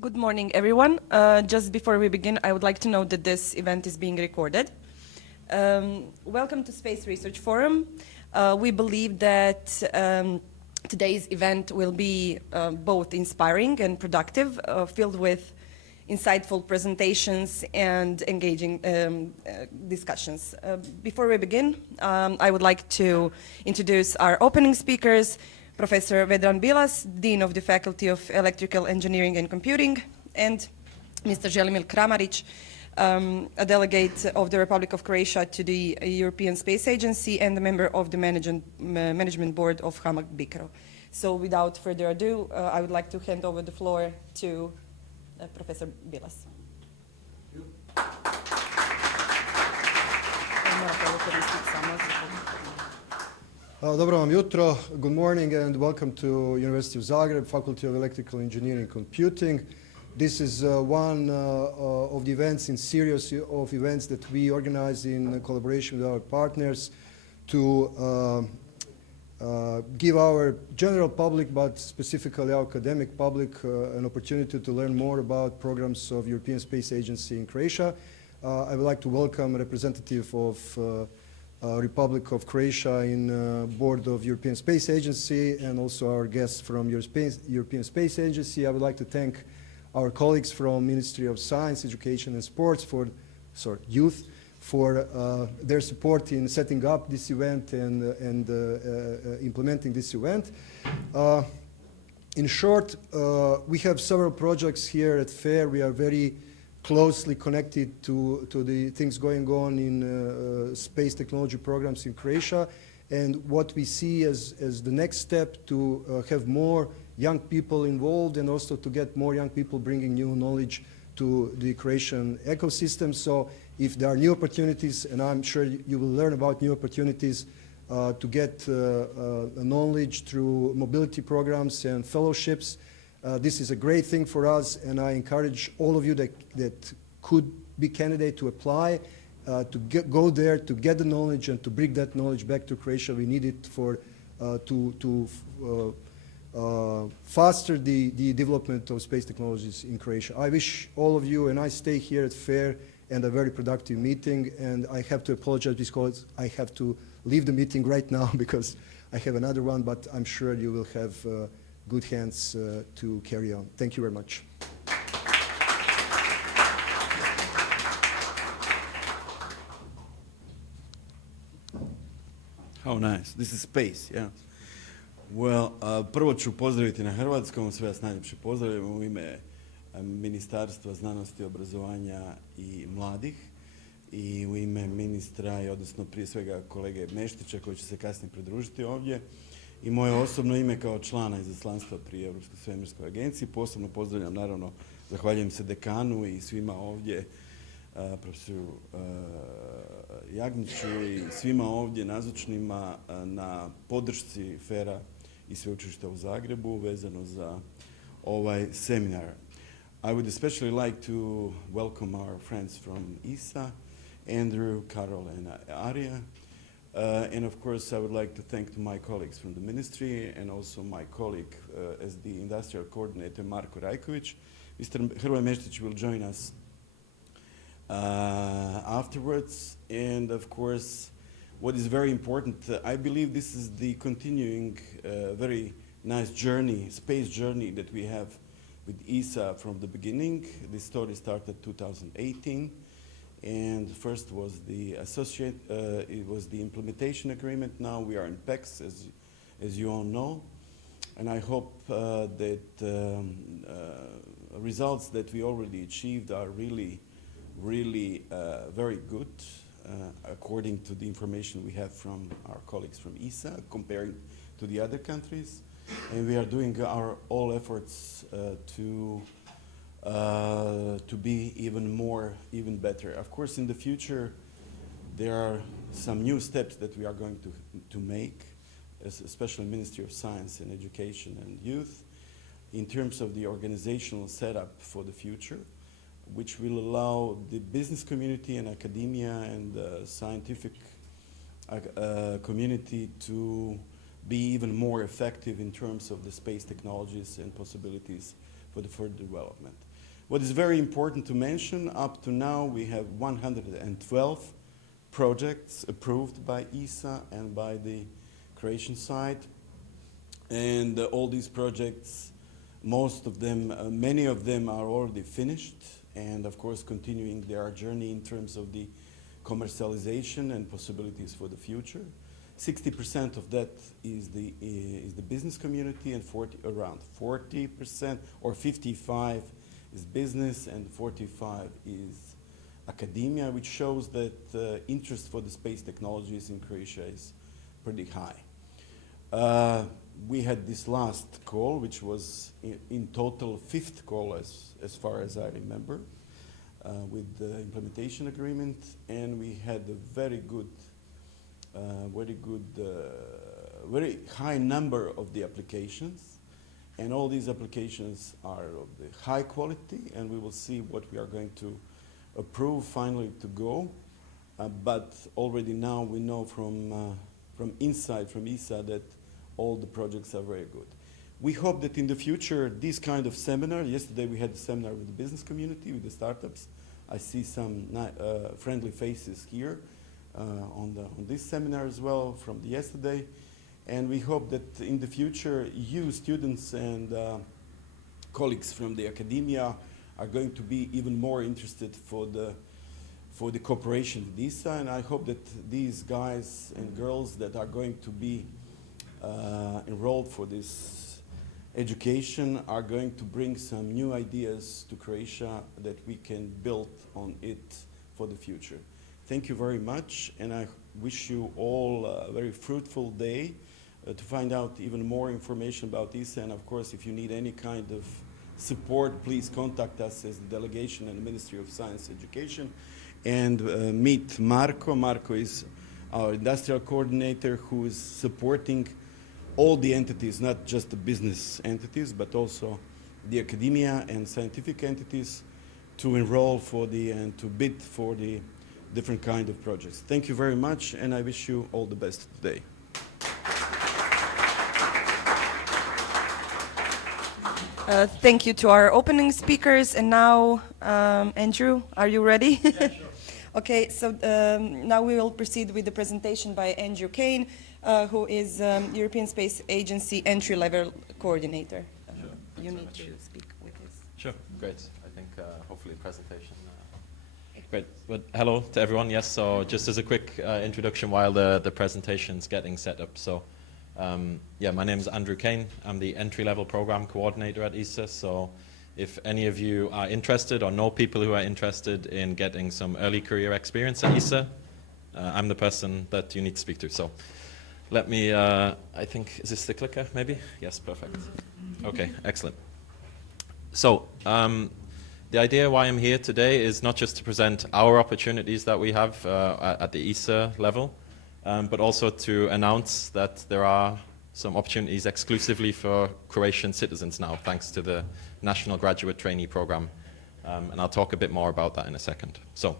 Good morning, everyone. Just before we begin, I would like to note that this event is being recorded. Welcome to Space Research Forum. We believe that today's event will be both inspiring and productive, filled with insightful presentations and engaging discussions. Before we begin, I would like to introduce our opening speakers, Professor Vedran Bilas, Dean of the Faculty of Electrical Engineering and Computing, and Mr. Želimir Kramarić, a delegate of the Republic of Croatia to the European Space Agency and a member of the management board of Hamag Bicro. So without further ado, I would like to hand over the floor to Professor Bilas. Dobro vam jutro, good morning and welcome to University of Zagreb, Faculty of Electrical Engineering and Computing. This is one of the events in series of events that we organize in collaboration with our partners to give our general public, but specifically our academic public, an opportunity to learn more about programs of European Space Agency in Croatia. I would like to welcome a representative of Republic of Croatia in board of European Space Agency and also our guests from European Space Agency. I would like to thank our colleagues from Ministry of Science, Education and Sports Youth for their support in setting up this event and implementing this event. In short, we have several projects here at FAIR. We are very closely connected to the things going on in space technology programs in Croatia, and what we see as the next step to have more young people involved and also to get more young people bringing new knowledge to the Croatian ecosystem. So if there are new opportunities, and I'm sure you will learn about new opportunities to get knowledge through mobility programs and fellowships, this is a great thing for us, and I encourage all of you that could be candidate to apply, to go there, to get the knowledge and to bring that knowledge back to Croatia. We need it for to foster the development of space technologies in Croatia. I wish all of you a nice stay here at FAIR and a very productive meeting, and I have to apologize because I have to leave the meeting right now because I have another one, but I'm sure you will have good hands to carry on. Thank you very much. How nice. This is space, yeah. Well, prvo ću pozdraviti na hrvatskom, sve vas najljepše pozdravljam u ime Ministarstva znanosti, obrazovanja i mladih i u ime ministra, odnosno prije svega kolege Meštića koji će se kasnije pridružiti ovdje. I moje osobno ime kao člana izaslanstva pri Europskoj svemirskoj agenciji. Posebno pozdravljam, naravno, zahvaljujem se dekanu i svima ovdje, profesoru Jagniću i svima ovdje nazočnima na podršci FAIR-a i Sveučilišta u Zagrebu vezano za ovaj seminar. I would especially like to welcome our friends from ESA, Andrew, Karol and Arya. And of course, I would like to thank my colleagues from the ministry and also my colleague as the industrial coordinator, Marko Rajković. Mr. Hrvoje Meštić will join us afterwards. And of course, what is very important, I believe this is the continuing very nice journey, space journey that we have with ESA from the beginning. This story started 2018. And first was the it was the implementation agreement. Now we are in PEX, as you all know. And I hope that results that we already achieved are really very good, according to the information we have from our colleagues from ESA, comparing to the other countries. And we are doing our all efforts to be even better. Of course, in the future, there are some new steps that we are going to make, especially Ministry of Science and Education and Youth, in terms of the organizational setup for the future, which will allow the business community and academia and scientific community to be even more effective in terms of the space technologies and possibilities for the further development. What is very important to mention, up to now we have 112 projects approved by ESA and by the Croatian side. And all these projects, most of them, many of them are already finished and of course continuing their journey in terms of the commercialization and possibilities for the future. 60% of that is the business community and around 40% or 55 is business and 45 is academia, which shows that interest for the space technologies in Croatia is pretty high. We had this last call, which was in total 5th call as far as I remember, with the implementation agreement, and we had a very high number of the applications, and all these applications are of the high quality, and we will see what we are going to approve finally to go. But already now we know from inside, from ESA, that all the projects are very good. We hope that in the future, this kind of seminar, yesterday we had a seminar with the business community, with the startups. I see some friendly faces here on this seminar as well from yesterday. And we hope that in the future, you students and colleagues from the academia are going to be even more interested for the cooperation with ESA. And I hope that these guys and girls that are going to be enrolled for this education are going to bring some new ideas to Croatia that we can build on it for the future. Thank you very much, and I wish you all a very fruitful day to find out even more information about ESA. And of course, if you need any kind of support, please contact us as the delegation and the Ministry of Science and Education, and meet Marko. Marko is our industrial coordinator who is supporting all the entities, not just the business entities, but also the academia and scientific entities, to enroll for and to bid for the different kind of projects. Thank you very much, and I wish you all the best today. Thank you to our opening speakers. And now, Andrew, are you ready? Yeah, sure. Okay, so now we will proceed with the presentation by Andrew Kane, who is European Space Agency entry-level coordinator. Sure. You Thanks need so much. to speak with this. Sure, great. I think hopefully presentation. Great. But hello to everyone. Yes, so just as a quick introduction while the presentation's getting set up. So yeah, my name is Andrew Kane. I'm the entry-level program coordinator at ESA. So if any of you are interested or know people who are interested in getting some early career experience at ESA, I'm the person that you need to speak to. So let me, I think, is this the clicker maybe? Yes, perfect. Okay, excellent. So the idea why I'm here today is not just to present our opportunities that we have at the ESA level, but also to announce that there are some opportunities exclusively for Croatian citizens now, thanks to the National Graduate Trainee Program. And I'll talk a bit more about that in a second. So,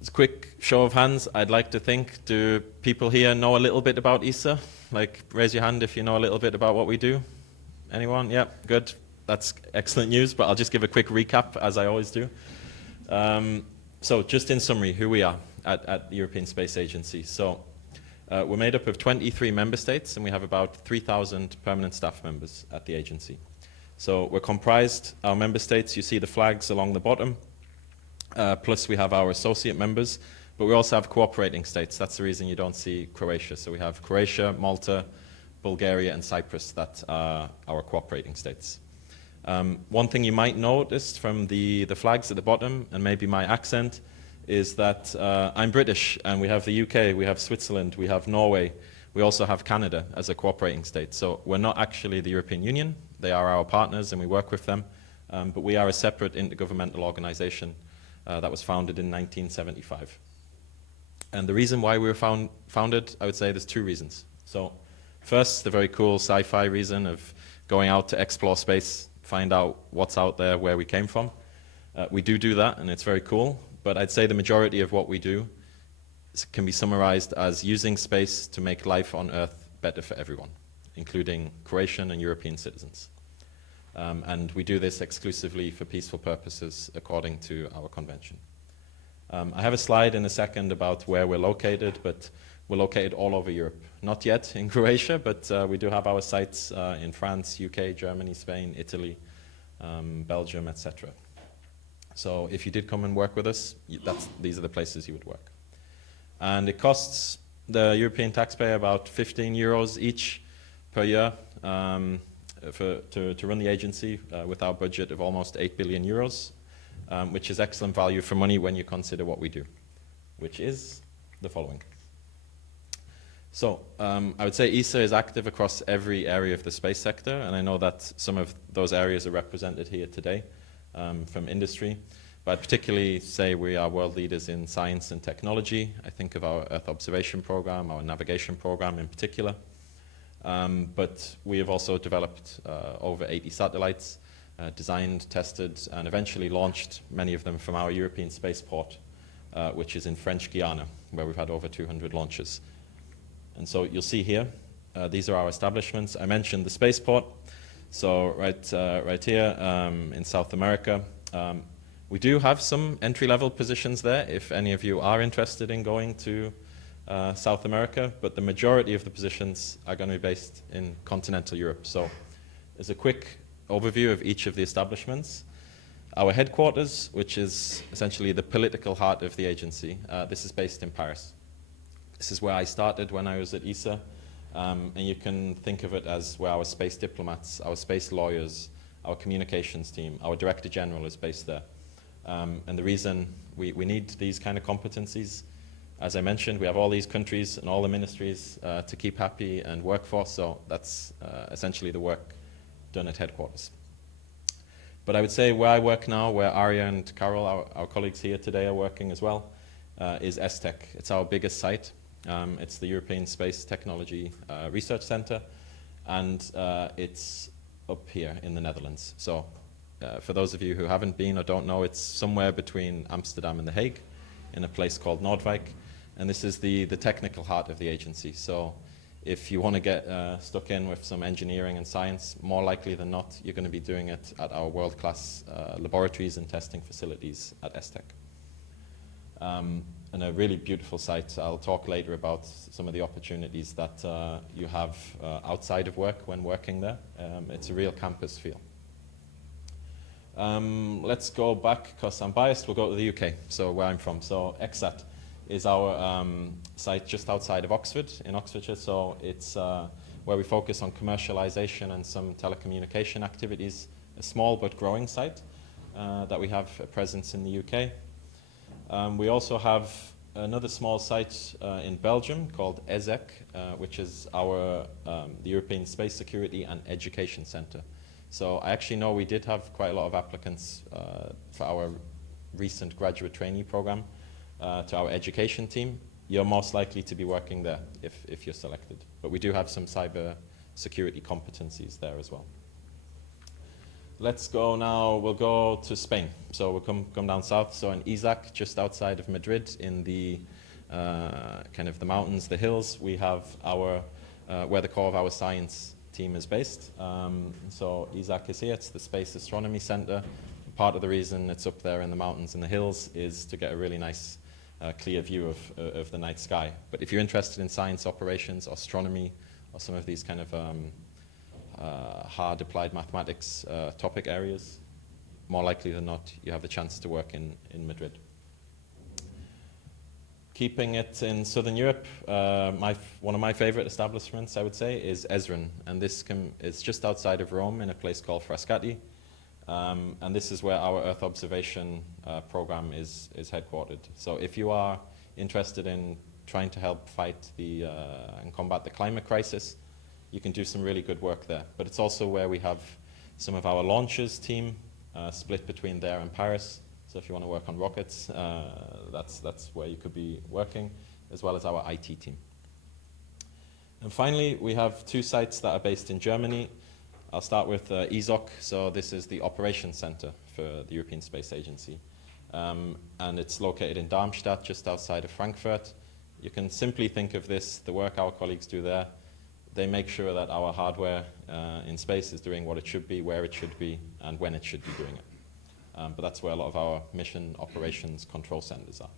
as a quick show of hands, I'd like to think, do people here know a little bit about ESA? Like, raise your hand if you know a little bit about what we do. Anyone? Yeah, good. That's excellent news, but I'll just give a quick recap, as I always do. So, just in summary, who we are at the European Space Agency. So, we're made up of 23 member states, and we have about 3,000 permanent staff members at the agency. So we're comprised, our member states, you see the flags along the bottom, plus we have our associate members, but we also have cooperating states. That's the reason you don't see Croatia. So we have Croatia, Malta, Bulgaria, and Cyprus that are our cooperating states. One thing you might notice from the flags at the bottom, and maybe my accent, is that I'm British, and we have the UK, we have Switzerland, we have Norway, we also have Canada as a cooperating state. So we're not actually the European Union. They are our partners, and we work with them. But we are a separate intergovernmental organization that was founded in 1975. And the reason why we were founded, I would say there's two reasons. So first, the very cool sci-fi reason of going out to explore space, find out what's out there, where we came from. We do that, and it's very cool. But I'd say the majority of what we do can be summarized as using space to make life on Earth better for everyone, including Croatian and European citizens. And we do this exclusively for peaceful purposes according to our convention. I have a slide in a second about where we're located, but we're located all over Europe. Not yet in Croatia, but we do have our sites in France, UK, Germany, Spain, Italy, Belgium, etc. So if you did come and work with us, these are the places you would work. And it costs the European taxpayer about 15 euros each per year to run the agency with our budget of almost 8 billion euros, which is excellent value for money when you consider what we do, which is the following. So I would say ESA is active across every area of the space sector, and I know that some of those areas are represented here today from industry. But I'd particularly say we are world leaders in science and technology. I think of our Earth observation program, our navigation program in particular. But we have also developed over 80 satellites, designed, tested, and eventually launched many of them from our European spaceport, which is in French Guiana, where we've had over 200 launches. And so you'll see here, these are our establishments. I mentioned the spaceport. So right here in South America, we do have some entry-level positions there if any of you are interested in going to South America, but the majority of the positions are going to be based in continental Europe. So as a quick overview of each of the establishments, our headquarters, which is essentially the political heart of the agency, this is based in Paris. This is where I started when I was at ESA, and you can think of it as where our space diplomats, our space lawyers, our communications team, our Director General is based there. And the reason we need these kind of competencies, as I mentioned, we have all these countries and all the ministries to keep happy and work for, so that's essentially the work done at headquarters. But I would say where I work now, where Arya and Carol, our colleagues here today, are working as well, is ESTEC. It's our biggest site. It's the European Space Technology Research Center, and it's up here in the Netherlands. So for those of you who haven't been or don't know, it's somewhere between Amsterdam and The Hague in a place called Noordwijk, and this is the technical heart of the agency. So if you want to get stuck in with some engineering and science, more likely than not, you're going to be doing it at our world-class laboratories and testing facilities at ESTEC. And a really beautiful site. I'll talk later about some of the opportunities that you have outside of work when working there. It's a real campus feel. Let's go back, because I'm biased, we'll go to the UK, so where I'm from. So EXAT is our site just outside of Oxford, in Oxfordshire. So it's where we focus on commercialization and some telecommunication activities. A small but growing site that we have a presence in the UK. We also have another small site in Belgium called ESEC, which is our the European Space Security and Education Center. So I actually know we did have quite a lot of applicants for our recent graduate trainee program to our education team. You're most likely to be working there if you're selected. But we do have some cyber security competencies there as well. Let's go now, we'll go to Spain. So we'll come down south. So in Isac, just outside of Madrid, in the kind of the mountains, the hills, we have our, where the core of our science team is based. So Isac is here, it's the Space Astronomy Center. Part of the reason it's up there in the mountains and the hills is to get a really nice clear view of the night sky. But if you're interested in science operations, astronomy, or some of these kind of hard applied mathematics topic areas, more likely than not, you have the chance to work in Madrid. Keeping it in Southern Europe, one of my favorite establishments, I would say, is Esren. And this is just outside of Rome in a place called Frascati. And this is where our Earth observation program is headquartered. So if you are interested in trying to help fight and combat the climate crisis, you can do some really good work there. But it's also where we have some of our launches team split between there and Paris. So if you want to work on rockets, that's where you could be working, as well as our IT team. And finally, we have two sites that are based in Germany. I'll start with ESOC. So this is the operations center for the European Space Agency. And it's located in Darmstadt, just outside of Frankfurt. You can simply think of this, the work our colleagues do there, they make sure that our hardware in space is doing what it should be, where it should be, and when it should be doing it. But that's where a lot of our mission operations control centers are.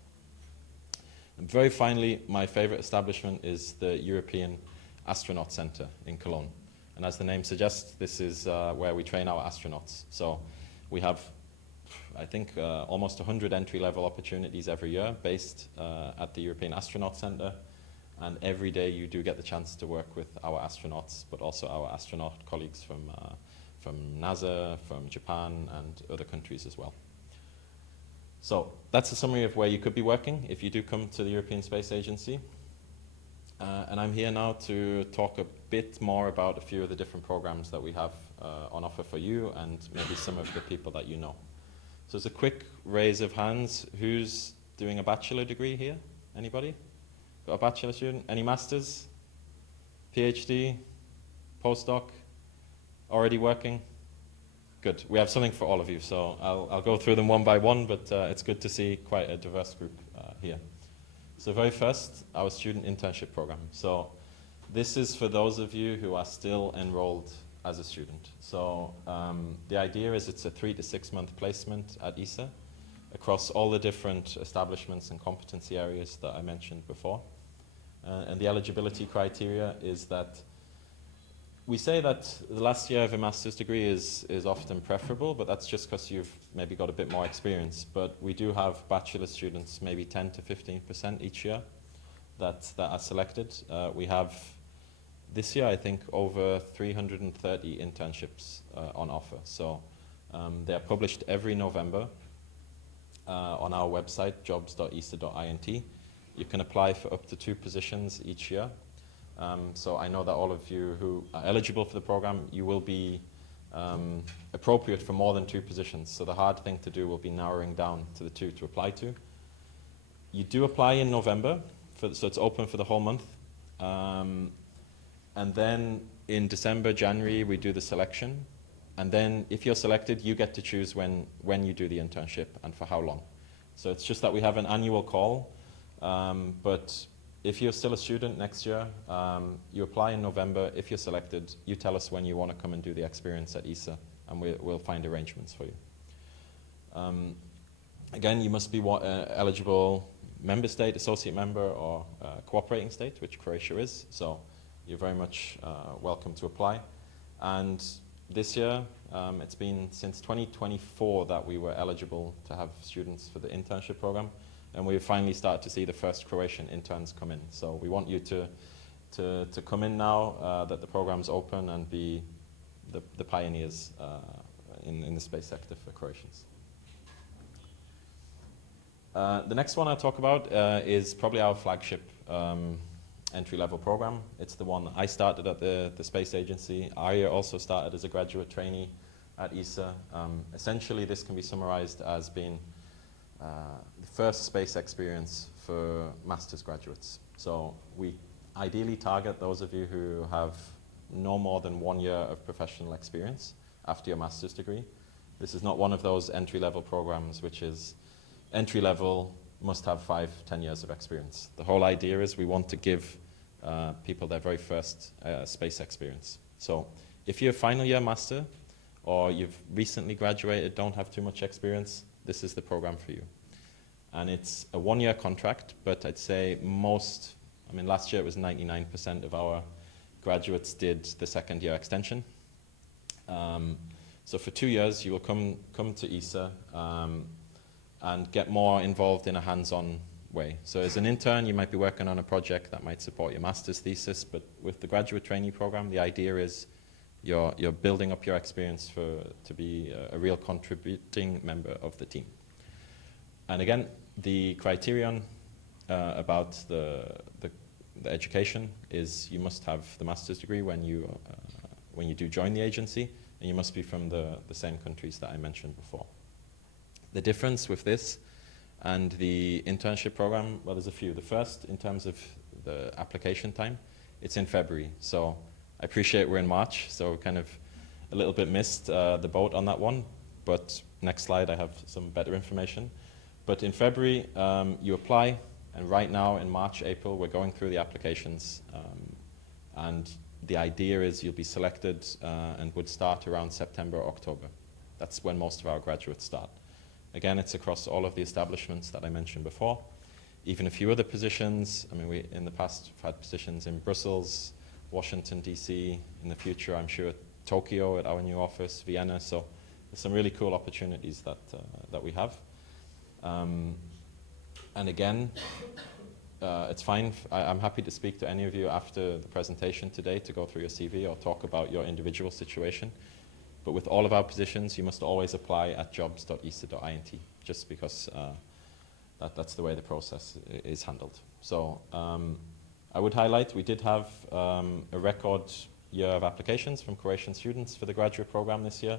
And very finally, my favorite establishment is the European Astronaut Center in Cologne. And as the name suggests, this is where we train our astronauts. So we have, I think, almost 100 entry-level opportunities every year based at the European Astronaut Center. And every day you do get the chance to work with our astronauts, but also our astronaut colleagues from NASA, from Japan, and other countries as well. So that's a summary of where you could be working if you do come to the European Space Agency. And I'm here now to talk a bit more about a few of the different programs that we have on offer for you and maybe some of the people that you know. So as a quick raise of hands, who's doing a bachelor degree here? Anybody? Got a bachelor student? Any masters? PhD? Postdoc? Already working? Good. We have something for all of you, so I'll go through them one by one, but it's good to see quite a diverse group here. So very first, our student internship program. So this is for those of you who are still enrolled as a student. So the idea is it's a 3 to 6 month placement at ESA across all the different establishments and competency areas that I mentioned before. And the eligibility criteria is that we say that the last year of a master's degree is often preferable, but that's just because you've maybe got a bit more experience. But we do have bachelor students, maybe 10 to 15% each year that are selected. We have this year, I think, over 330 internships on offer. So they are published every November on our website, jobs.esa.int. You can apply for up to 2 positions each year. So I know that all of you who are eligible for the program, you will be appropriate for more than 2 positions. So the hard thing to do will be narrowing down to the 2 to apply to. You do apply in November, so it's open for the whole month. And then in December, January, we do the selection. And then if you're selected, you get to choose when you do the internship and for how long. So it's just that we have an annual call, but if you're still a student next year, you apply in November. If you're selected, you tell us when you want to come and do the experience at ESA, and we'll find arrangements for you. Again, you must be eligible member state, associate member, or cooperating state, which Croatia is. So you're very much welcome to apply. And this year, it's been since 2024 that we were eligible to have students for the internship program. And we've finally started to see the first Croatian interns come in. So we want you to come in now that the program's open and be the pioneers in the space sector for Croatians. The next one I'll talk about is probably our flagship entry-level program. It's the one that I started at the Space Agency. Arya also started as a graduate trainee at ESA. Essentially, this can be summarized as being the first space experience for master's graduates. So we ideally target those of you who have no more than 1 year of professional experience after your master's degree. This is not one of those entry-level programs which is entry-level, must have 5-10 years of experience. The whole idea is we want to give people their very first space experience. So if you're a final year master or you've recently graduated, don't have too much experience, this is the program for you. And it's a 1 year contract, but I'd say last year it was 99% of our graduates did the 2nd year extension. So for 2 years, you will come to ESA and get more involved in a hands-on way. So as an intern, you might be working on a project that might support your master's thesis, but with the graduate trainee program, the idea is you're building up your experience to be a real contributing member of the team. And again, the criterion about the education is you must have the master's degree when you do join the agency, and you must be from the same countries that I mentioned before. The difference with this and the internship program, well, there's a few. The first, in terms of the application time, it's in February. So I appreciate we're in March, so kind of a little bit missed the boat on that one. But next slide, I have some better information. But in February, you apply, and right now in March, April, we're going through the applications. And The idea is you'll be selected and would start around September or October. That's when most of our graduates start. Again, it's across all of the establishments that I mentioned before. Even a few other positions. I mean, we in the past have had positions in Brussels, Washington, D.C. In the future, I'm sure Tokyo at our new office, Vienna. So there's some really cool opportunities that we have. And again, it's fine. I'm happy to speak to any of you after the presentation today to go through your CV or talk about your individual situation. But with all of our positions, you must always apply at jobs.esa.int, just because that's the way the process is handled. So I would highlight we did have a record year of applications from Croatian students for the graduate program this year.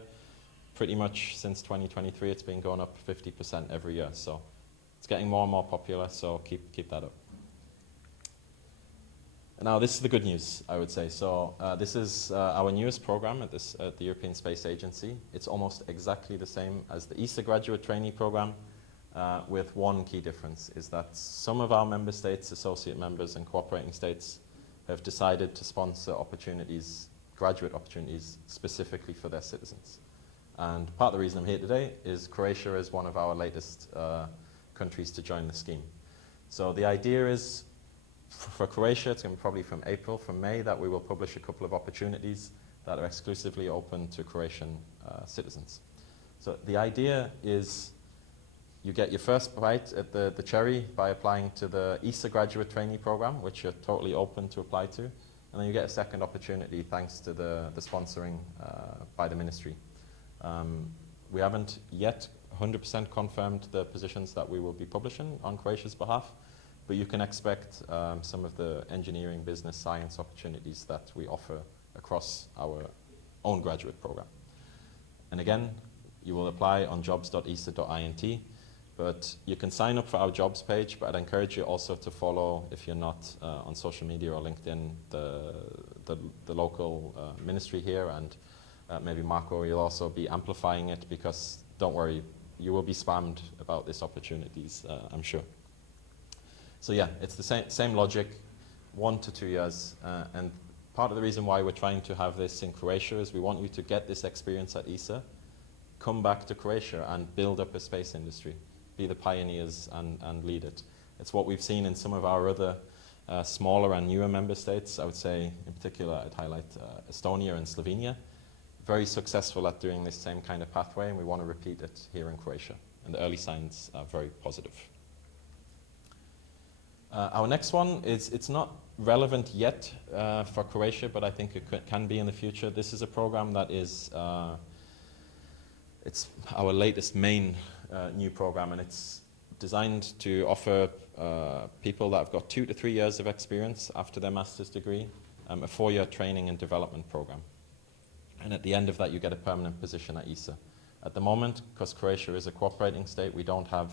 Pretty much since 2023, it's been going up 50% every year. So it's getting more and more popular, so keep that up. Now, this is the good news, I would say. So this is our newest program at the European Space Agency. It's almost exactly the same as the ESA graduate trainee program, with one key difference, is that some of our member states, associate members and cooperating states have decided to sponsor opportunities, graduate opportunities, specifically for their citizens. And part of the reason I'm here today is Croatia is one of our latest countries to join the scheme. So the idea is, for Croatia, it's going to be probably from April, from May, that we will publish a couple of opportunities that are exclusively open to Croatian citizens. So the idea is you get your first bite at the cherry by applying to the ESA graduate trainee program, which you're totally open to apply to, and then you get a second opportunity thanks to the sponsoring by the ministry. We haven't yet 100% confirmed the positions that we will be publishing on Croatia's behalf, but you can expect some of the engineering, business, science opportunities that we offer across our own graduate program. And again, you will apply on jobs.esa.int, but you can sign up for our jobs page, but I'd encourage you also to follow, if you're not on social media or LinkedIn, the local ministry here, and maybe Marco, you'll also be amplifying it, because don't worry, you will be spammed about these opportunities, I'm sure. So yeah, it's the same logic, 1 to 2 years, and part of the reason why we're trying to have this in Croatia is we want you to get this experience at ESA, come back to Croatia and build up a space industry, be the pioneers and lead it. It's what we've seen in some of our other smaller and newer member states. I would say, in particular, I'd highlight Estonia and Slovenia. Very successful at doing this same kind of pathway, and we want to repeat it here in Croatia. And the early signs are very positive. Our next one it's not relevant yet for Croatia, but I think it can be in the future. This is a program that is, it's our latest main new program, and it's designed to offer people that have got 2 to 3 years of experience after their master's degree, a 4-year training and development program. And at the end of that, you get a permanent position at ESA. At the moment, because Croatia is a cooperating state, we don't have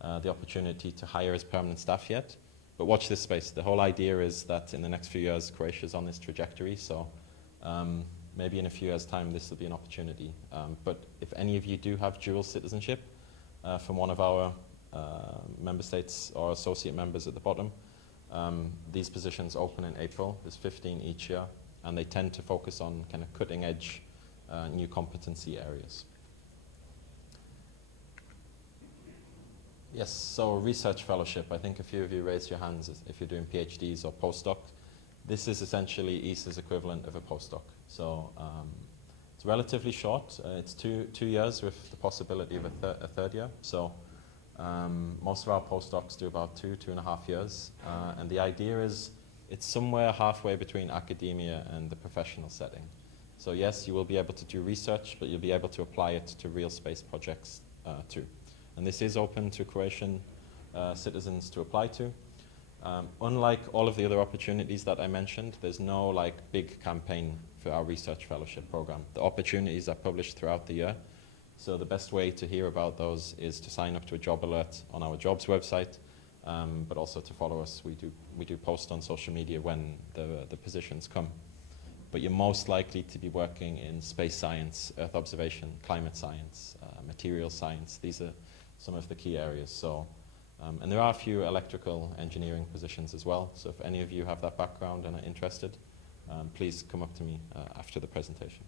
the opportunity to hire as permanent staff yet. But watch this space. The whole idea is that in the next few years, Croatia is on this trajectory. So maybe in a few years' time, this will be an opportunity. But if any of you do have dual citizenship from one of our member states or associate members at the bottom, these positions open in April. There's 15 each year, and they tend to focus on kind of cutting-edge new competency areas. Yes, so research fellowship. I think a few of you raised your hands if you're doing PhDs or postdoc. This is essentially ESA's equivalent of a postdoc. So it's relatively short. It's two years with the possibility of a third year. So most of our postdocs do about 2.5 years. And the idea is it's somewhere halfway between academia and the professional setting. So yes, you will be able to do research, but you'll be able to apply it to real space projects too. And this is open to Croatian citizens to apply to. Unlike all of the other opportunities that I mentioned, there's no big campaign for our research fellowship program. The opportunities are published throughout the year. So the best way to hear about those is to sign up to a job alert on our jobs website, but also to follow us. We do post on social media when the positions come. But you're most likely to be working in space science, Earth observation, climate science, material science. These are some of the key areas. So, and there are a few electrical engineering positions as well. So if any of you have that background and are interested, please come up to me after the presentation.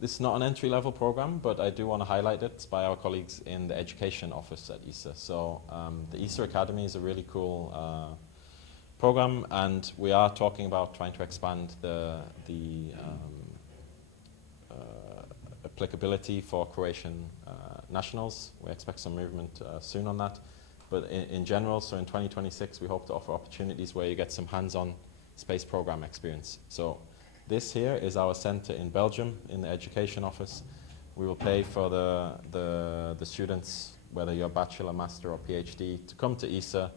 This is not an entry-level program, but I do want to highlight it. It's by our colleagues in the education office at ESA. So the ESA Academy is a really cool program, and we are talking about trying to expand the applicability for Croatian nationals. We expect some movement soon on that. But in general, so in 2026, we hope to offer opportunities where you get some hands-on space program experience. So this here is our center in Belgium, in the education office. We will pay for the students, whether you're a bachelor, master, or PhD, to come to ESA,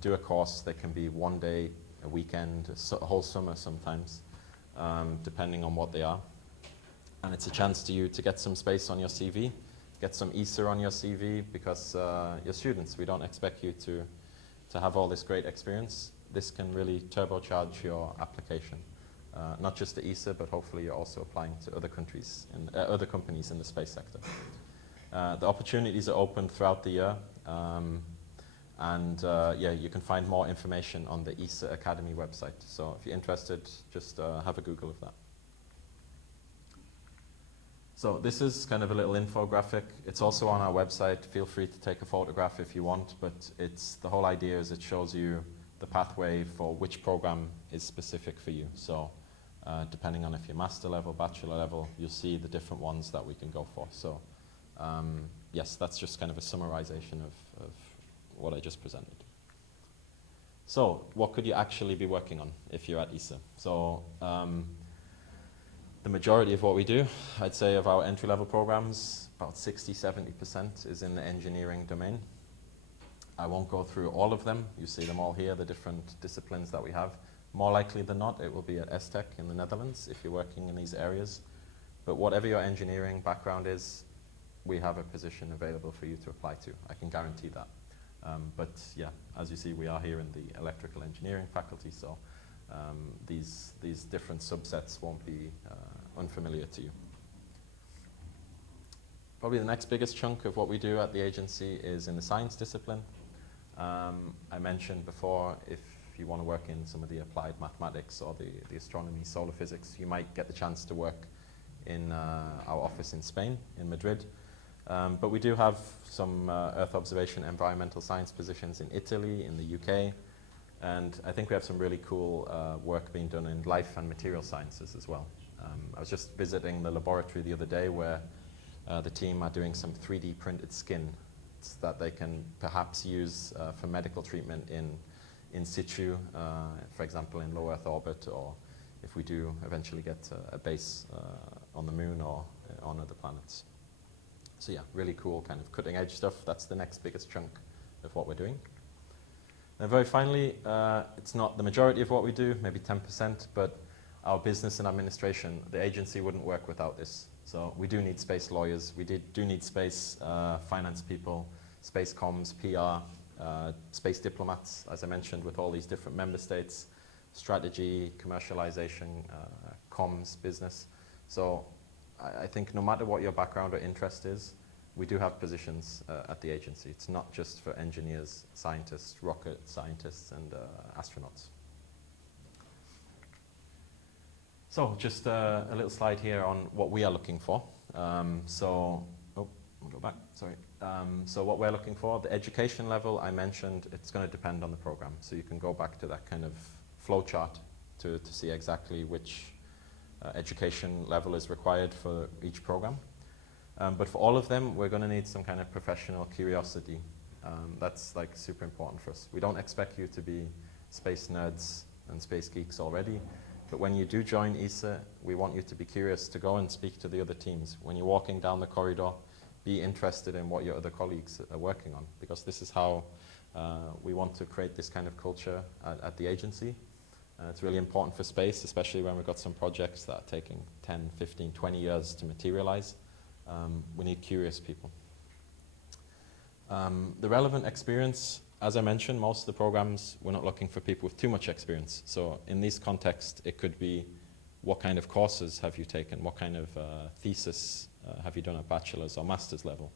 do a course. That can be one day, a weekend, a whole summer sometimes, depending on what they are. And it's a chance to you to get some space on your CV, get some ESA on your CV, because you're students. We don't expect you to have all this great experience. This can really turbocharge your application. Not just to ESA, but hopefully you're also applying to other countries, other companies in the space sector. The opportunities are open throughout the year, yeah, you can find more information on the ESA Academy website. So if you're interested, just have a Google of that. So this is kind of a little infographic. It's also on our website. Feel free to take a photograph if you want, but the whole idea is it shows you the pathway for which program is specific for you. So depending on if you're master level, bachelor level, you'll see the different ones that we can go for. So yes, that's just kind of a summarization of what I just presented. So what could you actually be working on if you're at ESA? So the majority of what we do, I'd say of our entry-level programs, about 60–70% is in the engineering domain. I won't go through all of them. You see them all here, the different disciplines that we have. More likely than not, it will be at ESTEC in the Netherlands if you're working in these areas. But whatever your engineering background is, we have a position available for you to apply to. I can guarantee that. But yeah, as you see, we are here in the electrical engineering faculty, so these different subsets won't be unfamiliar to you. Probably the next biggest chunk of what we do at the agency is in the science discipline. I mentioned before, if you want to work in some of the applied mathematics or the astronomy, solar physics, you might get the chance to work in our office in Spain, in Madrid. But we do have some Earth observation environmental science positions in Italy, in the UK, and I think we have some really cool work being done in life and material sciences as well. I was just visiting the laboratory the other day where the team are doing some 3D printed skin that they can perhaps use for medical treatment in situ, for example in low Earth orbit, or if we do eventually get a base on the moon or on other planets. So yeah, really cool kind of cutting edge stuff. That's the next biggest chunk of what we're doing. And very finally, it's not the majority of what we do, maybe 10%, but our business and administration, the agency wouldn't work without this. So we do need space lawyers, we do need space finance people, space comms, PR, space diplomats, as I mentioned, with all these different member states, strategy, commercialization, comms, business. So I think no matter what your background or interest is, we do have positions at the agency. It's not just for engineers, scientists, rocket scientists, and astronauts. So just a little slide here on what we are looking for. So what we're looking for, the education level I mentioned, it's going to depend on the program. So you can go back to that kind of flow chart to see exactly which education level is required for each program. But for all of them, we're going to need some kind of professional curiosity. That's like super important for us. We don't expect you to be space nerds and space geeks already. But when you do join ESA, we want you to be curious to go and speak to the other teams. When you're walking down the corridor, be interested in what your other colleagues are working on, because this is how we want to create this kind of culture at the agency. It's really important for space, especially when we've got some projects that are taking 10, 15, 20 years to materialize. We need curious people. The relevant experience, as I mentioned, most of the programs, we're not looking for people with too much experience. So in this context, it could be what kind of courses have you taken? What kind of thesis have you done at bachelor's or master's level?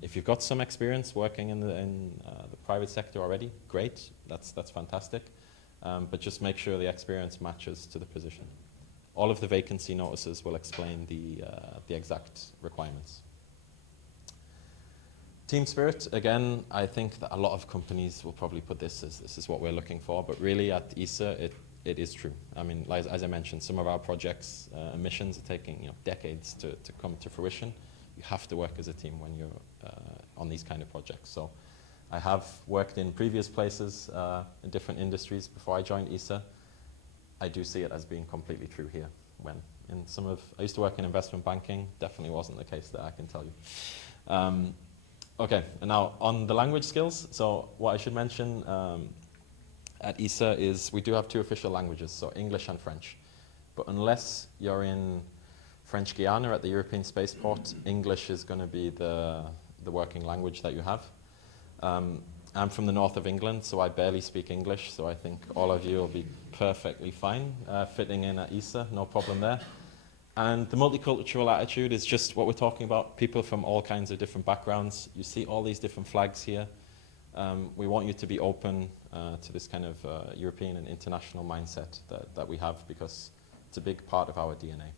If you've got some experience working in the private sector already, great, that's fantastic. but just make sure the experience matches to the position. All of the vacancy notices will explain the exact requirements. Team spirit, again, I think that a lot of companies will probably put this as this is what we're looking for, but really at ESA, it is true. I mean, as I mentioned, some of our projects and missions are taking decades to come to fruition. You have to work as a team when you're on these kind of projects. So I have worked in previous places in different industries before I joined ESA. I do see it as being completely true here. When in I used to work in investment banking, definitely wasn't the case there, I can tell you. Okay, and now on the language skills, so what I should mention at ESA is we do have 2 official languages, so English and French. But unless you're in French Guiana at the European Spaceport, English is going to be the working language that you have. I'm from the north of England, so I barely speak English, so I think all of you will be perfectly fine fitting in at ESA, no problem there. And the multicultural attitude is just what we're talking about, people from all kinds of different backgrounds. You see all these different flags here. We want you to be open to this kind of European and international mindset that we have, because it's a big part of our DNA.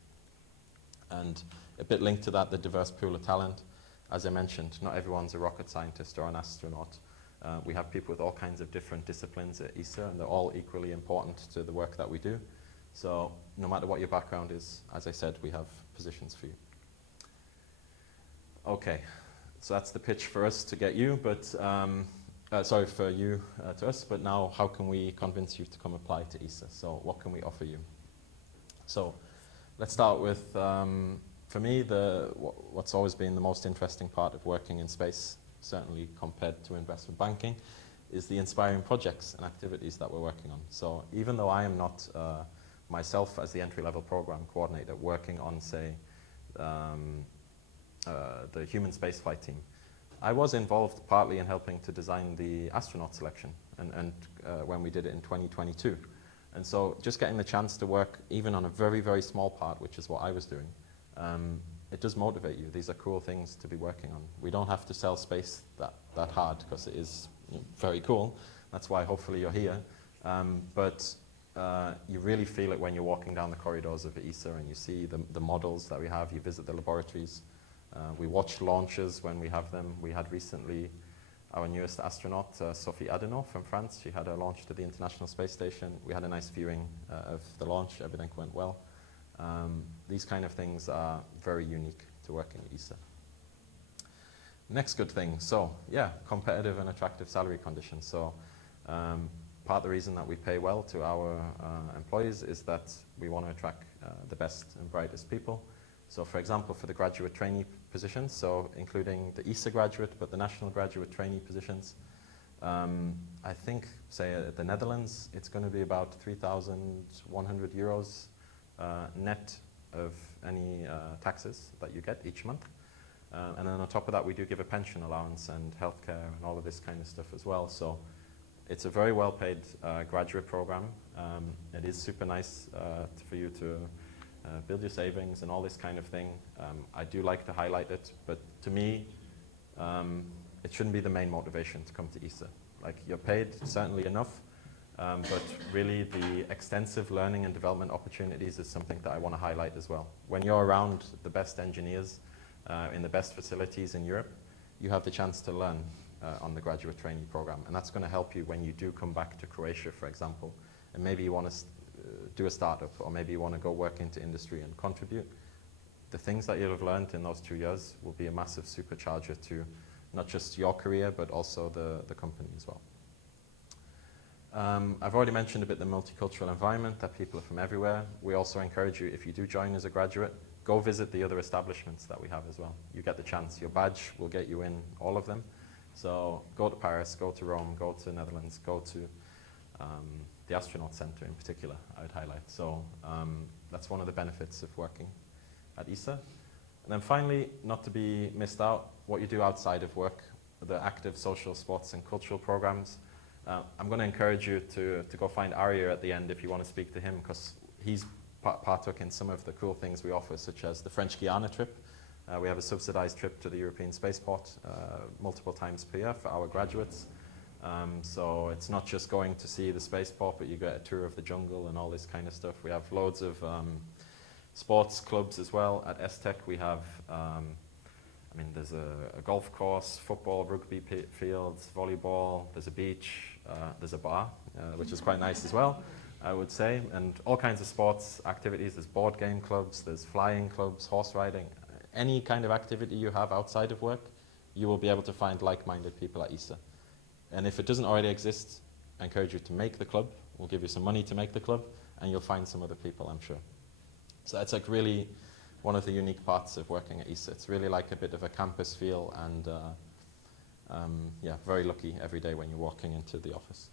And a bit linked to that, the diverse pool of talent. As I mentioned, not everyone's a rocket scientist or an astronaut. We have people with all kinds of different disciplines at ESA, and they're all equally important to the work that we do. So no matter what your background is, as I said, we have positions for you. Okay, so that's the pitch for us to get you, but sorry, for you to us, but now how can we convince you to come apply to ESA? So what can we offer you? So let's start with, for me, what's always been the most interesting part of working in space, certainly compared to investment banking, is the inspiring projects and activities that we're working on. So even though I am not myself as the entry-level program coordinator working on, say, the human spaceflight team, I was involved partly in helping to design the astronaut selection and when we did it in 2022. And so just getting the chance to work even on a very, very small part, which is what I was doing, it does motivate you. These are cool things to be working on. We don't have to sell space that hard, because it is very cool. That's why hopefully you're here. But you really feel it when you're walking down the corridors of ESA and you see the models that we have, you visit the laboratories. We watch launches when we have them. We had recently our newest astronaut, Sophie Adenau from France. She had a launch to the International Space Station. We had a nice viewing of the launch. Everything went well. These kind of things are very unique to working at ESA. Next good thing, so yeah, competitive and attractive salary conditions. So part of the reason that we pay well to our employees is that we want to attract the best and brightest people. So for example, for the graduate trainee positions, so including the ESA graduate, but the national graduate trainee positions, I think, say, at the Netherlands, it's going to be about 3,100 euros net of any taxes that you get each month. And then on top of that, we do give a pension allowance and healthcare and all of this kind of stuff as well. So it's a very well-paid graduate program. It is super nice for you to build your savings and all this kind of thing. I do like to highlight it, but to me, it shouldn't be the main motivation to come to ESA. Like, you're paid certainly enough, but really the extensive learning and development opportunities is something that I want to highlight as well. When you're around the best engineers in the best facilities in Europe, you have the chance to learn on the graduate training program, and that's going to help you when you do come back to Croatia, for example, and maybe you want to do a startup, or maybe you want to go work into industry and contribute. The things that you'll have learned in those 2 years will be a massive supercharger to not just your career, but also the company as well. I've already mentioned a bit the multicultural environment, that people are from everywhere. We also encourage you, if you do join as a graduate, go visit the other establishments that we have as well. You get the chance. Your badge will get you in all of them. So go to Paris, go to Rome, go to the Netherlands, go to the Astronaut Center in particular, I would highlight. So that's one of the benefits of working at ESA. And then finally, not to be missed out, what you do outside of work, the active social, sports and cultural programs. I'm going to encourage you to go find Arya at the end if you want to speak to him, because he's partook in some of the cool things we offer, such as the French Guiana trip. We have a subsidized trip to the European Spaceport multiple times per year for our graduates. So it's not just going to see the spaceport, but you get a tour of the jungle and all this kind of stuff. We have loads of sports clubs as well. At STech we have, I mean, there's a golf course, football, rugby fields, volleyball, there's a beach, there's a bar, which is quite nice as well, I would say, and all kinds of sports activities. There's board game clubs, there's flying clubs, horse riding. Any kind of activity you have outside of work, you will be able to find like-minded people at ESA. And if it doesn't already exist, I encourage you to make the club. We'll give you some money to make the club, and you'll find some other people, I'm sure. So that's like really one of the unique parts of working at ESA. It's really like a bit of a campus feel, and yeah, very lucky every day when you're walking into the office.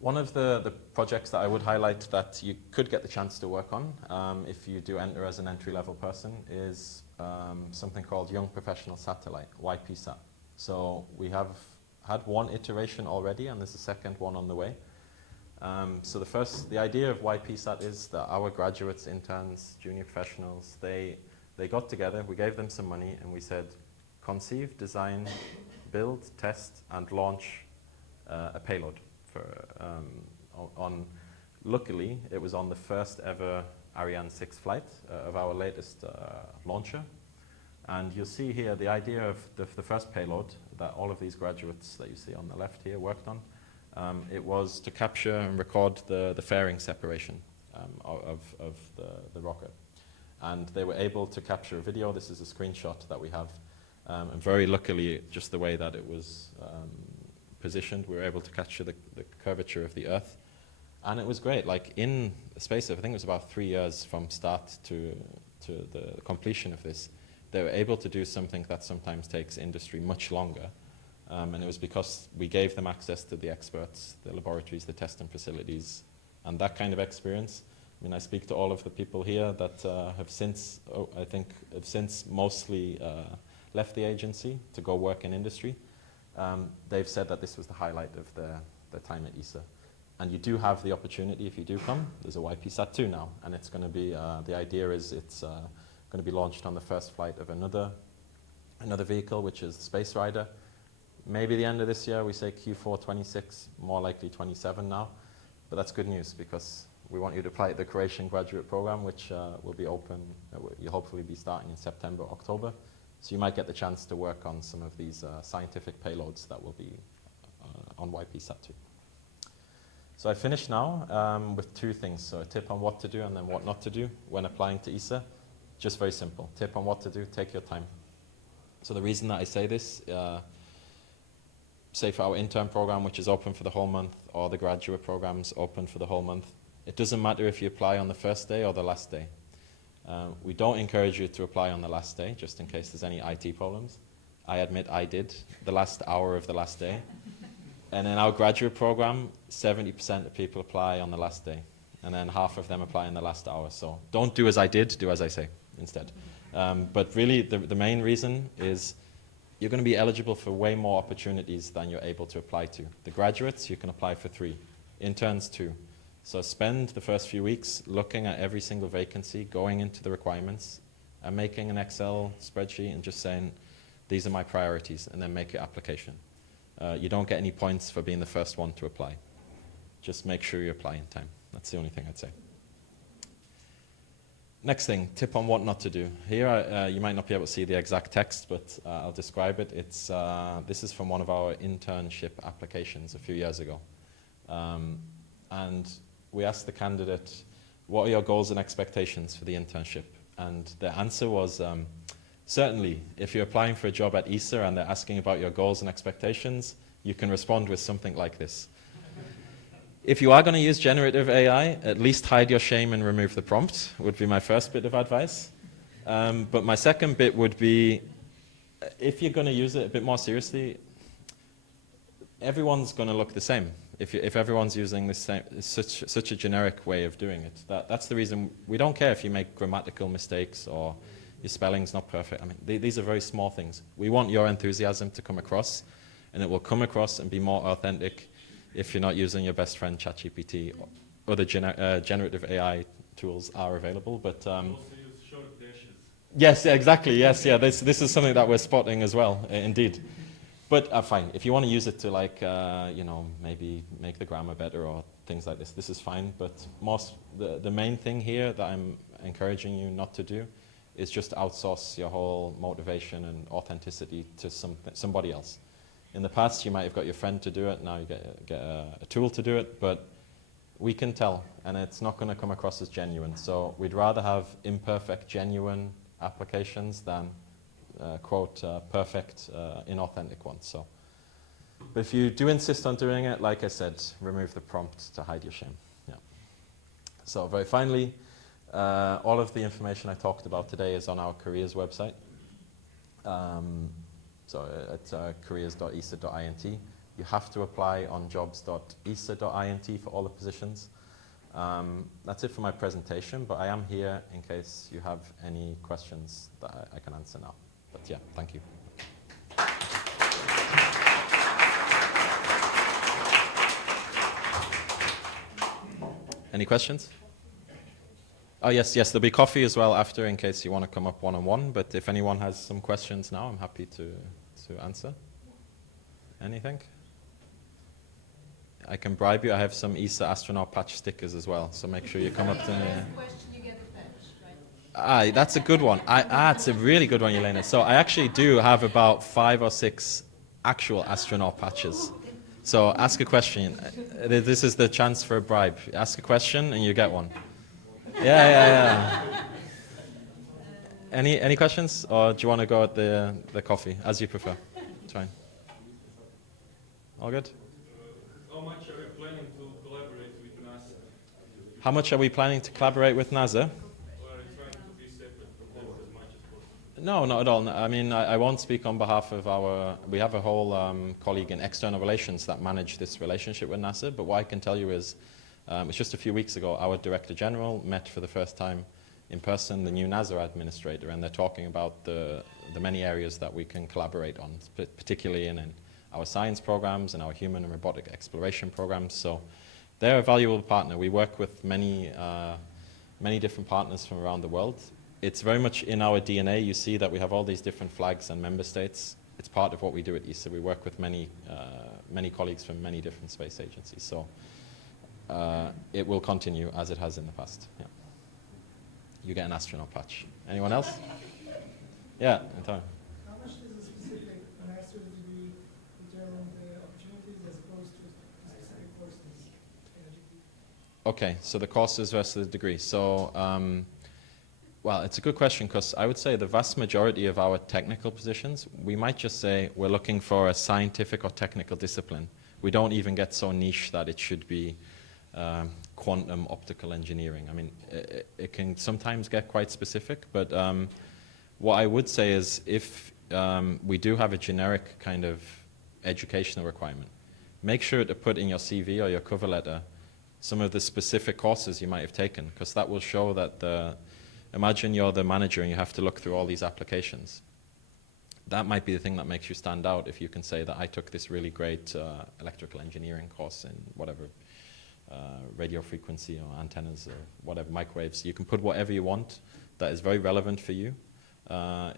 One of the projects that I would highlight that you could get the chance to work on if you do enter as an entry-level person is something called Young Professional Satellite, YPSAT. So we have had one iteration already, and there's a second one on the way. So the idea of YPSAT is that our graduates, interns, junior professionals, they got together, we gave them some money, and we said, conceive, design, build, test, and launch a payload. Luckily, it was on the first ever Ariane 6 flight of our latest launcher. And you'll see here the idea of the first payload that all of these graduates that you see on the left here worked on. It was to capture and record the fairing separation of the rocket. And they were able to capture a video. This is a screenshot that we have. And very luckily, just the way that it was positioned, we were able to capture the curvature of the Earth. And it was great. Like in the space of, I think it was about 3 years from start to the completion of this, they were able to do something that sometimes takes industry much longer. And it was because we gave them access to the experts, the laboratories, the testing facilities, and that kind of experience. I mean, I speak to all of the people here that have since, have since mostly left the agency to go work in industry. They've said that this was the highlight of their time at ESA. And you do have the opportunity, if you do come, there's a YPSat 2 now, and it's going to be, the idea is it's going to be launched on the first flight of another vehicle, which is the Space Rider. Maybe the end of this year, we say Q4 26, more likely 27 now. But that's good news, because we want you to apply at the Croatian graduate program, which will be open, you'll hopefully be starting in September, October. So you might get the chance to work on some of these scientific payloads that will be on YPSat 2. So I finished now with two things. So a tip on what to do and then what not to do when applying to ESA. Just very simple. Tip on what to do, take your time. So the reason that I say this, say for our intern program, which is open for the whole month, or the graduate programs open for the whole month, it doesn't matter if you apply on the first day or the last day. We don't encourage you to apply on the last day, just in case there's any IT problems. I admit I did, the last hour of the last day. And in our graduate program, 70% of people apply on the last day. And then half of them apply in the last hour. So don't do as I did, do as I say instead. But really, the main reason is you're going to be eligible for way more opportunities than you're able to apply to. The graduates, you can apply for 3. Interns, 2. So spend the first few weeks looking at every single vacancy, going into the requirements, and making an Excel spreadsheet and just saying, these are my priorities, and then make your application. You don't get any points for being the first one to apply. Just make sure you apply in time. That's the only thing I'd say. Next thing, tip on what not to do. Here, you might not be able to see the exact text, but I'll describe it. This is from one of our internship applications a few years ago. And we asked the candidate, what are your goals and expectations for the internship? And the answer was, certainly, if you're applying for a job at ESA and they're asking about your goals and expectations, you can respond with something like this. If you are going to use generative AI, at least hide your shame and remove the prompt, would be my first bit of advice. But my second bit would be, if you're going to use it a bit more seriously, everyone's going to look the same. If everyone's using this such a generic way of doing it, that's the reason we don't care if you make grammatical mistakes or your spelling's not perfect. I mean, these are very small things. We want your enthusiasm to come across, and it will come across and be more authentic if you're not using your best friend ChatGPT. Other generative AI tools are available, but also use short dashes. yes, exactly. Yes, yeah. This is something that we're spotting as well, indeed. But fine, if you want to use it to like, you know, maybe make the grammar better or things like this is fine. But the main thing here that I'm encouraging you not to do is just outsource your whole motivation and authenticity to somebody else. In the past, you might have got your friend to do it. Now you get a tool to do it, but we can tell, and it's not going to come across as genuine. So we'd rather have imperfect, genuine applications than quote perfect, inauthentic ones. So, but if you do insist on doing it, like I said, remove the prompt to hide your shame. Yeah. So very finally, all of the information I talked about today is on our careers website. So it's careers.esa.int. You have to apply on jobs.esa.int for all the positions. That's it for my presentation, but I am here in case you have any questions that I can answer now. But yeah, thank you. Any questions? Oh, yes, there'll be coffee as well after in case you want to come up one-on-one, but if anyone has some questions now, I'm happy to answer. Anything? I can bribe you. I have some ESA astronaut patch stickers as well, so make sure you come up to me. That's a good one. It's a really good one, Yelena. So I actually do have about 5 or 6 actual astronaut patches. So ask a question. This is the chance for a bribe. Ask a question and you get one. Yeah. Any questions, or do you want to go at the coffee, as you prefer? It's fine. All good? How much are you planning to collaborate with NASA? How much are we planning to collaborate with NASA? Or are you trying to be separate from them as much as possible? No, not at all. I mean, I won't speak on behalf of we have a whole colleague in external relations that manage this relationship with NASA, but what I can tell you is, it's just a few weeks ago, our Director General met for the first time in person the new NASA administrator, and they're talking about the many areas that we can collaborate on, particularly in our science programs and our human and robotic exploration programs. So they're a valuable partner. We work with many different partners from around the world. It's very much in our DNA. You see that we have all these different flags and member states. It's part of what we do at ESA. We work with many colleagues from many different space agencies. So it will continue as it has in the past. Yeah. You get an astronaut patch. Anyone else? Yeah, Antonio. How much does a specific master's degree determine the opportunities as opposed to specific courses in education? Okay, so the courses versus the degree. So, well, it's a good question, because I would say the vast majority of our technical positions, we might just say we're looking for a scientific or technical discipline. We don't even get so niche that it should be quantum optical engineering. I mean, it can sometimes get quite specific, but what I would say is if we do have a generic kind of educational requirement, make sure to put in your CV or your cover letter some of the specific courses you might have taken, because that will show that imagine you're the manager and you have to look through all these applications. That might be the thing that makes you stand out, if you can say that I took this really great electrical engineering course in whatever, radio frequency or antennas or whatever, microwaves. You can put whatever you want that is very relevant for you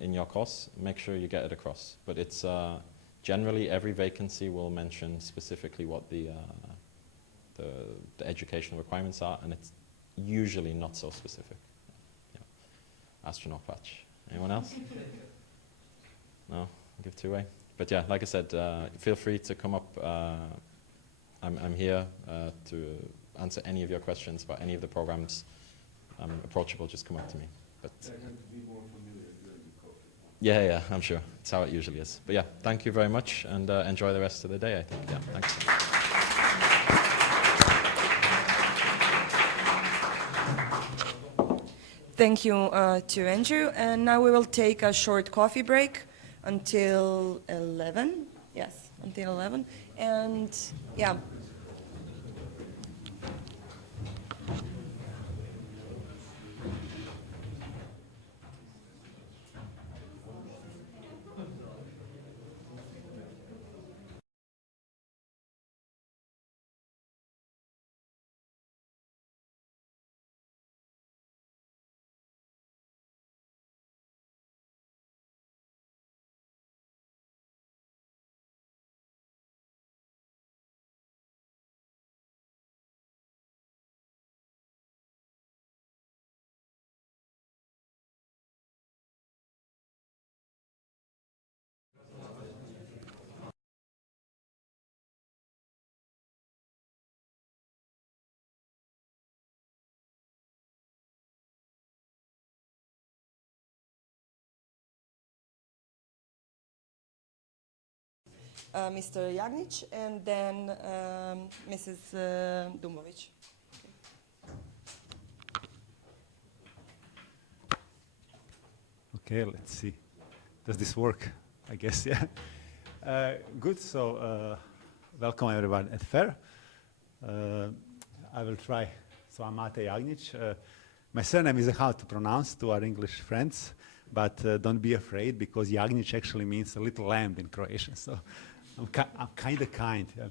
in your course. Make sure you get it across. But it's generally every vacancy will mention specifically what the educational requirements are, and it's usually not so specific. Yeah. Astronaut patch. Anyone else? No? Give two away. But yeah, like I said, feel free to come up. I'm here to answer any of your questions about any of the programs. I'm approachable, just come up to me. But yeah, I'm sure. It's how it usually is. But yeah, thank you very much, and enjoy the rest of the day, I think. Yeah, thanks. Thank you to Andrew. And now we will take a short coffee break until 11. Yes, until 11. And yeah. Mr. Jagnic, and then Mrs. Dumovic. Okay, let's see. Does this work? I guess, yeah. Good, so welcome everyone at FAIR. I will try. So I'm Mate Jagnic. My surname is hard to pronounce to our English friends, but don't be afraid because Jagnic actually means a little lamb in Croatian. So I'm kind of kind. Yeah.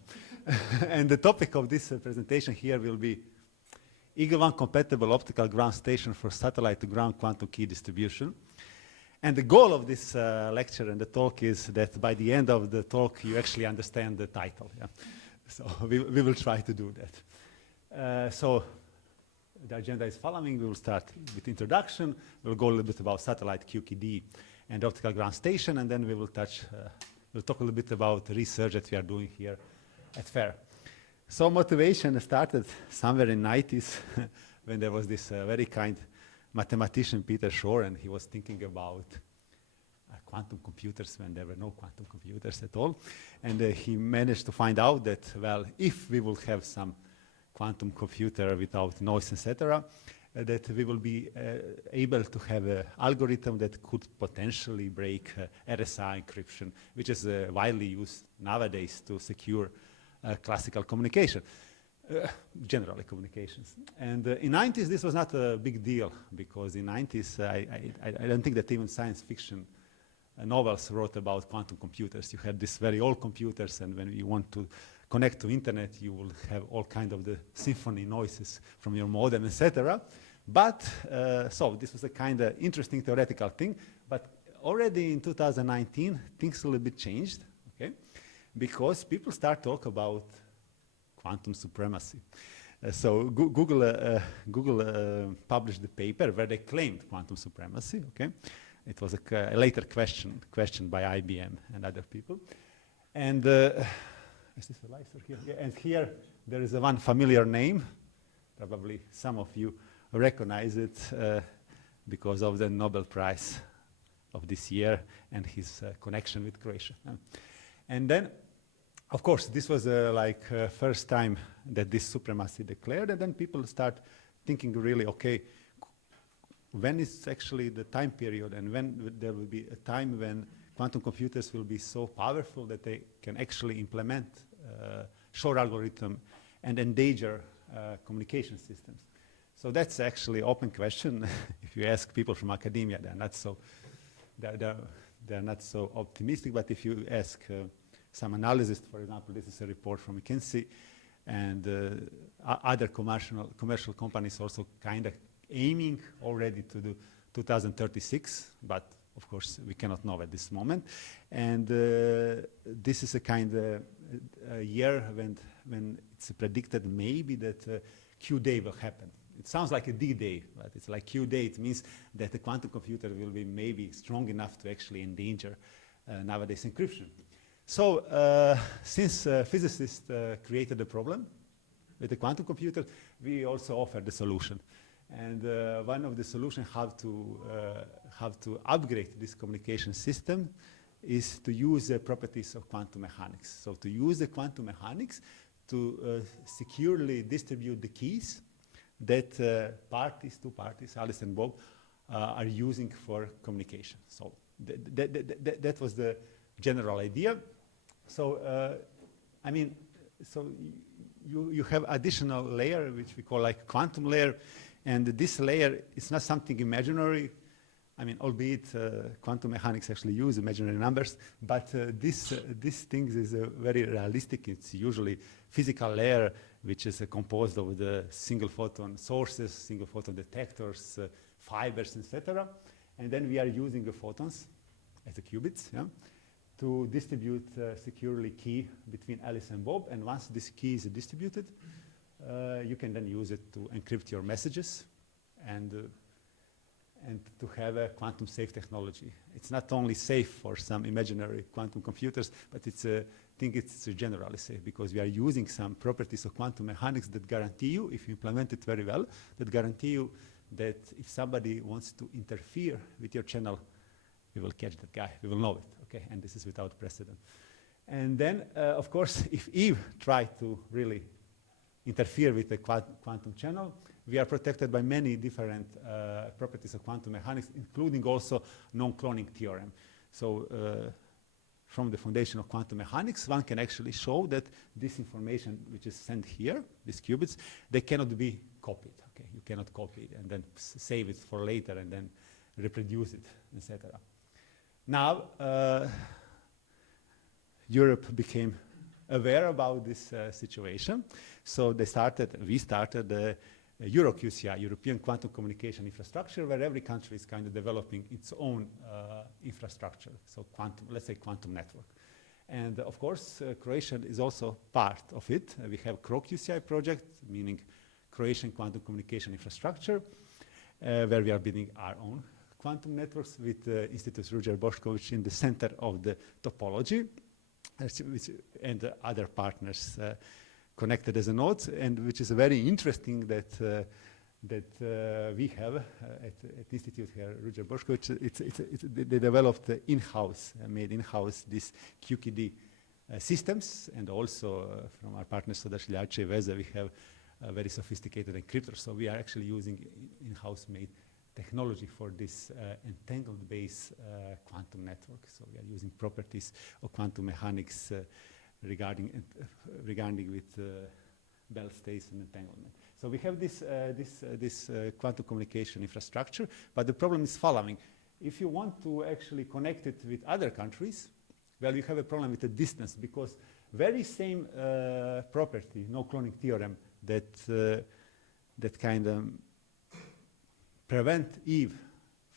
And the topic of this presentation here will be Eagle One compatible optical ground station for satellite to ground quantum key distribution. And the goal of this lecture and the talk is that by the end of the talk, you actually understand the title. Yeah? So we will try to do that. So the agenda is following. We will start with introduction. We'll go a little bit about satellite QKD and optical ground station, and then we will we'll talk a little bit about the research that we are doing here at FAIR. So motivation started somewhere in 90s when there was this very kind mathematician, Peter Shor, and he was thinking about quantum computers when there were no quantum computers at all. And he managed to find out that, well, if we will have some quantum computer without noise, etc., that we will be able to have an algorithm that could potentially break RSA encryption, which is widely used nowadays to secure classical communication. Generally communications. And in 90s, this was not a big deal because in 90s, I don't think that even science fiction novels wrote about quantum computers. You had these very old computers, and when you want to connect to internet, you will have all kind of the symphony noises from your modem, etc. But, so this was a kind of interesting theoretical thing, but already in 2019, things a little bit changed, okay? Because people start talk about quantum supremacy. So Google published the paper where they claimed quantum supremacy. Okay, it was a later questioned by IBM and other people. And is this a laser here? Yeah, and here there is one familiar name. Probably some of you recognize it because of the Nobel Prize of this year and his connection with Croatia. And then, of course, this was first time that this supremacy declared, and then people start thinking really, okay, when is actually the time period, and when there will be a time when quantum computers will be so powerful that they can actually implement Shor algorithm and endanger communication systems. So that's actually open question. If you ask people from academia, they're not so optimistic. But if you ask some analysis, for example, this is a report from McKinsey, and other commercial companies also kind of aiming already to do 2036, but of course we cannot know at this moment. And this is a kind of year when it's predicted maybe that Q-Day will happen. It sounds like a D-Day, but it's like Q-Day. It means that the quantum computer will be maybe strong enough to actually endanger nowadays encryption. So since physicists created the problem with the quantum computer, we also offer the solution. And one of the solutions how to upgrade this communication system is to use the properties of quantum mechanics. So to use the quantum mechanics to securely distribute the keys that two parties, Alice and Bob, are using for communication. So that was the general idea. So, I mean, so you have additional layer, which we call like quantum layer, and this layer is not something imaginary. I mean, albeit quantum mechanics actually use imaginary numbers, but this thing is very realistic. It's usually physical layer, which is composed of the single photon sources, single photon detectors, fibers, etc. And then we are using the photons as the qubits, yeah, to distribute securely key between Alice and Bob. And once this key is distributed, you can then use it to encrypt your messages and to have a quantum safe technology. It's not only safe for some imaginary quantum computers, but I think it's generally safe because we are using some properties of quantum mechanics that guarantee you, if you implement it very well, that guarantee you that if somebody wants to interfere with your channel, we will catch that guy, we will know it, okay? And this is without precedent. And then, of course, if Eve tried to really interfere with the quantum channel, we are protected by many different properties of quantum mechanics, including also non-cloning theorem. So from the foundation of quantum mechanics, one can actually show that this information which is sent here, these qubits, they cannot be copied. Okay, you cannot copy it and then save it for later and then reproduce it, etc. Now, Europe became aware about this situation, so we started the EuroQCI, European Quantum Communication Infrastructure, where every country is kind of developing its own infrastructure, so quantum, let's say quantum network. And of course, Croatia is also part of it. We have CroQCI project, meaning Croatian Quantum Communication Infrastructure, where we are building our own quantum networks with Institute Ruđer Bošković in the center of the topology, and other partners connected as a node, and which is very interesting that we have at Institute here, Ruđer Bošković. They developed in-house, made in-house these QKD systems, and also from our partners Odašiljači i Veze, we have very sophisticated encryptors. So we are actually using in-house made technology for this entangled base quantum network. So we are using properties of quantum mechanics regarding with Bell states and entanglement. So we have this quantum communication infrastructure, but the problem is following. If you want to actually connect it with other countries, well, you have a problem with the distance, because very same property, no cloning theorem, that kind of prevent Eve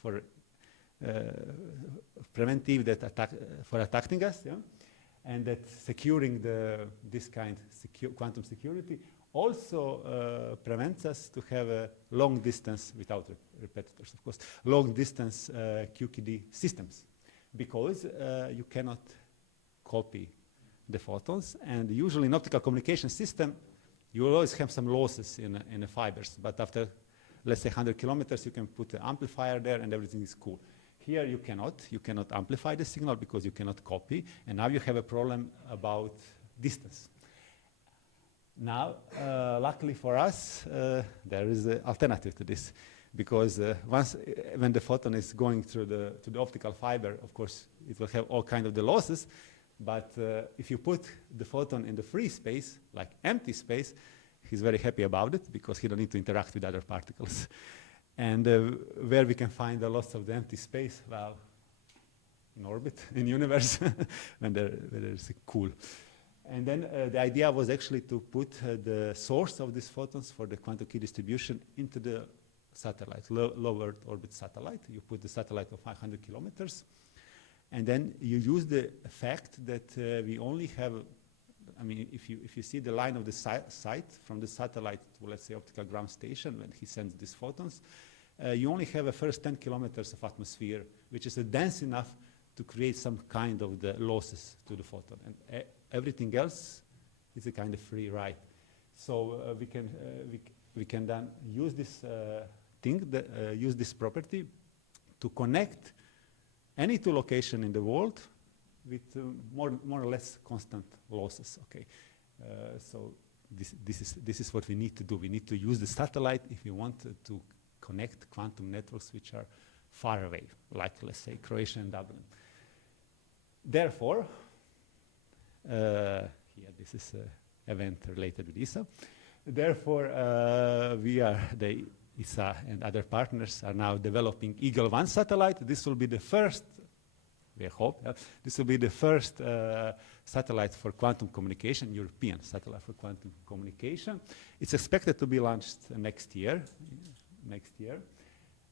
for attacking us, yeah? And that securing this kind quantum security also prevents us to have a long distance without repetitors, of course, long distance QKD systems, because you cannot copy the photons, and usually in optical communication system you will always have some losses in the fibers, but after, let's say, 100 kilometers, you can put an amplifier there and everything is cool. Here you cannot amplify the signal because you cannot copy, and now you have a problem about distance. Now, luckily for us, there is an alternative to this, because when the photon is going through the optical fiber, of course, it will have all kinds of the losses, but if you put the photon in the free space, like empty space, he's very happy about it because he don't need to interact with other particles. And where we can find the loss of the empty space? Well, in orbit, in universe, when there's cool. And then the idea was actually to put the source of these photons for the quantum key distribution into the satellite, low Earth orbit satellite. You put the satellite of 500 kilometers, and then you use the fact that we only have, I mean, if you see the line of the sight from the satellite to, let's say, optical ground station, when he sends these photons, you only have a first 10 kilometers of atmosphere, which is dense enough to create some kind of the losses to the photon. And everything else is a kind of free ride. So we can then use this use this property to connect any two location in the world with more or less constant losses. Okay, so this is what we need to do. We need to use the satellite if we want to connect quantum networks which are far away, like, let's say, Croatia and Dublin. Therefore, here this is an event related with ESA. Therefore, the ESA and other partners are now developing Eagle-1 satellite. This will be the first, we hope, this will be the first satellite for quantum communication, European satellite for quantum communication. It's expected to be launched next year.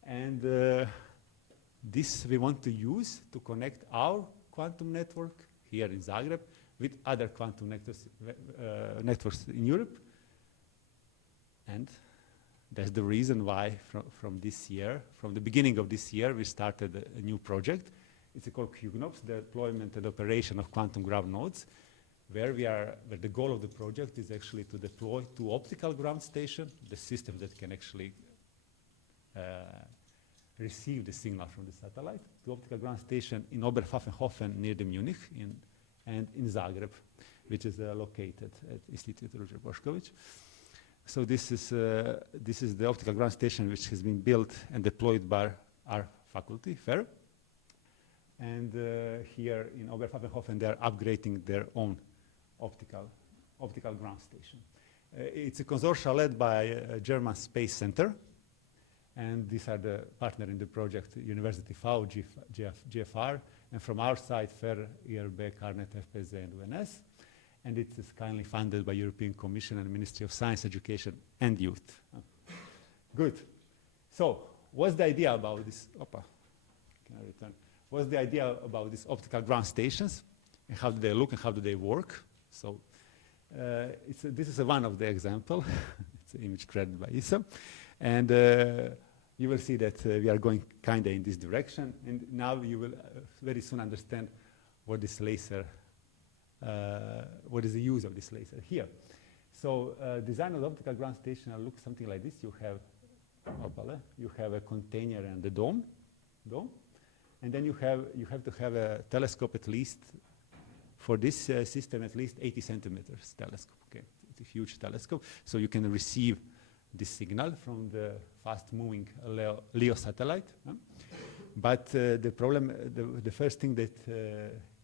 And this we want to use to connect our quantum network here in Zagreb with other quantum networks in Europe. And that's the reason why from this year, from the beginning of this year, we started a new project. It's called QGNOPS, the deployment and operation of quantum ground nodes, where the goal of the project is actually to deploy to optical ground station, the system that can actually receive the signal from the satellite, to optical ground station in Oberpfaffenhofen near the Munich, and in Zagreb, which is located at Institute Ruđer Bošković. So this is the optical ground station which has been built and deployed by our faculty, FAIR. And here in Oberpfaffenhofen, they are upgrading their own optical ground station. It's a consortium led by German Space Center, and these are the partner in the project, University FAU, GFR, and from our side, FAIR, IRB, CARNET, FPZ, and UNS. And it is kindly funded by European Commission and Ministry of Science, Education, and Youth. Good. So, what's the idea about this? Can I return? What's the idea about these optical ground stations, and how do they look, and how do they work? So, this is one of the example. It's an image created by ISA. And you will see that we are going kind of in this direction. And now you will very soon understand what this laser, what is the use of this laser here. So design of the optical ground station looks something like this. You have a container and the dome. And then you have to have a telescope at least, for this system, at least 80 centimeters telescope. Okay, it's a huge telescope. So you can receive this signal from the fast-moving LEO satellite. But the problem, the first thing that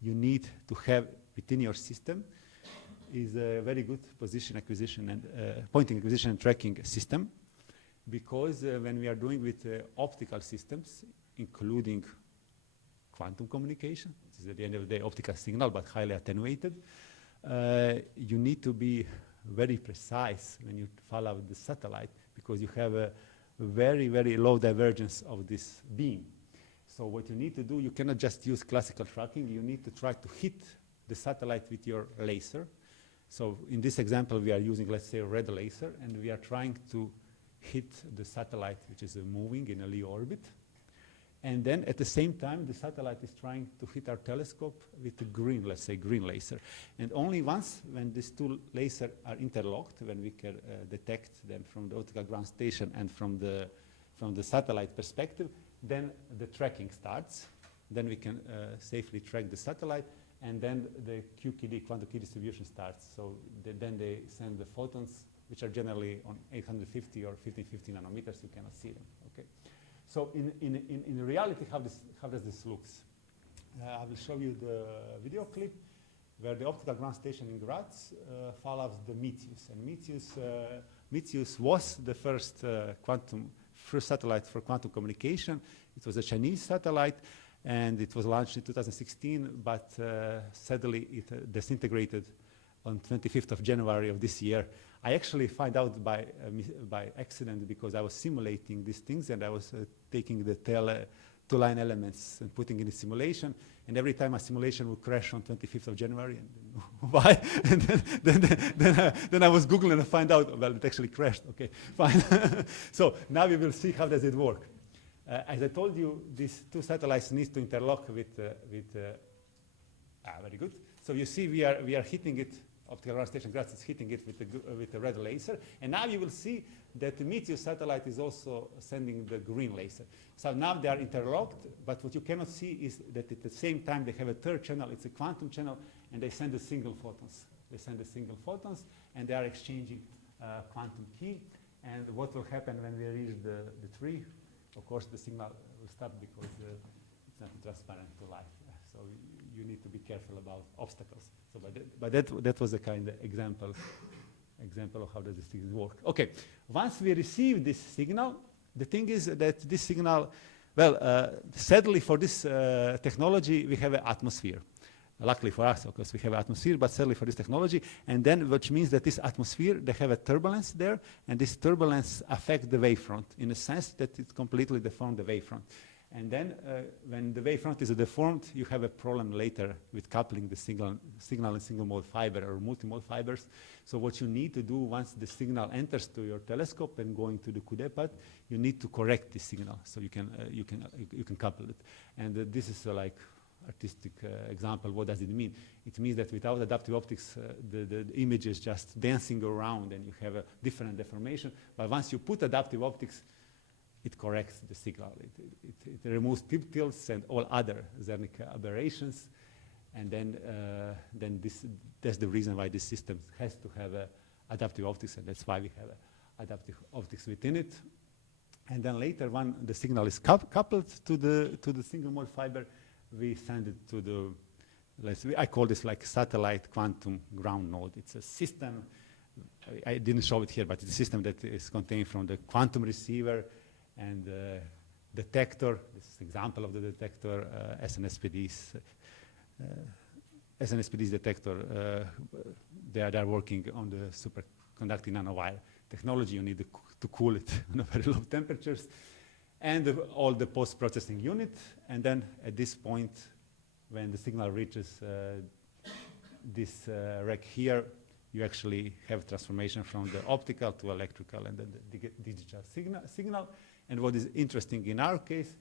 you need to have within your system is a very good position acquisition and pointing acquisition and tracking system, because when we are doing with optical systems, including quantum communication, which is at the end of the day optical signal but highly attenuated, you need to be very precise when you follow the satellite, because you have a very, very low divergence of this beam. So what you need to do, you cannot just use classical tracking, you need to try to hit the satellite with your laser. So in this example, we are using, let's say, a red laser, and we are trying to hit the satellite, which is moving in a LEO orbit. And then at the same time, the satellite is trying to hit our telescope with a green, let's say, green laser. And only once, when these two lasers are interlocked, when we can detect them from the optical ground station and from the satellite perspective, then the tracking starts. Then we can safely track the satellite, and then the QKD, quantum key distribution, starts. So then they send the photons, which are generally on 850 or 1550 nanometers. You cannot see them. Okay. So in reality, how does this look? I will show you the video clip where the optical ground station in Graz follows the Meteus. And Meteus was the first satellite for quantum communication. It was a Chinese satellite, and it was launched in 2016, but sadly it disintegrated on 25th of January of this year. I actually find out by accident, because I was simulating these things, and I was taking the two-line elements and putting in the simulation, and every time a simulation would crash on 25th of January, and why? And then I was Googling and find out, well, it actually crashed. Okay, fine. So now we will see how does it work. As I told you, these two satellites need to interlock very good. So you see we are hitting it. Optical ground station Graz is hitting it with the red laser. And now you will see that the Meteus satellite is also sending the green laser. So now they are interlocked, but what you cannot see is that at the same time they have a third channel. It's a quantum channel, and they send the single photons. They send the single photons, and they are exchanging quantum key. And what will happen when we reach the tree? Of course, the signal will stop, because it's not transparent to light. So you need to be careful about obstacles. So, but that was a kind of example of how does this thing work. Okay, once we receive this signal, the thing is that this signal, well, sadly for this technology, we have an atmosphere. Luckily for us, of course, we have an atmosphere, but sadly for this technology, and then which means that this atmosphere, they have a turbulence there, and this turbulence affects the wavefront in a sense that it completely deforms the wavefront. And then when the wavefront is deformed, you have a problem later with coupling the signal and single-mode fiber or multimode fibers. So what you need to do once the signal enters to your telescope and going to the Coude path, you need to correct the signal so you can couple it. And this is like artistic example. What does it mean? It means that without adaptive optics, the image is just dancing around, and you have a different deformation. But once you put adaptive optics, it corrects the signal. It removes tip tilts and all other Zernike aberrations. And then that's the reason why this system has to have adaptive optics, and that's why we have adaptive optics within it. And then later, when the signal is coupled to the single mode fiber, we send it to the, I call this like satellite quantum ground node. It's a system, I didn't show it here, but it's a system that is contained from the quantum receiver and detector. This is an example of the detector, SNSPD's detector. They are working on the superconducting nanowire technology. You need to cool it on very low temperatures, and all the post-processing unit. And then at this point, when the signal reaches this rack here, you actually have transformation from the optical to electrical and then the digital signal. And what is interesting in our case,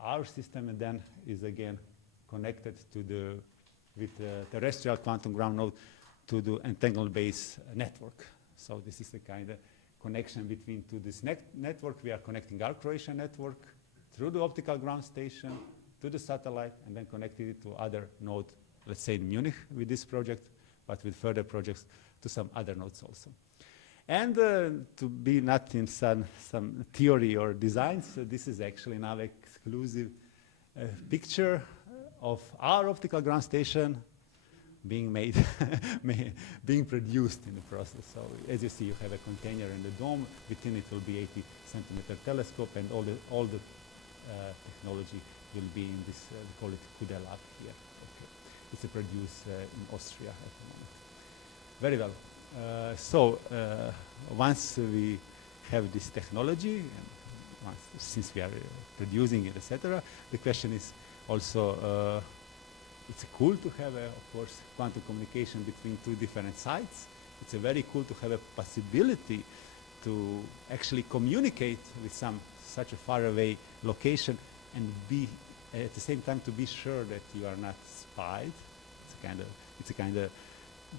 our system and then is again connected to with the terrestrial quantum ground node to the entangled base network. So this is the kind of connection between to this network. We are connecting our Croatian network through the optical ground station to the satellite, and then connected it to other node, let's say in Munich with this project, but with further projects to some other nodes also. And to be not in some theory or designs, this is actually now exclusive picture of our optical ground station being made, being produced in the process. So as you see, you have a container in the dome. Within it will be 80 centimeter telescope, and all the technology will be in this, we call it CUDA lab here. Okay. It's produced in Austria at the moment. Very well. So once we have this technology, and since we are producing it, etc., the question is also, it's cool to have, of course, quantum communication between two different sites. It's very cool to have a possibility to actually communicate with such a faraway location and be at the same time to be sure that you are not spied. It's a kind of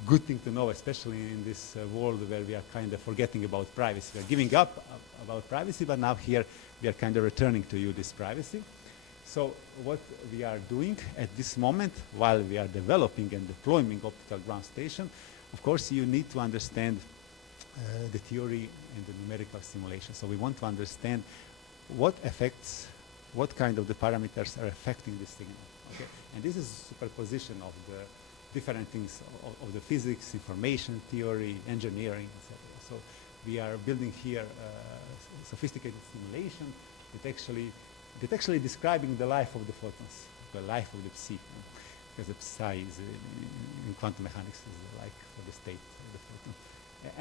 good thing to know, especially in this world where we are kind of forgetting about privacy. We are giving up about privacy, but now here we are kind of returning to you this privacy. So what we are doing at this moment, while we are developing and deploying optical ground station, of course you need to understand the theory and the numerical simulation. So we want to understand what effects, what kind of the parameters are affecting this signal. Okay? And this is superposition of the different things of the physics, information theory, engineering, etc. So we are building here sophisticated simulation that actually describing the life of the photons, the life of the psi, because the psi is in quantum mechanics is the like for the state of the photon.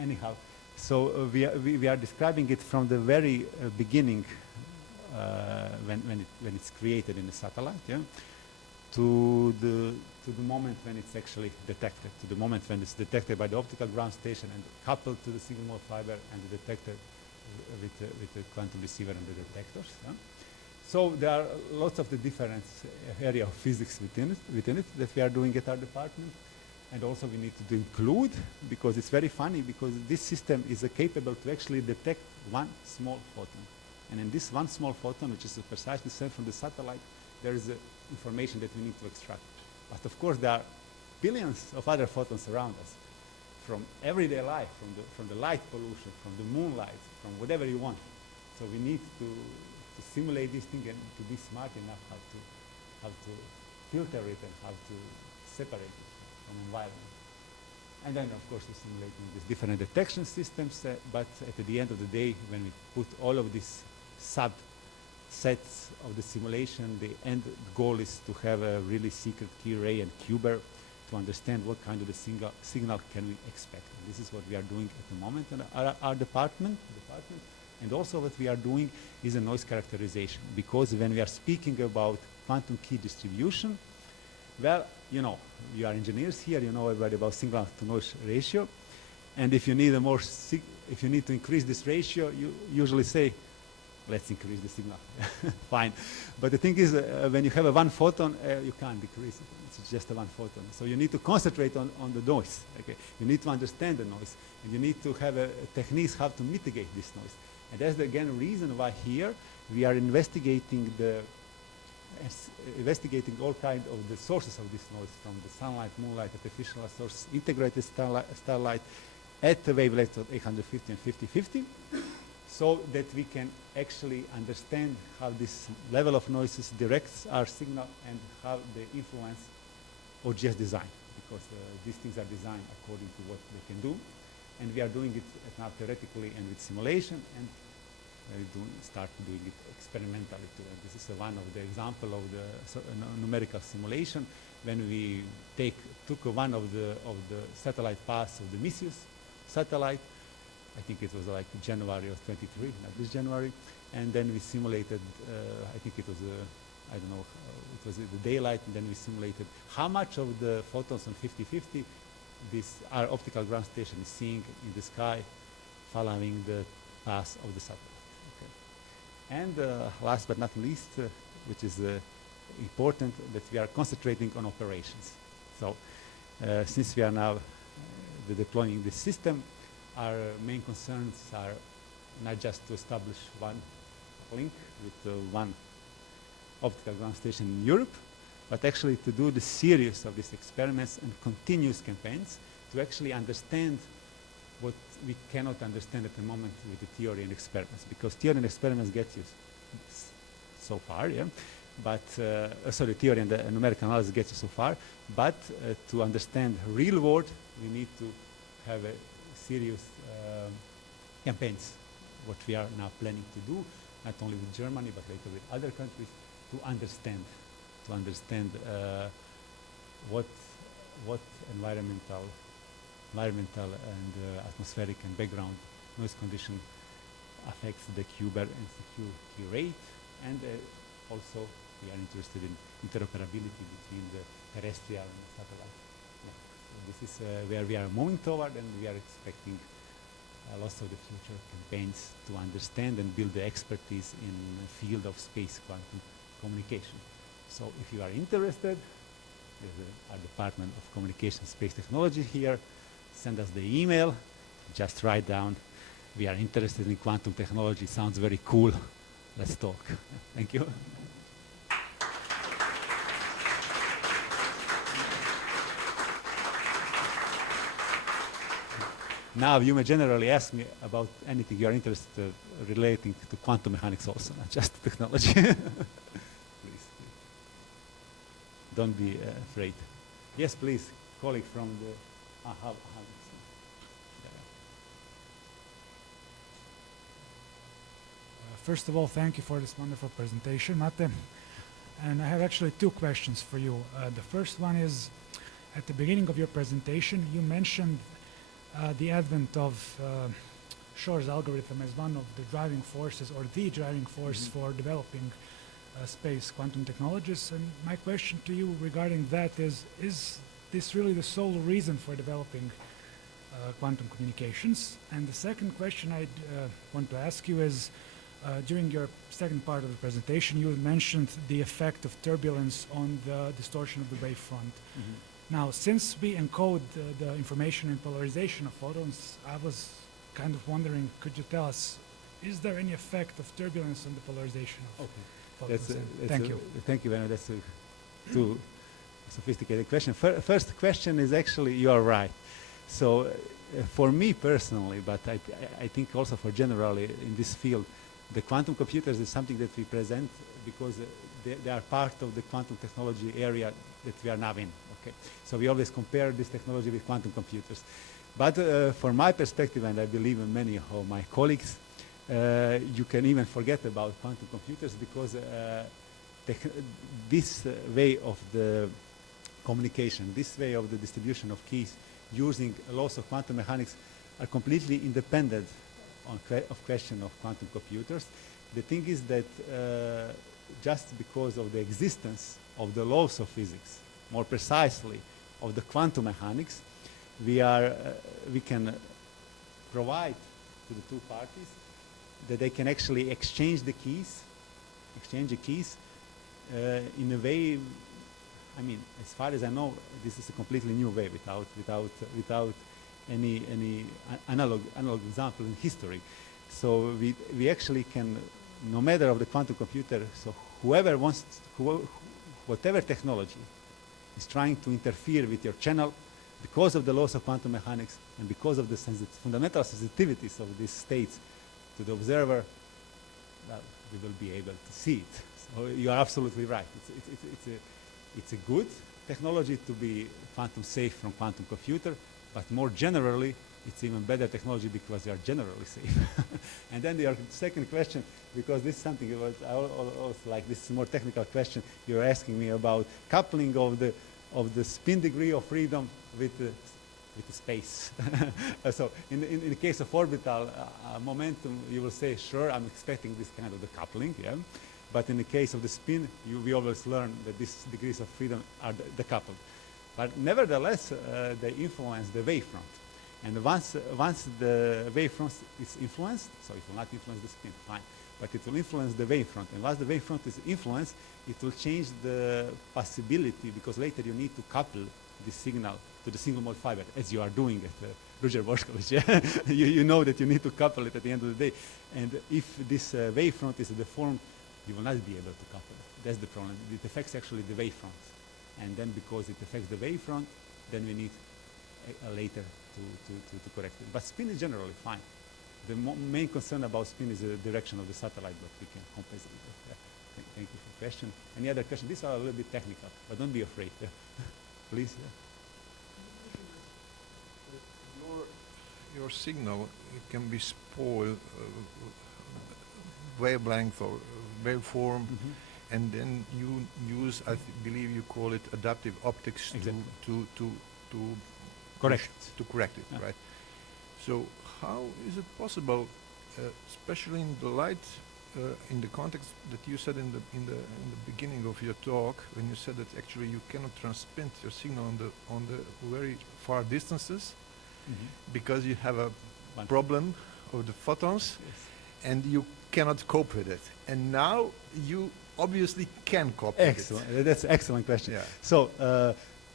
Anyhow, so we are describing it from the very beginning when it's created in the satellite, yeah, to the moment when it's actually detected, to the moment when it's detected by the optical ground station and coupled to the single mode fiber and detected with the quantum receiver and the detectors. Yeah. So there are lots of the different area of physics within it that we are doing at our department. And also we need to include, because it's very funny, because this system is capable to actually detect one small photon. And in this one small photon, which is precisely sent from the satellite, there is information that we need to extract. But of course, there are billions of other photons around us, from everyday life, from the light pollution, from the moonlight, from whatever you want. So we need to simulate this thing and to be smart enough how to filter it and how to separate it from environment. And then, of course, we're simulating these different detection systems, but at the end of the day, when we put all of these subsets of the simulation, the end goal is to have a really secret key ray and QBER to understand what kind of the signal can we expect. And this is what we are doing at the moment in our department. And also what we are doing is a noise characterization, because when we are speaking about quantum key distribution, well, you know, you are engineers here, you know everybody about signal to noise ratio. And if you need if you need to increase this ratio, you usually say, let's increase the signal. Fine. But the thing is, when you have a one photon, you can't decrease it. It's just a one photon. So you need to concentrate on the noise. Okay? You need to understand the noise. And you need to have techniques how to mitigate this noise. And that's, again, reason why here we are investigating the investigating all kinds of the sources of this noise, from the sunlight, moonlight, artificial source, integrated starlight, at the wavelengths of 850 and 5050, so that we can actually understand how this level of noises directs our signal and how they influence OGS design, because these things are designed according to what they can do. And we are doing it now theoretically and with simulation, and start doing it experimentally too. And this is one of the example of the numerical simulation when we took one of the satellite paths of the Misius satellite. I think it was like January of 23, not this January, and then we simulated. I think it was I don't know. It was the daylight, and then we simulated how much of the photons on 5050 our optical ground station is seeing in the sky following the path of the satellite. Okay. And last but not least, which is important, that we are concentrating on operations. So since we are now deploying this system, our main concerns are not just to establish one link with one optical ground station in Europe, but actually to do the series of these experiments and continuous campaigns to actually understand what we cannot understand at the moment with the theory and experiments, because theory and experiments get you so far, yeah. But sorry, theory and the numerical analysis gets you so far. But to understand real world, we need to have a serious campaigns, what we are now planning to do, not only with Germany but later with other countries, to understand what environmental and atmospheric and background noise condition affects the Q-bar and Q rate, and also we are interested in interoperability between the terrestrial and satellite networks. So this is where we are moving toward, and we are expecting lots of the future campaigns to understand and build the expertise in the field of space quantum communication. So if you are interested, there's our Department of Communication Space Technology here. Send us the email. Just write down, we are interested in quantum technology. Sounds very cool. Let's talk. Thank you. Now, you may generally ask me about anything you are interested relating to quantum mechanics also, not just technology. Please. Don't be afraid. Yes, please, colleague from the... First of all, thank you for this wonderful presentation, Mate. And I have actually two questions for you. The first one is, at the beginning of your presentation, you mentioned the advent of Shor's algorithm as one of the driving forces, or the driving force for developing space quantum technologies. And my question to you regarding that is this really the sole reason for developing quantum communications? And the second question I want to ask you is, during your second part of the presentation, you mentioned the effect of turbulence on the distortion of the wavefront. Now, since we encode the information and polarization of photons, I was kind of wondering, could you tell us, is there any effect of turbulence on the polarization of photons? Thank you. Thank you, Werner. That's a too sophisticated question. First question is actually, you are right. So for me personally, but I think also for generally in this field, the quantum computers is something that we present because they are part of the quantum technology area that we are now in. Okay, so we always compare this technology with quantum computers. But from my perspective, and I believe in many of my colleagues, you can even forget about quantum computers because this way of the communication, this way of the distribution of keys using laws of quantum mechanics are completely independent of question of quantum computers. The thing is that just because of the existence of the laws of physics, more precisely of the quantum mechanics, we can provide to the two parties that they can actually exchange the keys in a way. I mean, as far as I know, this is a completely new way without any analog example in history. So we actually can no matter of the quantum computer, so whoever wants, whatever technology is trying to interfere with your channel because of the laws of quantum mechanics and because of the fundamental sensitivities of these states to the observer, well, we will be able to see it. So you are absolutely right. It's a good technology to be quantum safe from quantum computer, but more generally, it's even better technology because they are generally safe. And then your second question, because this is something about, I also like, this is a more technical question. You're asking me about coupling of the spin degree of freedom with the space. So in the case of orbital momentum, you will say, sure, I'm expecting this kind of the coupling, yeah. But in the case of the spin, we always learn that these degrees of freedom are decoupled. But nevertheless, they influence the wavefront. And once the wavefront is influenced, so it will not influence the spin, fine, but it will influence the wavefront. And once the wavefront is influenced, it will change the possibility, because later you need to couple the signal to the single mode fiber, as you are doing at Ruđer Bošković. Yeah? you know that you need to couple it at the end of the day. And if this wavefront is deformed, you will not be able to couple it. That's the problem. It affects actually the wavefront. And then because it affects the wavefront, then we need later to correct it. But spin is generally fine. The main concern about spin is the direction of the satellite, but we can compensate it. Yeah. Thank you for the question. Any other question? These are a little bit technical, but don't be afraid. Yeah. Please. Yeah. Your signal can be spoiled, wavelength or waveform, and then you use, I believe you call it adaptive optics Exactly. to Correct. to correct it, Yeah. right? So how is it possible, especially in the light, in the context that you said in the beginning of your talk, when you said that actually you cannot transmit your signal on the very far distances because you have a One. problem of the photons Yes. and you cannot cope with it. And now you obviously can cope with it. Excellent. That's an excellent question. Yeah. So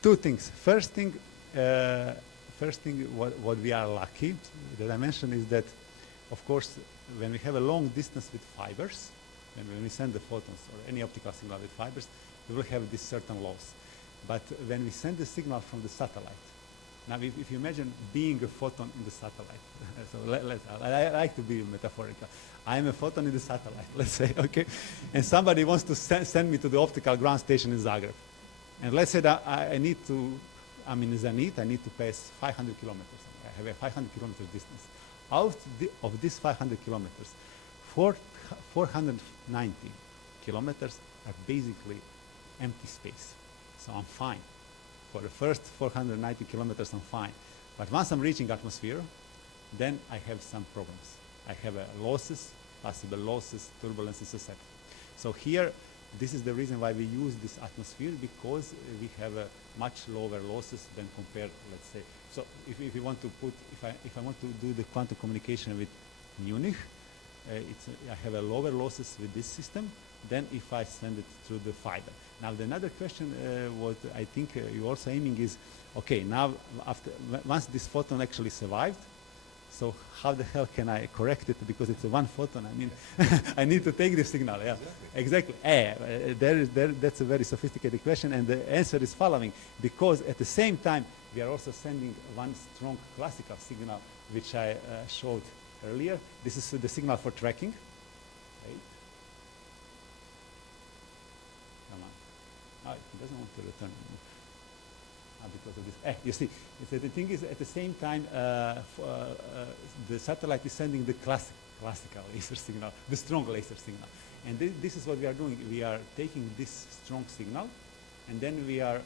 two things. First thing, what we are lucky that I mentioned is that, of course, when we have a long distance with fibers, and when we send the photons or any optical signal with fibers, we will have this certain loss. But when we send the signal from the satellite, now if you imagine being a photon in the satellite, so I like to be metaphorical. I am a photon in the satellite, let's say, okay? And somebody wants to send me to the optical ground station in Zagreb. And let's say that I need to, I'm in Zenit, I need to pass 500 kilometers. I have a 500 kilometer distance. Out of these 500 kilometers, 490 kilometers are basically empty space. So I'm fine. For the first 490 kilometers, I'm fine. But once I'm reaching atmosphere, then I have some problems. I have losses, possible losses, turbulences, etc. So here, this is the reason why we use this atmosphere, because we have much lower losses than compared, let's say. So if you want to put, if I want to do the quantum communication with Munich, I have a lower losses with this system than if I send it through the fiber. Now, the another question, what I think you're also aiming is, okay, now once this photon actually survived, so how the hell can I correct it? Because it's a one photon. I mean, I need to take the signal. Yeah, exactly. That's a very sophisticated question, and the answer is following. Because at the same time, we are also sending one strong classical signal, which I showed earlier. This is the signal for tracking. Right. Come on. Oh, it doesn't want to return. Because of this. You see, the thing is, at the same time, the satellite is sending the classical laser signal, the strong laser signal. And this is what we are doing. We are taking this strong signal, and then we are,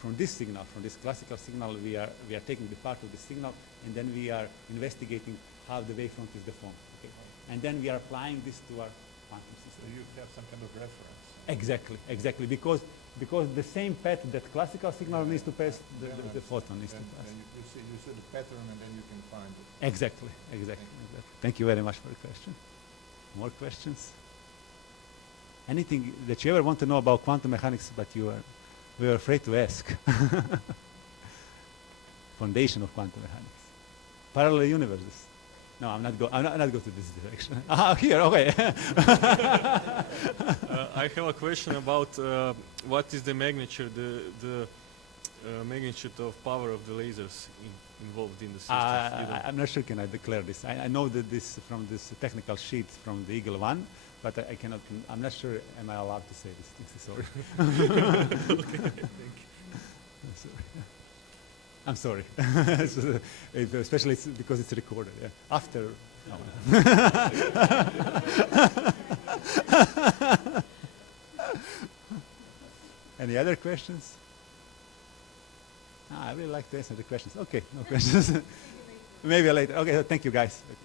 from this signal, from this classical signal, we are taking the part of the signal, and then we are investigating how the wavefront is deformed. Okay? And then we are applying this to our quantum system. So you have some kind of reference. Exactly, because the same path that classical signal needs to pass, the photon needs to pass. You see the pattern, and then you can find it. Exactly. Thank you very much for the question. More questions? Anything that you ever want to know about quantum mechanics, but we are afraid to ask? Foundation of quantum mechanics. Parallel universes. No, I'm not go to this direction. Ah, here, okay. I have a question about what is the magnitude, the magnitude of power of the lasers involved in the system. I'm not sure can I declare this. I know that this from this technical sheet from the Eagle One, but I cannot. I'm not sure. Am I allowed to say this? Sorry. Okay, thank you. I'm sorry. Especially because it's recorded. Yeah. After. No. Any other questions? I really like to answer the questions. Okay, no questions. Maybe later. Okay, thank you guys. Okay.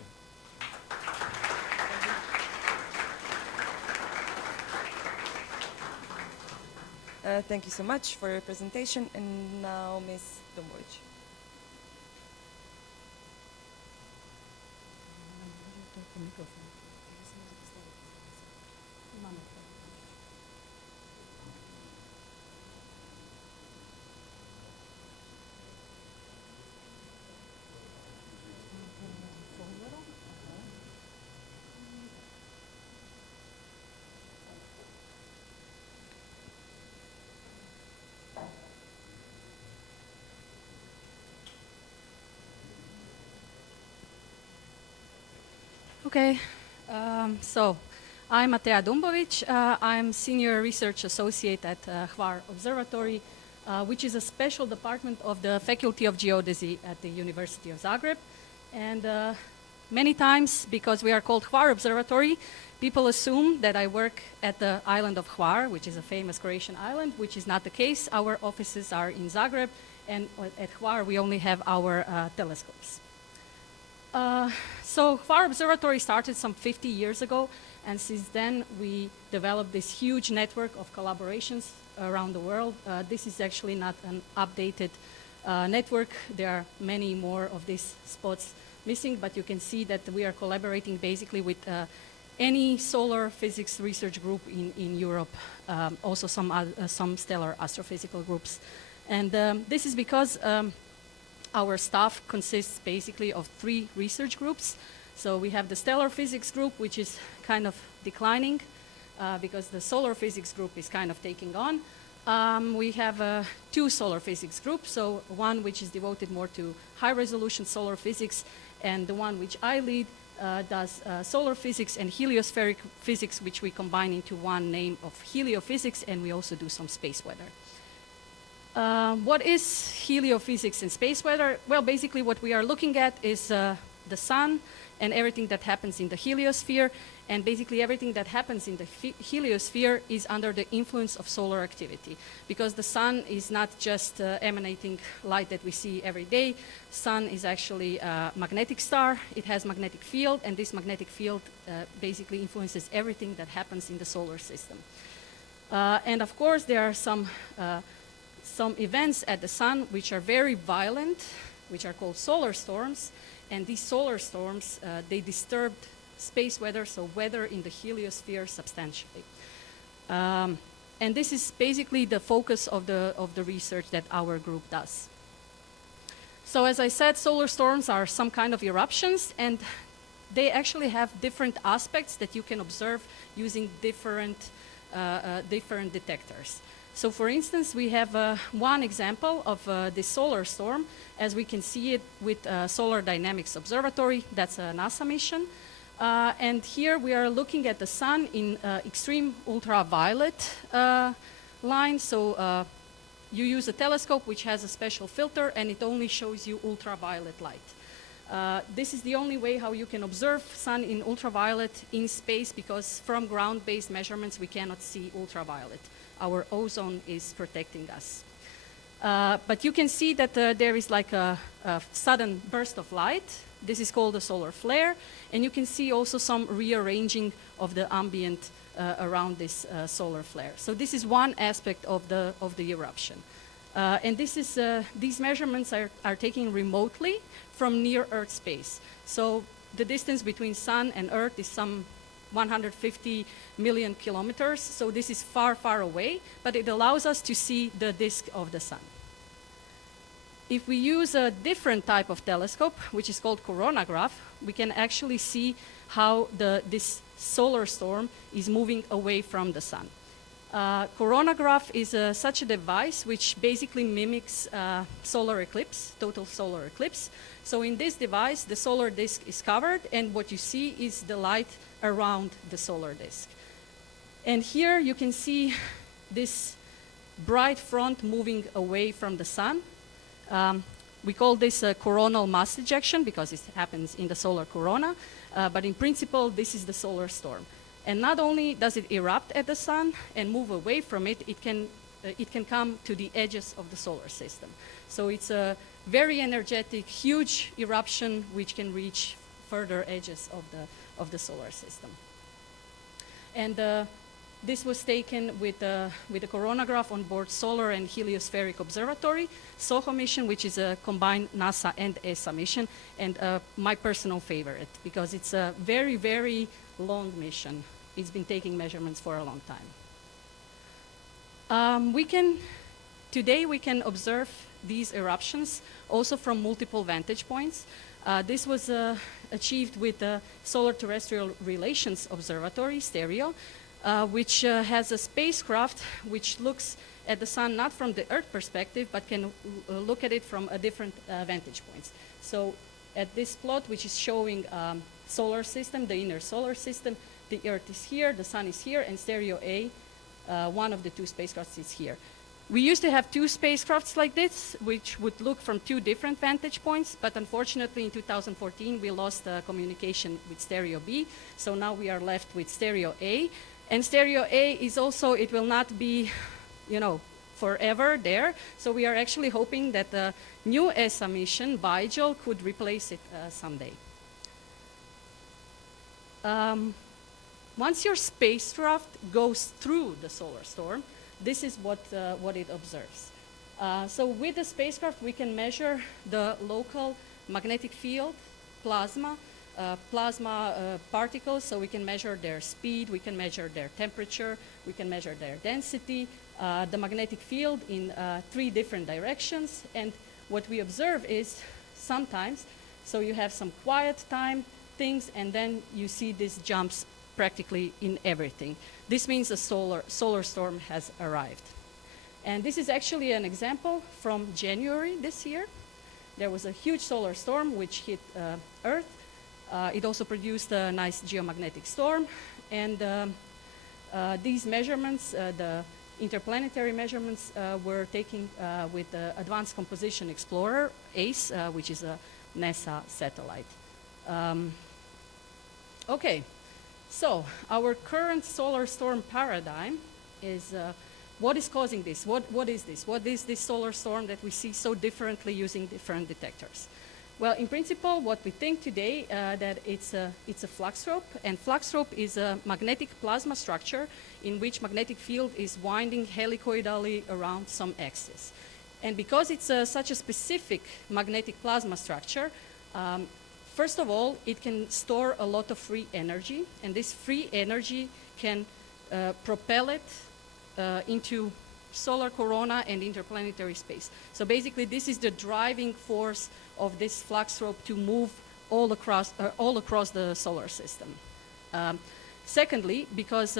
Thank you so much for your presentation. And now, Ms. Dumbovic. Okay, so I'm Matea Dumbovic. I'm Senior Research Associate at Hvar Observatory, which is a special department of the Faculty of Geodesy at the University of Zagreb. And many times, because we are called Hvar Observatory, people assume that I work at the island of Hvar, which is a famous Croatian island, which is not the case. Our offices are in Zagreb, and at Hvar we only have our telescopes. So Hvar Observatory started some 50 years ago, and since then we developed this huge network of collaborations around the world. This is actually not an updated network. There are many more of these spots missing, but you can see that we are collaborating basically with any solar physics research group in Europe, also some stellar astrophysical groups. And this is because our staff consists basically of 3 research groups. So we have the stellar physics group, which is kind of declining because the solar physics group is kind of taking on. We have 2 solar physics groups, so one which is devoted more to high-resolution solar physics, and the one which I lead does solar physics and heliospheric physics, which we combine into one name of heliophysics, and we also do some space weather. What is heliophysics and space weather? Well, basically what we are looking at is the sun and everything that happens in the heliosphere, and basically everything that happens in the heliosphere is under the influence of solar activity, because the sun is not just emanating light that we see every day. Sun is actually a magnetic star. It has magnetic field, and this magnetic field basically influences everything that happens in the solar system. And of course there are some events at the sun which are very violent, which are called solar storms, and these solar storms, they disturbed space weather, so weather in the heliosphere substantially. And this is basically the focus of the research that our group does. So as I said, solar storms are some kind of eruptions, and they actually have different aspects that you can observe using different detectors. So for instance, we have one example of this solar storm, as we can see it with Solar Dynamics Observatory. That's a NASA mission. And here we are looking at the sun in extreme ultraviolet line. So you use a telescope which has a special filter, and it only shows you ultraviolet light. This is the only way how you can observe sun in ultraviolet in space, because from ground-based measurements we cannot see ultraviolet. Our ozone is protecting us. But you can see that there is like a sudden burst of light. This is called a solar flare, and you can see also some rearranging of the ambient around this solar flare. So this is one aspect of the eruption. And these measurements are taken remotely from near Earth space. So the distance between Sun and Earth is some 150 million kilometers, so this is far, far away, but it allows us to see the disk of the sun. if we use a different type of telescope, which is called coronagraph, we can actually see how this solar storm is moving away from the sun. Coronagraph is such a device which basically mimics solar eclipse, total solar eclipse. So in this device, the solar disk is covered, and what you see is the light around the solar disk. And here you can see this bright front moving away from the sun. We call this coronal mass ejection because it happens in the solar corona, but in principle, this is the solar storm. And not only does it erupt at the sun and move away from it, it can come to the edges of the solar system. So it's a very energetic, huge eruption which can reach further edges of the solar system. And this was taken with a coronagraph on board Solar and Heliospheric Observatory, SOHO mission, which is a combined NASA and ESA mission, and my personal favorite because it's a very, very long mission. It's been taking measurements for a long time. Today we can observe these eruptions also from multiple vantage points. This was achieved with the Solar Terrestrial Relations Observatory, STEREO, which has a spacecraft which looks at the sun not from the Earth perspective, but can look at it from a different vantage points. So at this plot, which is showing solar system, the inner solar system, the Earth is here, the sun is here, and Stereo A, one of the two spacecrafts is here. We used to have two spacecrafts like this, which would look from two different vantage points, but unfortunately in 2014 we lost communication with Stereo B, so now we are left with Stereo A. And Stereo A is also, it will not be, forever there, so we are actually hoping that the new ESA mission, BIGEL, could replace it someday. Once your spacecraft goes through the solar storm, this is what it observes. So with the spacecraft, we can measure the local magnetic field, plasma particles, so we can measure their speed, we can measure their temperature, we can measure their density, the magnetic field in 3 different directions. And what we observe is sometimes, so you have some quiet time things, and then you see these jumps practically in everything. This means a solar storm has arrived. And this is actually an example from January this year. There was a huge solar storm which hit Earth. It also produced a nice geomagnetic storm. And these measurements, the interplanetary measurements, were taken with the Advanced Composition Explorer, ACE, which is a NASA satellite. Okay. So our current solar storm paradigm is what is causing this? What is this? What is this solar storm that we see so differently using different detectors? Well, in principle, what we think today that it's a flux rope, and flux rope is a magnetic plasma structure in which magnetic field is winding helicoidally around some axis. And because it's such a specific magnetic plasma structure, first of all, it can store a lot of free energy, and this free energy can propel it into solar corona and interplanetary space. So basically, this is the driving force of this flux rope to move all across the solar system. Secondly, because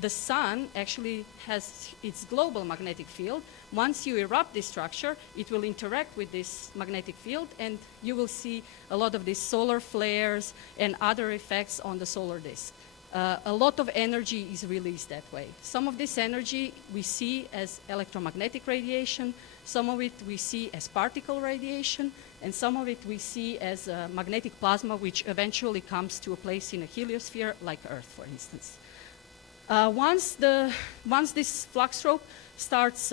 the sun actually has its global magnetic field. Once you erupt this structure, it will interact with this magnetic field, and you will see a lot of these solar flares and other effects on the solar disk. A lot of energy is released that way. Some of this energy we see as electromagnetic radiation, some of it we see as particle radiation, and some of it we see as magnetic plasma, which eventually comes to a place in a heliosphere, like Earth, for instance. Once this flux rope starts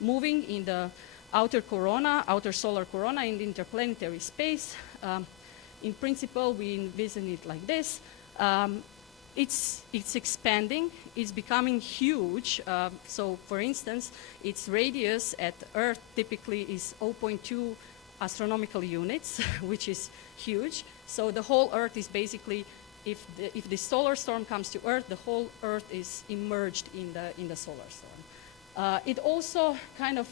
moving in the outer solar corona in the interplanetary space, in principle, we envision it like this. It's expanding, it's becoming huge. So for instance, its radius at Earth typically is 0.2 astronomical units, which is huge. So the whole Earth is basically, if the solar storm comes to Earth, the whole Earth is immersed in the solar storm. It also kind of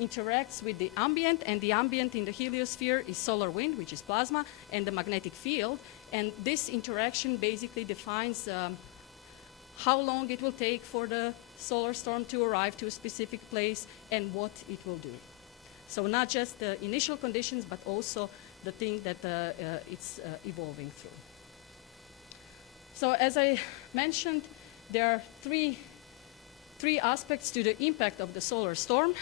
interacts with the ambient, and the ambient in the heliosphere is solar wind, which is plasma, and the magnetic field. And this interaction basically defines how long it will take for the solar storm to arrive to a specific place and what it will do. So not just the initial conditions, but also the thing that it's evolving through. So as I mentioned, there are three aspects to the impact of the solar storm.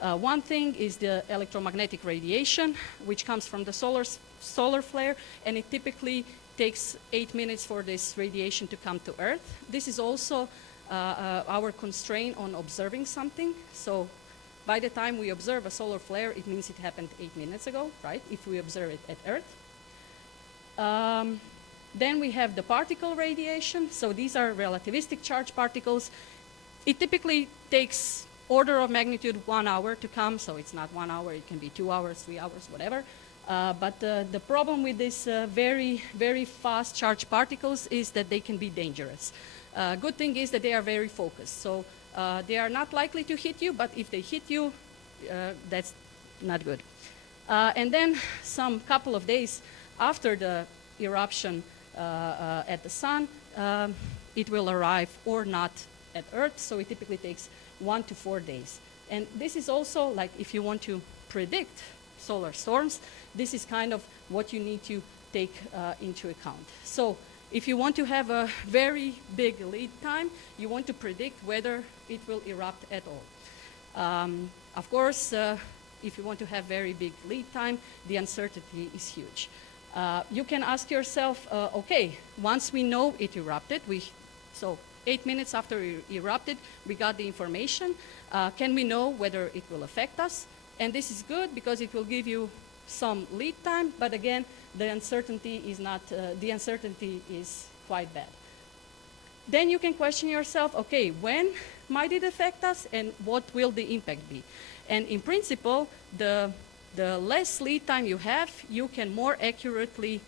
One thing is the electromagnetic radiation, which comes from the solar flare, and it typically takes 8 minutes for this radiation to come to Earth. This is also our constraint on observing something. So by the time we observe a solar flare, it means it happened 8 minutes ago, right, if we observe it at Earth. Then we have the particle radiation. So these are relativistic charge particles. It typically takes order of magnitude 1 hour to come. So it's not 1 hour, it can be 2 hours, 3 hours, whatever. But the problem with these very, very fast charged particles is that they can be dangerous. Good thing is that they are very focused. So they are not likely to hit you, but if they hit you, that's not good. And then some couple of days after the eruption at the sun, it will arrive or not at Earth. So it typically takes 1 to 4 days. And this is also, like, if you want to predict solar storms, this is kind of what you need to take into account. So if you want to have a very big lead time, you want to predict whether it will erupt at all. Of course, if you want to have very big lead time, the uncertainty is huge. You can ask yourself, okay, once we know it erupted, so 8 minutes after it erupted, we got the information. Can we know whether it will affect us? And this is good because it will give you some lead time, but again, the uncertainty is quite bad. Then you can question yourself, okay, when might it affect us and what will the impact be? And in principle, the less lead time you have, you can more accurately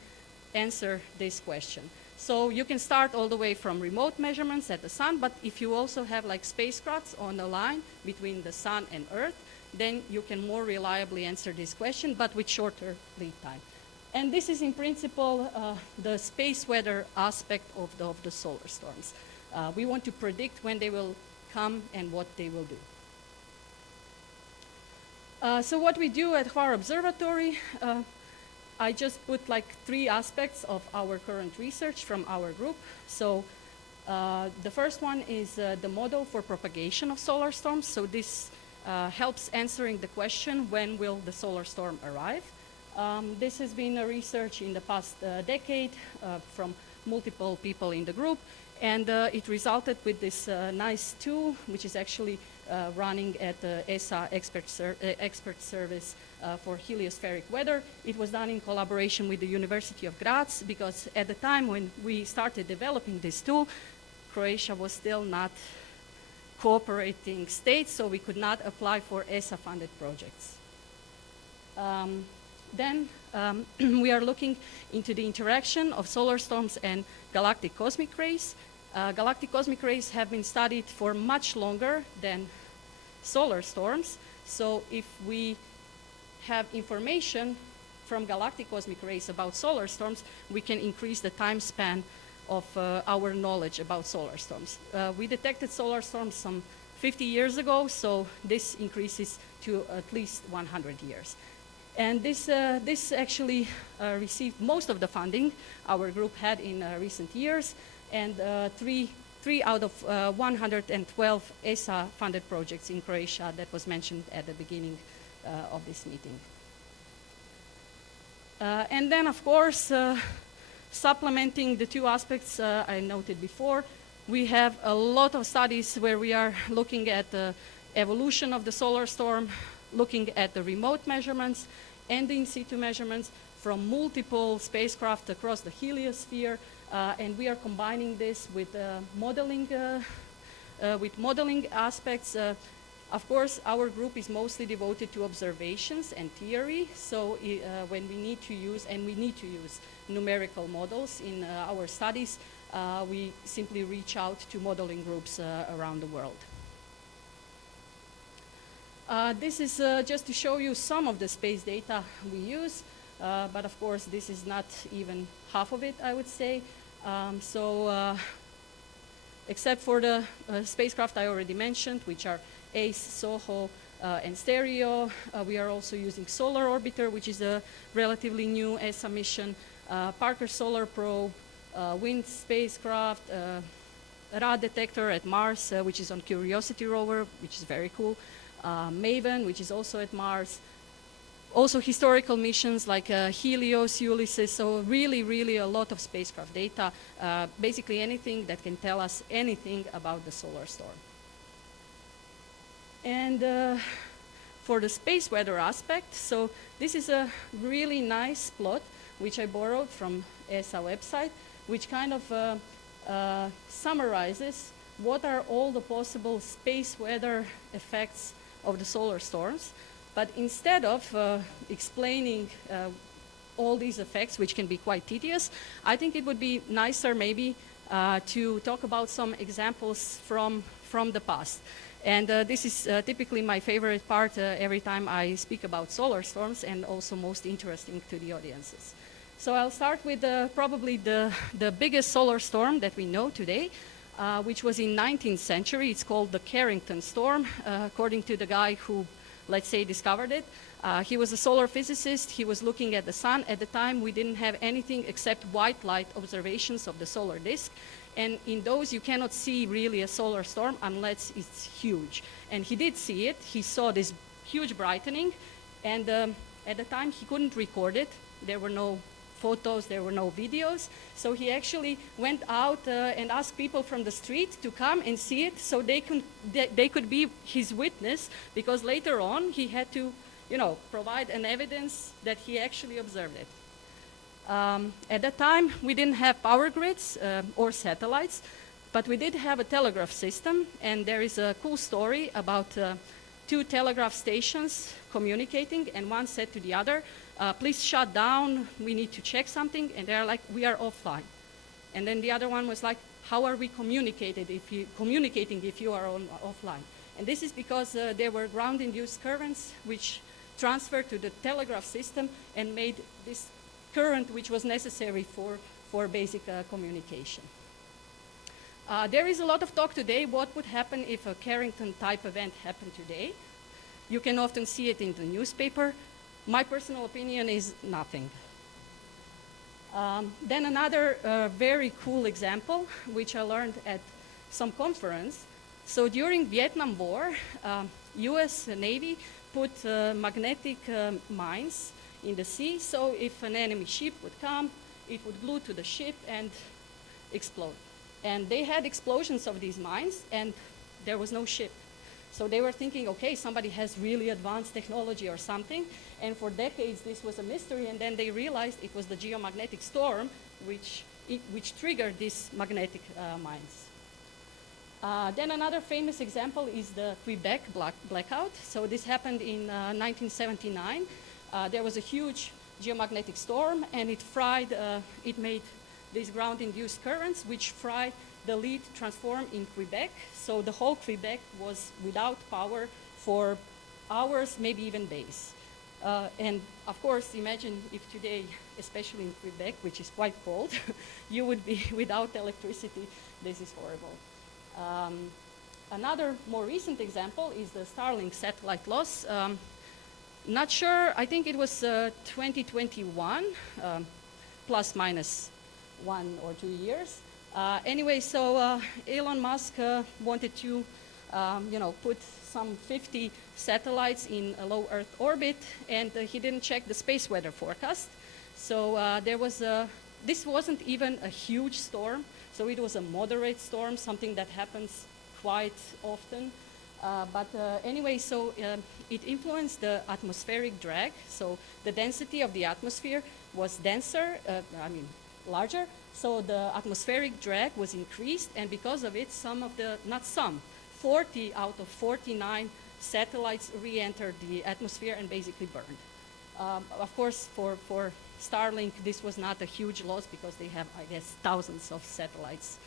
answer this question. So you can start all the way from remote measurements at the sun, but if you also have like spacecrafts on the line between the sun and Earth, then you can more reliably answer this question, but with shorter lead time. And this is in principle the space weather aspect of the solar storms. We want to predict when they will come and what they will do. So what we do at Hvar Observatory, I just put like 3 aspects of our current research from our group. So the first one is the model for propagation of solar storms. So this helps answering the question, when will the solar storm arrive? This has been a research in the past decade from multiple people in the group, and it resulted with this nice tool, which is actually running at the ESA expert service for heliospheric weather. It was done in collaboration with the University of Graz, because at the time when we started developing this tool, Croatia was still not cooperating state, so we could not apply for ESA-funded projects. Then we are looking into the interaction of solar storms and galactic cosmic rays. Galactic cosmic rays have been studied for much longer than solar storms. So if we have information from galactic cosmic rays about solar storms, we can increase the time span of our knowledge about solar storms. We detected solar storms some 50 years ago, so this increases to at least 100 years. And this actually received most of the funding our group had in recent years, and three out of 112 ESA-funded projects in Croatia that was mentioned at the beginning of this meeting. And then, of course, supplementing the 2 aspects I noted before, we have a lot of studies where we are looking at the evolution of the solar storm, looking at the remote measurements and the in situ measurements from multiple spacecraft across the heliosphere, and we are combining this with modeling aspects. Of course, our group is mostly devoted to observations and theory, so when we need to use numerical models in our studies, we simply reach out to modeling groups around the world. This is just to show you some of the space data we use, but of course this is not even half of it, I would say. Except for the spacecraft I already mentioned, which are ACE, SOHO, and Stereo. We are also using Solar Orbiter, which is a relatively new ESA mission, Parker Solar Probe, WIND spacecraft, Ra detector at Mars, which is on Curiosity rover, which is very cool, MAVEN, which is also at Mars. Also historical missions like Helios, Ulysses, so really, really a lot of spacecraft data, basically anything that can tell us anything about the solar storm. And for the space weather aspect, so this is a really nice plot which I borrowed from ESA website, which kind of summarizes what are all the possible space weather effects of the solar storms. But instead of explaining all these effects, which can be quite tedious, I think it would be nicer maybe to talk about some examples from the past. And this is typically my favorite part every time I speak about solar storms, and also most interesting to the audiences. So I'll start with probably the biggest solar storm that we know today, which was in 19th century. It's called the Carrington Storm, according to the guy who, let's say, discovered it. He was a solar physicist. He was looking at the sun. At the time, we didn't have anything except white light observations of the solar disk. And in those, you cannot see really a solar storm unless it's huge. And he did see it. He saw this huge brightening. And at the time, he couldn't record it. There were no photos, there were no videos. So he actually went out and asked people from the street to come and see it so they could be his witness, because later on he had to, provide an evidence that he actually observed it. At that time, we didn't have power grids or satellites, but we did have a telegraph system, and there is a cool story about two telegraph stations communicating, and one said to the other, please shut down, we need to check something, and they're like, we are offline. And then the other one was like, how are we communicating if you are offline? And this is because there were ground-induced currents which transferred to the telegraph system and made this current which was necessary for basic communication. There is a lot of talk today what would happen if a Carrington-type event happened today. You can often see it in the newspaper. My personal opinion is nothing. Then another very cool example, which I learned at some conference. So during Vietnam War, US Navy put magnetic mines in the sea, so if an enemy ship would come, it would glue to the ship and explode. And they had explosions of these mines, and there was no ship. So they were thinking, okay, somebody has really advanced technology or something. And for decades, this was a mystery. And then they realized it was the geomagnetic storm which triggered these magnetic mines. Then another famous example is the Quebec blackout. So this happened in 1979. There was a huge geomagnetic storm, and it made these ground-induced currents, which fried the lead transform in Quebec. So the whole Quebec was without power for hours, maybe even days. And of course, imagine if today, especially in Quebec, which is quite cold, you would be without electricity. This is horrible. Another more recent example is the Starlink satellite loss. Not sure, I think it was 2021, plus minus 1 or 2 years. Anyway, so Elon Musk wanted to, put some 50 satellites in a low Earth orbit, and he didn't check the space weather forecast. So this wasn't even a huge storm, so it was a moderate storm, something that happens quite often. Anyway, so it influenced the atmospheric drag. So the density of the atmosphere was larger. So the atmospheric drag was increased, and because of it, 40 out of 49 satellites re-entered the atmosphere and basically burned. Of course, for Starlink, this was not a huge loss because they have, I guess, thousands of satellites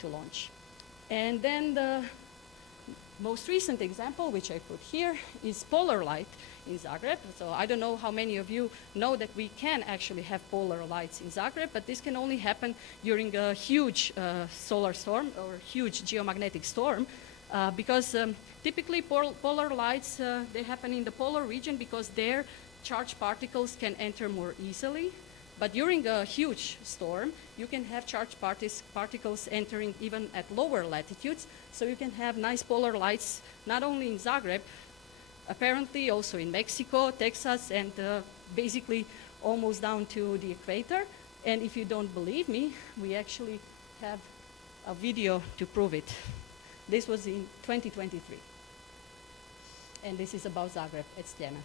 to launch. And then most recent example, which I put here, is polar light in Zagreb. So I don't know how many of you know that we can actually have polar lights in Zagreb, but this can only happen during a huge solar storm or huge geomagnetic storm, because typically polar lights, they happen in the polar region because there charged particles can enter more easily. But during a huge storm, you can have charged particles entering even at lower latitudes. So you can have nice polar lights, not only in Zagreb, apparently also in Mexico, Texas, and basically almost down to the equator. And if you don't believe me, we actually have a video to prove it. This was in 2023. And this is about Zagreb at Stjena.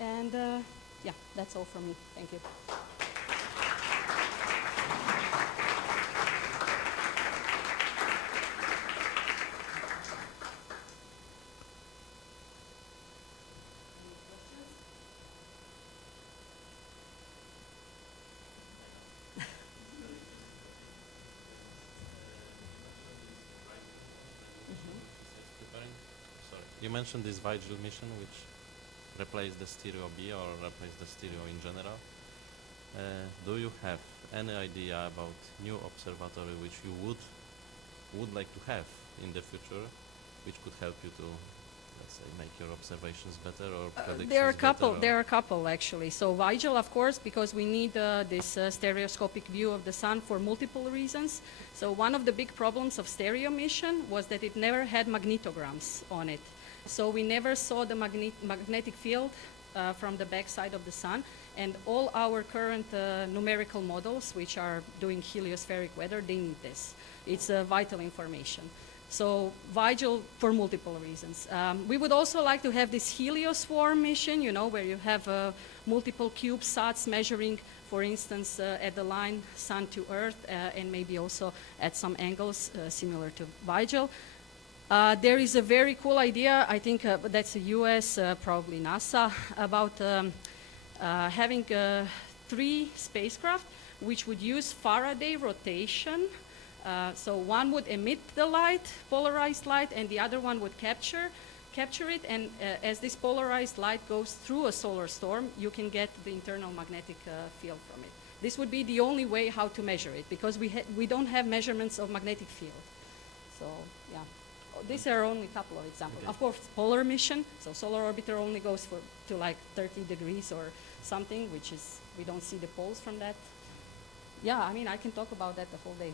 And yeah, that's all from me. Thank you. Sorry. You mentioned this Vigil mission, which replaced the Stereo B or replaced the Stereo in general. Do you have any idea about new observatory which you would like to have in the future, which could help you to, let's say, make your observations better or predictions There are a couple. better? There are a couple actually. So Vigil, of course, because we need this stereoscopic view of the sun for multiple reasons. So one of the big problems of Stereo mission was that it never had magnetograms on it. So we never saw the magnetic field from the backside of the sun. And all our current numerical models, which are doing heliospheric weather, they need this. It's vital information. So Vigil for multiple reasons. We would also like to have this helioswarm mission, you know, where you have multiple CubeSats measuring, for instance, at the line sun to earth, and maybe also at some angles similar to Vigil. There is a very cool idea, I think that's the US, probably NASA, about having 3 spacecraft which would use Faraday rotation. So one would emit the light, polarized light, and the other one would capture it. And as this polarized light goes through a solar storm, you can get the internal magnetic field from it. This would be the only way how to measure it, because we don't have measurements of magnetic field. So yeah, these are only a couple of examples. Okay. Of course, polar mission. So solar orbiter only goes to like 30 degrees or something, which is, we don't see the poles from that. Yeah, I mean, I can talk about that the whole day.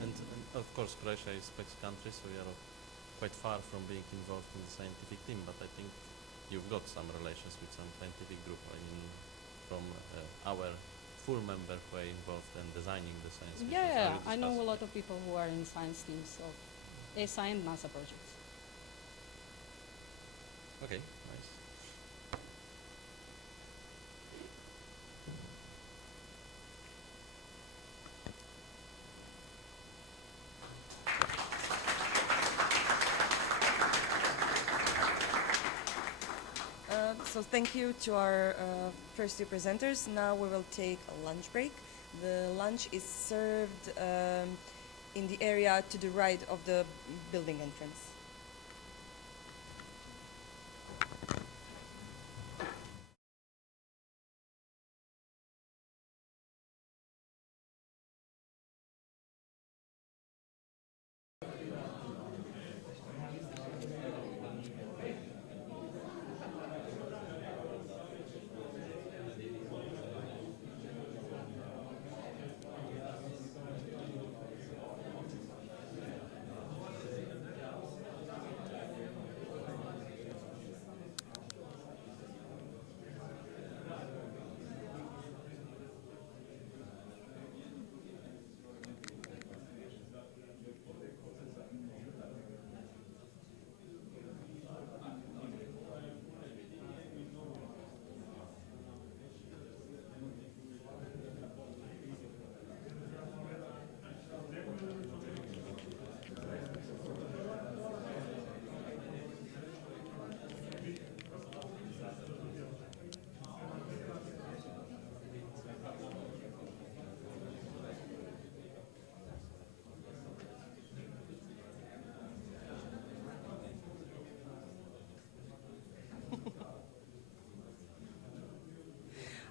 And of course, Croatia is a country, so we are quite far from being involved in the scientific team, but I think you've got some relations with some scientific group. I mean, from our full member who are involved in designing the science missions. Yeah, I know a lot of people who are in science teams of ESA and NASA projects. Okay, nice. So thank you to our first 2 presenters. Now we will take a lunch break. The lunch is served in the area to the right of the building entrance.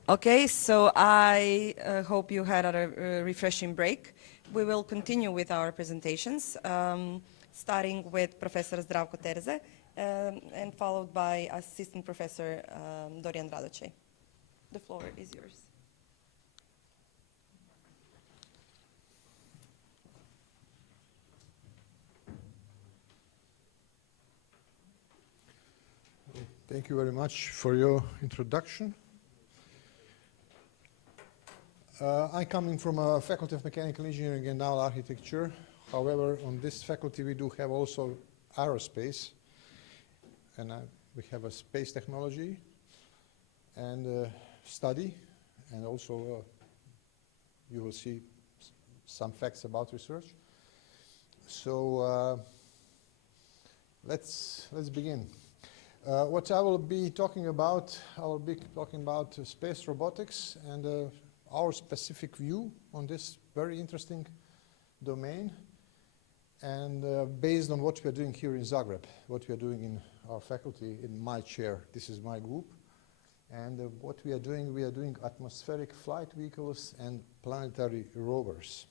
Okay, so I hope you had a refreshing break. We will continue with our presentations, starting with Professor Zdravko Terze, and followed by Assistant Professor Dorian Radoce. The floor is yours. Thank you very much for your introduction. I'm coming from a Faculty of Mechanical Engineering and Naval Architecture. However, on this faculty we do have also aerospace, and we have a space technology and study, and also you will see some facts about research. So let's begin. What I will be talking about, space robotics and our specific view on this very interesting domain, and based on what we are doing here in Zagreb, what we are doing in our faculty, in my chair. This is my group, and what we are doing atmospheric flight vehicles and planetary rovers.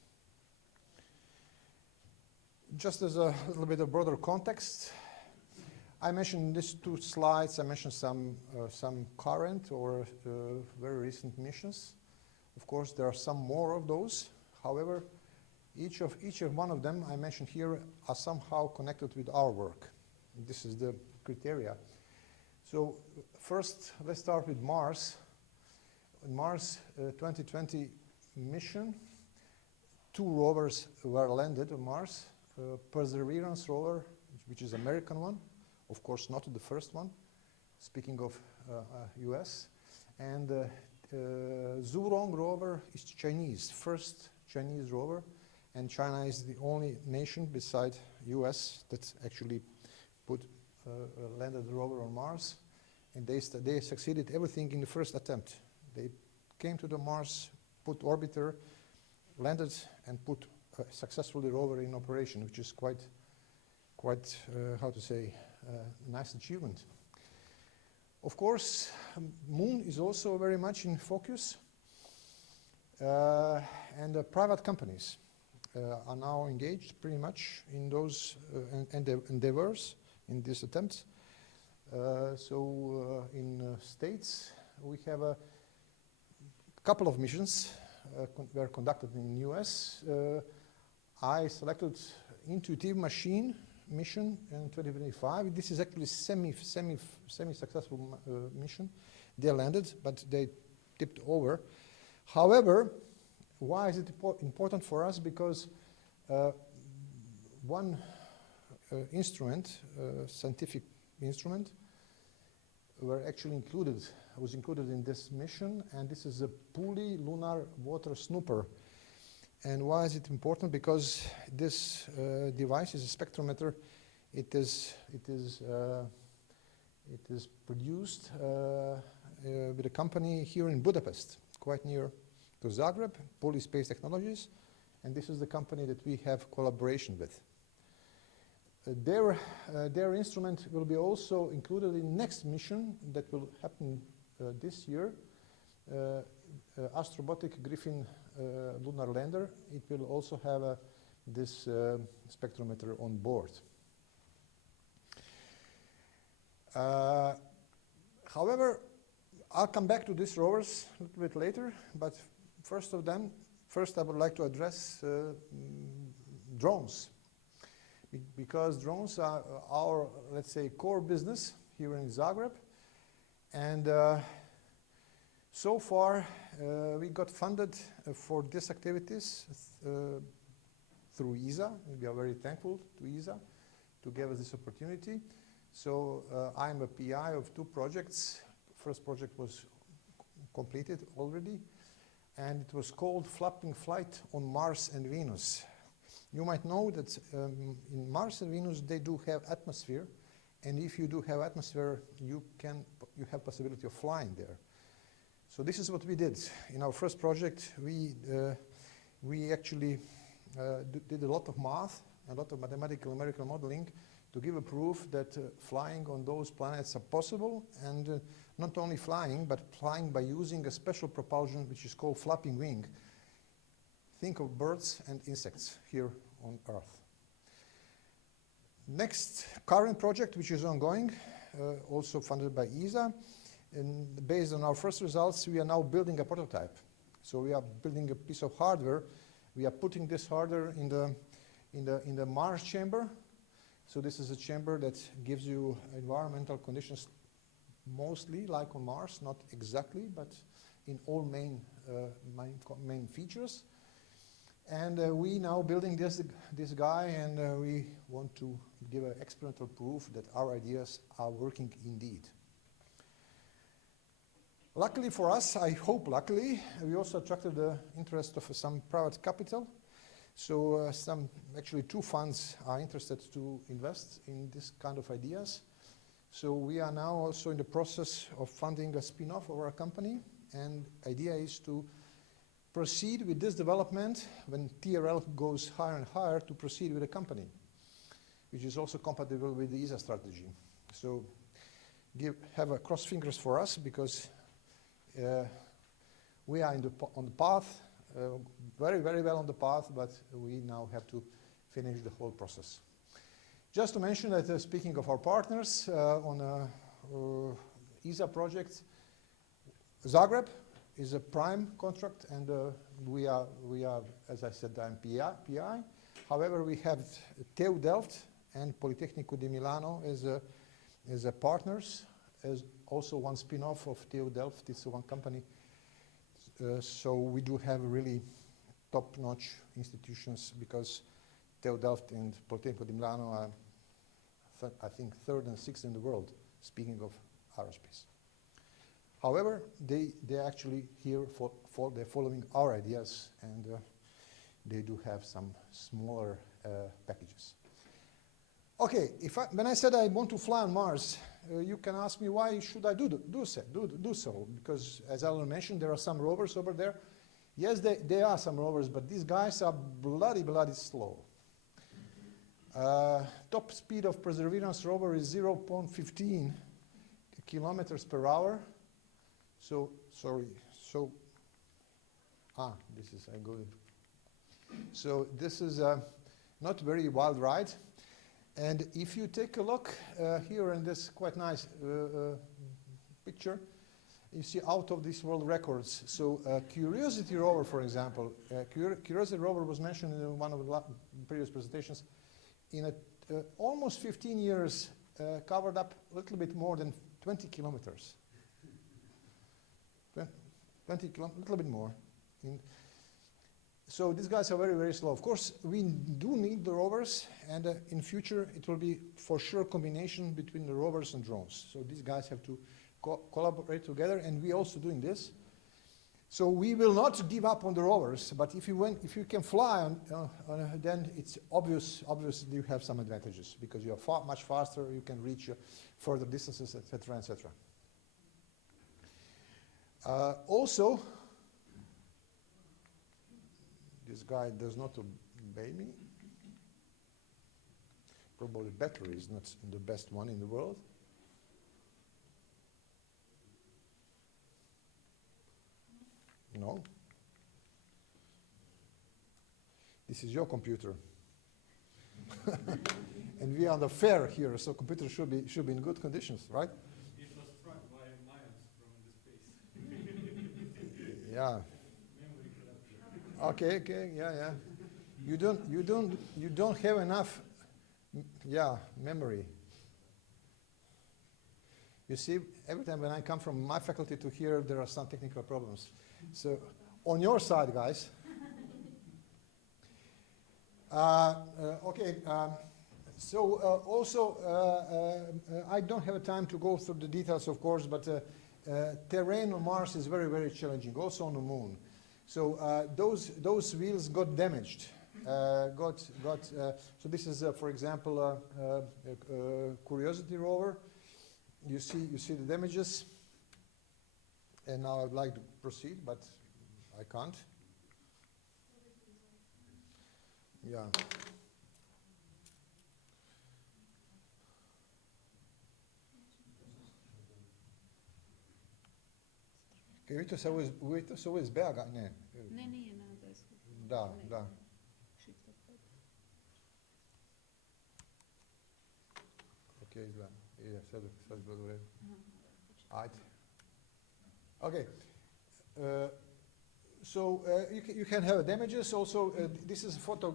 Just as a little bit of broader context, I mentioned in these two slides, I mentioned some current or very recent missions. Of course, there are some more of those. However, each one of them I mentioned here are somehow connected with our work. This is the criteria. So first, let's start with Mars. Mars 2020 mission, 2 rovers were landed on Mars. Perseverance rover, which is American one, of course not the first one, speaking of US, and Zhurong rover is Chinese, first Chinese rover, and China is the only nation beside US that actually landed the rover on Mars, and they succeeded everything in the first attempt. They came to the Mars, put orbiter, landed, and put successfully rover in operation, which is quite how to say, nice achievement. Of course, Moon is also very much in focus, and private companies are now engaged pretty much in those endeavors, in these attempts. In States, we have a couple of missions were conducted in US. I selected Intuitive Machine mission in 2025. This is actually semi-successful mission. They landed, but they tipped over. However, why is it important for us? Because one instrument, scientific instrument, was included in this mission, and this is a PULI lunar water snooper. And why is it important? Because this device is a spectrometer. It is produced with a company here in Budapest, quite near to Zagreb, PULI Space Technologies, and this is the company that we have collaboration with. Their instrument will be also included in next mission that will happen this year, Astrobotic Griffin lunar lander. It will also have this spectrometer on board. However, I'll come back to these rovers a little bit later, but first I would like to address drones, because drones are our, let's say, core business here in Zagreb, and so far we got funded for these activities through ESA. We are very thankful to ESA to give us this opportunity. So I'm a PI of 2 projects. First project was completed already, and it was called Flapping Flight on Mars and Venus. You might know that in Mars and Venus they do have atmosphere, and if you do have atmosphere, you have possibility of flying there. So this is what we did in our first project. We actually did a lot of math, a lot of mathematical numerical modeling to give a proof that flying on those planets are possible, and not only flying, but flying by using a special propulsion which is called flapping wing. Think of birds and insects here on Earth. Next current project which is ongoing, also funded by ESA, and based on our first results, we are now building a prototype. So we are building a piece of hardware. We are putting this hardware in the Mars chamber. So this is a chamber that gives you environmental conditions mostly like on Mars, not exactly, but in all main features. And we now building this guy, and we want to give an experimental proof that our ideas are working indeed. Luckily for us, I hope luckily, we also attracted the interest of some private capital. So actually two funds are interested to invest in this kind of ideas. So we are now also in the process of funding a spin-off of our company, and idea is to proceed with this development when TRL goes higher and higher, to proceed with a company, which is also compatible with the ESA strategy. So have a cross fingers for us, because we are on the path, very, very well on the path, but we now have to finish the whole process. Just to mention that speaking of our partners on ESA projects, Zagreb is a prime contract, and we are, as I said, I'm PI. However, we have TU Delft and Politecnico di Milano as partners, as also one spin-off of TU Delft. It's one company. So we do have really top-notch institutions, because TU Delft and Politecnico di Milano are, I think, third and sixth in the world, speaking of aerospace. However, they're actually here they're following our ideas, and they do have some smaller packages. Okay, when I said I want to fly on Mars, you can ask me, why should I do so? Because, as Alan mentioned, there are some rovers over there. Yes, there are some rovers, but these guys are bloody slow. Top speed of Perseverance rover is 0.15 kilometers per hour. So, sorry, this is, I go. So this is not very wild ride. And if you take a look here in this quite nice picture, you see out of these world records. So Curiosity rover, for example, Curiosity rover was mentioned in one of the previous presentations. In almost 15 years, covered up a little bit more than 20 kilometers. 20 kilometers, a little bit more. So these guys are very, very slow. Of course, we do need the rovers, and in future it will be for sure combination between the rovers and drones. So these guys have to collaborate together, and we also doing this. So we will not give up on the rovers, but if you can fly, then it's obvious you have some advantages, because you are much faster, you can reach further distances, etc., etc. Also, this guy does not obey me. Probably battery is not the best one in the world. No. This is your computer. And we are on the fair here, so computer should be in good conditions, right? It was struck by Mayans from the space. Yeah. Okay, yeah. You don't have enough, memory. You see, every time when I come from my faculty to here, there are some technical problems. So, on your side, guys. I don't have time to go through the details, of course, but terrain on Mars is very, very challenging, also on the Moon. So those wheels got damaged. So this is, for example, Curiosity rover. You see the damages. And now I'd like to proceed, but I can't. Yeah. vi to se USB-a ga, ne. Ne, nije na desku. Da, da. Ok, izgleda. Sad izgleda u redu. Ajde. Okay. So you can have damages. Also, this is a photo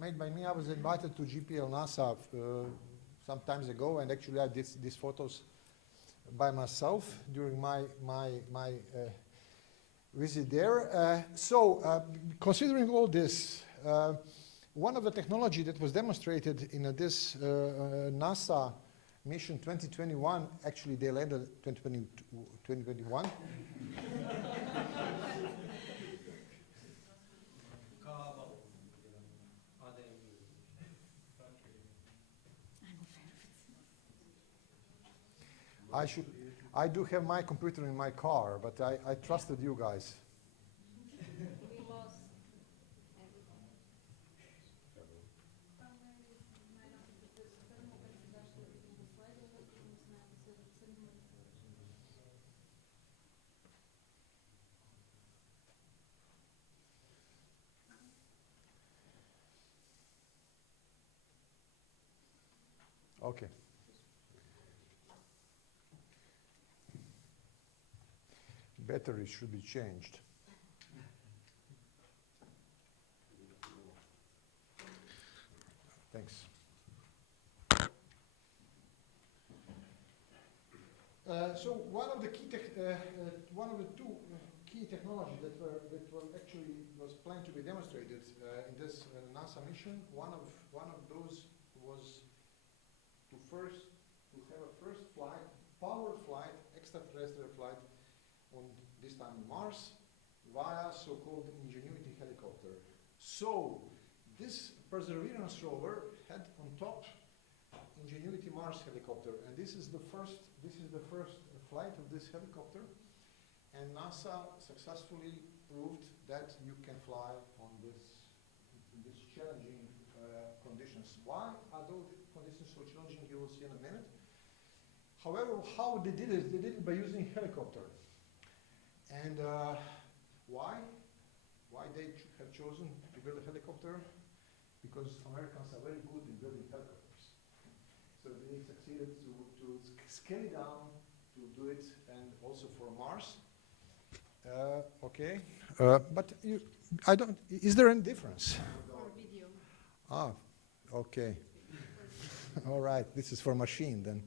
made by me. I was invited to JPL NASA some times ago, and actually I did these photos by myself during my visit there. Considering all this, one of the technology that was demonstrated in this NASA mission 2021, actually they landed 2021. I do have my computer in my car, but I trusted you guys. We lost everything. Okay. Batteries should be changed. Thanks. So one of the two key technologies that were actually was planned to be demonstrated in this NASA mission. One of those was to have a first flight, powered flight, extraterrestrial flight on this time Mars via so-called Ingenuity helicopter. So this Perseverance rover had on top Ingenuity Mars helicopter, and this is the first flight of this helicopter, and NASA successfully proved that you can fly on this challenging conditions. Why are those conditions so challenging? You will see in a minute. However, how they did it by using helicopter. And why? Why they have chosen to build a helicopter? Because Americans are very good in building helicopters. So they succeeded to scale it down to do it, and also for Mars. Okay, but I don't. Is there any difference? For video. Ah, okay. All right. This is for machine then.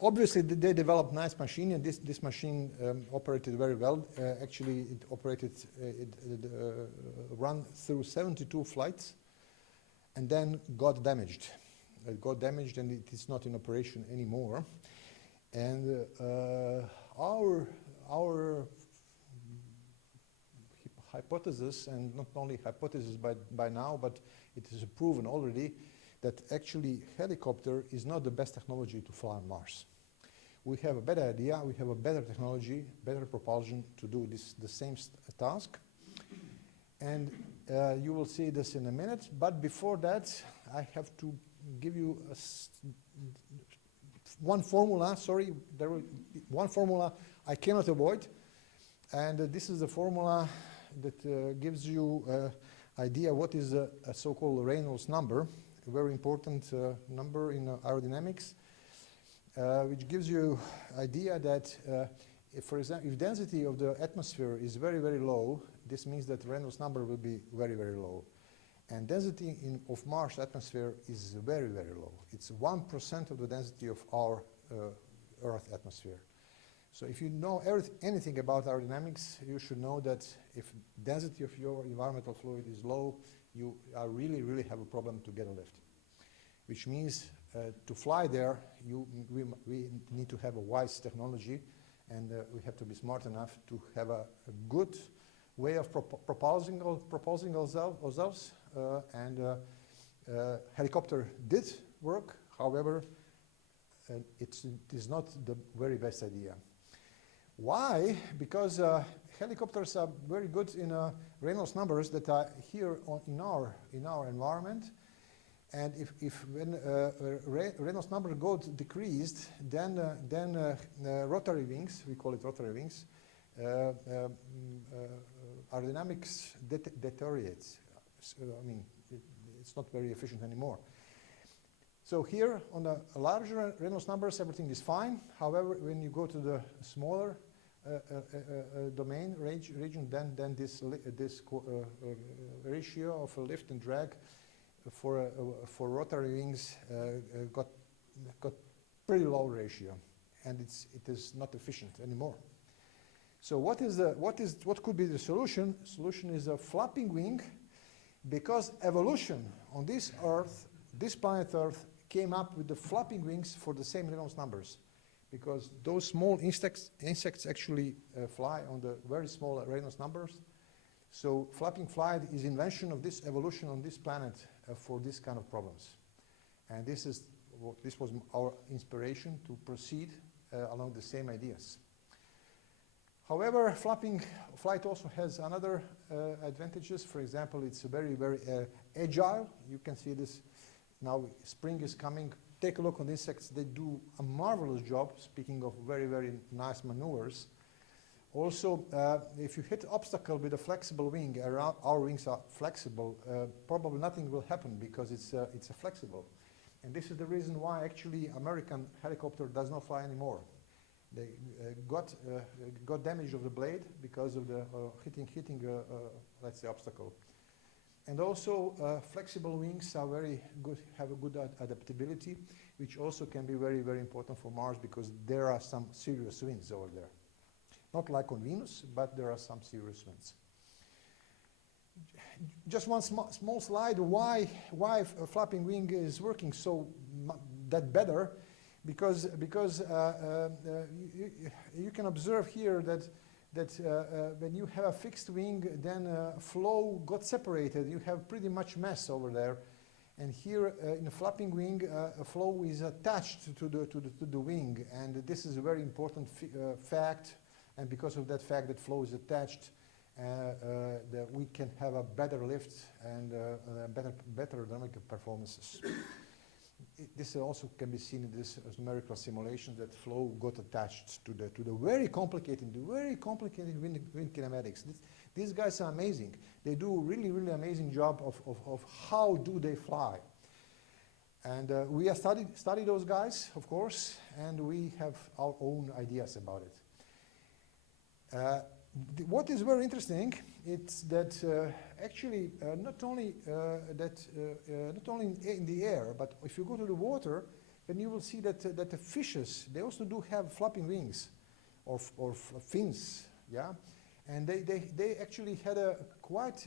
Obviously they developed nice machine, and this machine operated very well. Actually, it operated, run through 72 flights, and then got damaged. It got damaged, and it is not in operation anymore. And our hypothesis, and not only hypothesis by now, but it is proven already, that actually helicopter is not the best technology to fly on Mars. We have a better idea, we have a better technology, better propulsion to do the same task. And you will see this in a minute, but before that, I have to give you one formula, sorry, one formula I cannot avoid, and this is the formula that gives you an idea what is a so-called Reynolds number, a very important number in aerodynamics, which gives you idea that, for example, if density of the atmosphere is very, very low, this means that Reynolds number will be very, very low. And density of Mars atmosphere is very, very low. It's 1% of the density of our Earth atmosphere. So if you know anything about aerodynamics, you should know that if density of your environmental fluid is low, you really have a problem to get a lift. Which means to fly there, we need to have a wise technology, and we have to be smart enough to have a good way of proposing ourselves. Helicopter did work, however, it is not the very best idea. Why? Because helicopters are very good in Reynolds numbers that are here in our environment, And if when Reynolds number got decreased, then rotary wings, we call it rotary wings, aerodynamics deteriorates. I mean, it's not very efficient anymore. So here on the larger Reynolds numbers, everything is fine. However, when you go to the smaller domain region, then this ratio of lift and drag for rotary wings got pretty low ratio, and it is not efficient anymore. So what could be the solution? Solution is a flapping wing, because evolution on this Earth, this planet Earth, came up with the flapping wings for the same Reynolds numbers, because those small insects actually fly on the very small Reynolds numbers. So flapping flight is invention of this evolution on this planet for this kind of problems. And this was our inspiration to proceed along the same ideas. However, flapping flight also has another advantages. For example, it's very, very agile. You can see this now. Spring is coming. Take a look on the insects. They do a marvelous job, speaking of very, very nice maneuvers. Also, if you hit obstacle with a flexible wing, our wings are flexible, probably nothing will happen because it's a flexible. And this is the reason why actually American helicopter does not fly anymore. They got damage of the blade because of the hitting let's say, obstacle. And also, flexible wings are very good, have a good adaptability, which also can be very, very important for Mars because there are some serious winds over there. Not like on Venus, but there are some serious winds. Just one small slide. Why a flapping wing is working so that better? Because you can observe here that when you have a fixed wing, then flow got separated. You have pretty much mess over there, and here in a flapping wing, a flow is attached to the wing, and this is a very important fact. And because of that fact that flow is attached, that we can have a better lift and better aerodynamic performances. This also can be seen in this numerical simulation that flow got attached to the very complicated wind kinematics. These guys are amazing. They do really, really amazing job of how do they fly. And we have studied those guys, of course, and we have our own ideas about it. What is very interesting is that actually not only in the air, but if you go to the water, then you will see that the fishes, they also do have flapping wings or fins, yeah, and they actually had a quite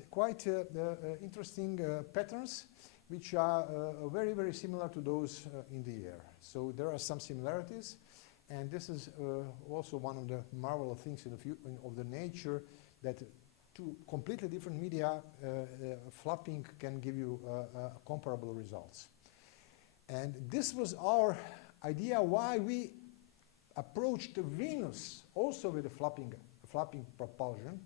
interesting patterns, which are very, very similar to those in the air. So there are some similarities. And this is also one of the marvelous things of the nature, that two completely different media, flapping can give you comparable results. And this was our idea why we approached Venus also with a flapping propulsion,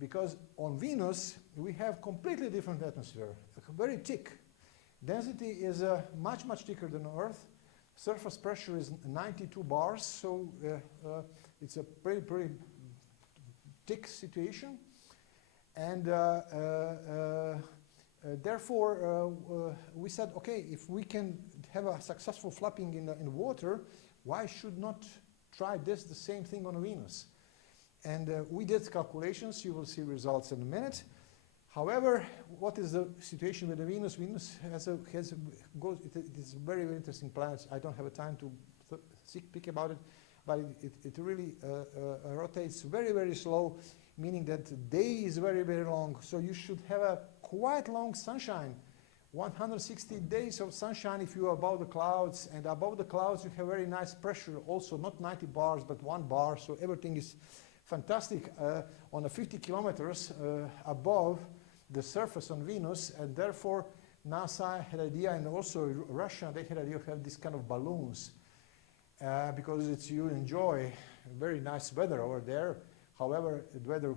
because on Venus we have completely different atmosphere, very thick. Density is much thicker than Earth. Surface pressure is 92 bars, so it's a pretty thick situation. And therefore, we said, okay, if we can have a successful flapping in water, why should not try the same thing on Venus? And we did calculations. You will see results in a minute. However, what is the situation with the Venus? Venus it is a very, very interesting planet. I don't have a time to speak about it, but it really rotates very, very slow, meaning that the day is very, very long. So you should have a quite long sunshine, 160 days of sunshine if you are above the clouds. And above the clouds, you have very nice pressure, also not 90 bars, but 1 bar. So everything is fantastic on the 50 kilometers above the surface on Venus, and therefore NASA had idea, and also Russia, they had idea of have this kind of balloons because you enjoy very nice weather over there. However, the weather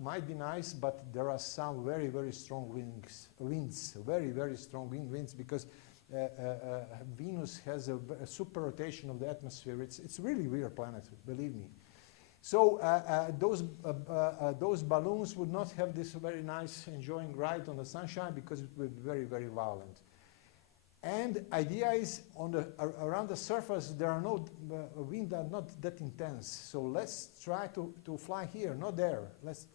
might be nice, but there are some very, very strong winds, very, very strong winds, because Venus has a super rotation of the atmosphere. It's really weird planet, believe me. So those balloons would not have this very nice enjoying ride on the sunshine, because it would be very, very violent. And idea is around the surface there are no wind are not that intense. So let's try to fly here, not there. Let's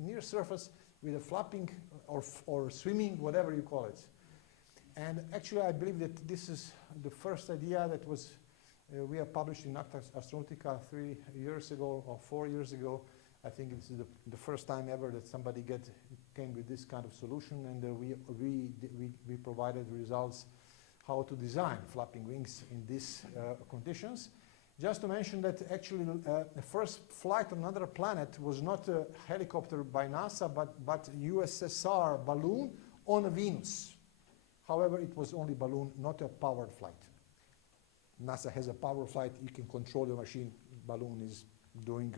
near surface with a flapping or swimming, whatever you call it. And actually, I believe that this is the first idea that was we have published in Acta Astronautica 3 years ago or 4 years ago. I think this is the first time ever that somebody came with this kind of solution, and we provided results how to design flapping wings in these conditions. Just to mention that actually the first flight on another planet was not a helicopter by NASA, but USSR balloon on Venus. However, it was only balloon, not a powered flight. NASA has a power flight, you can control the machine, balloon is doing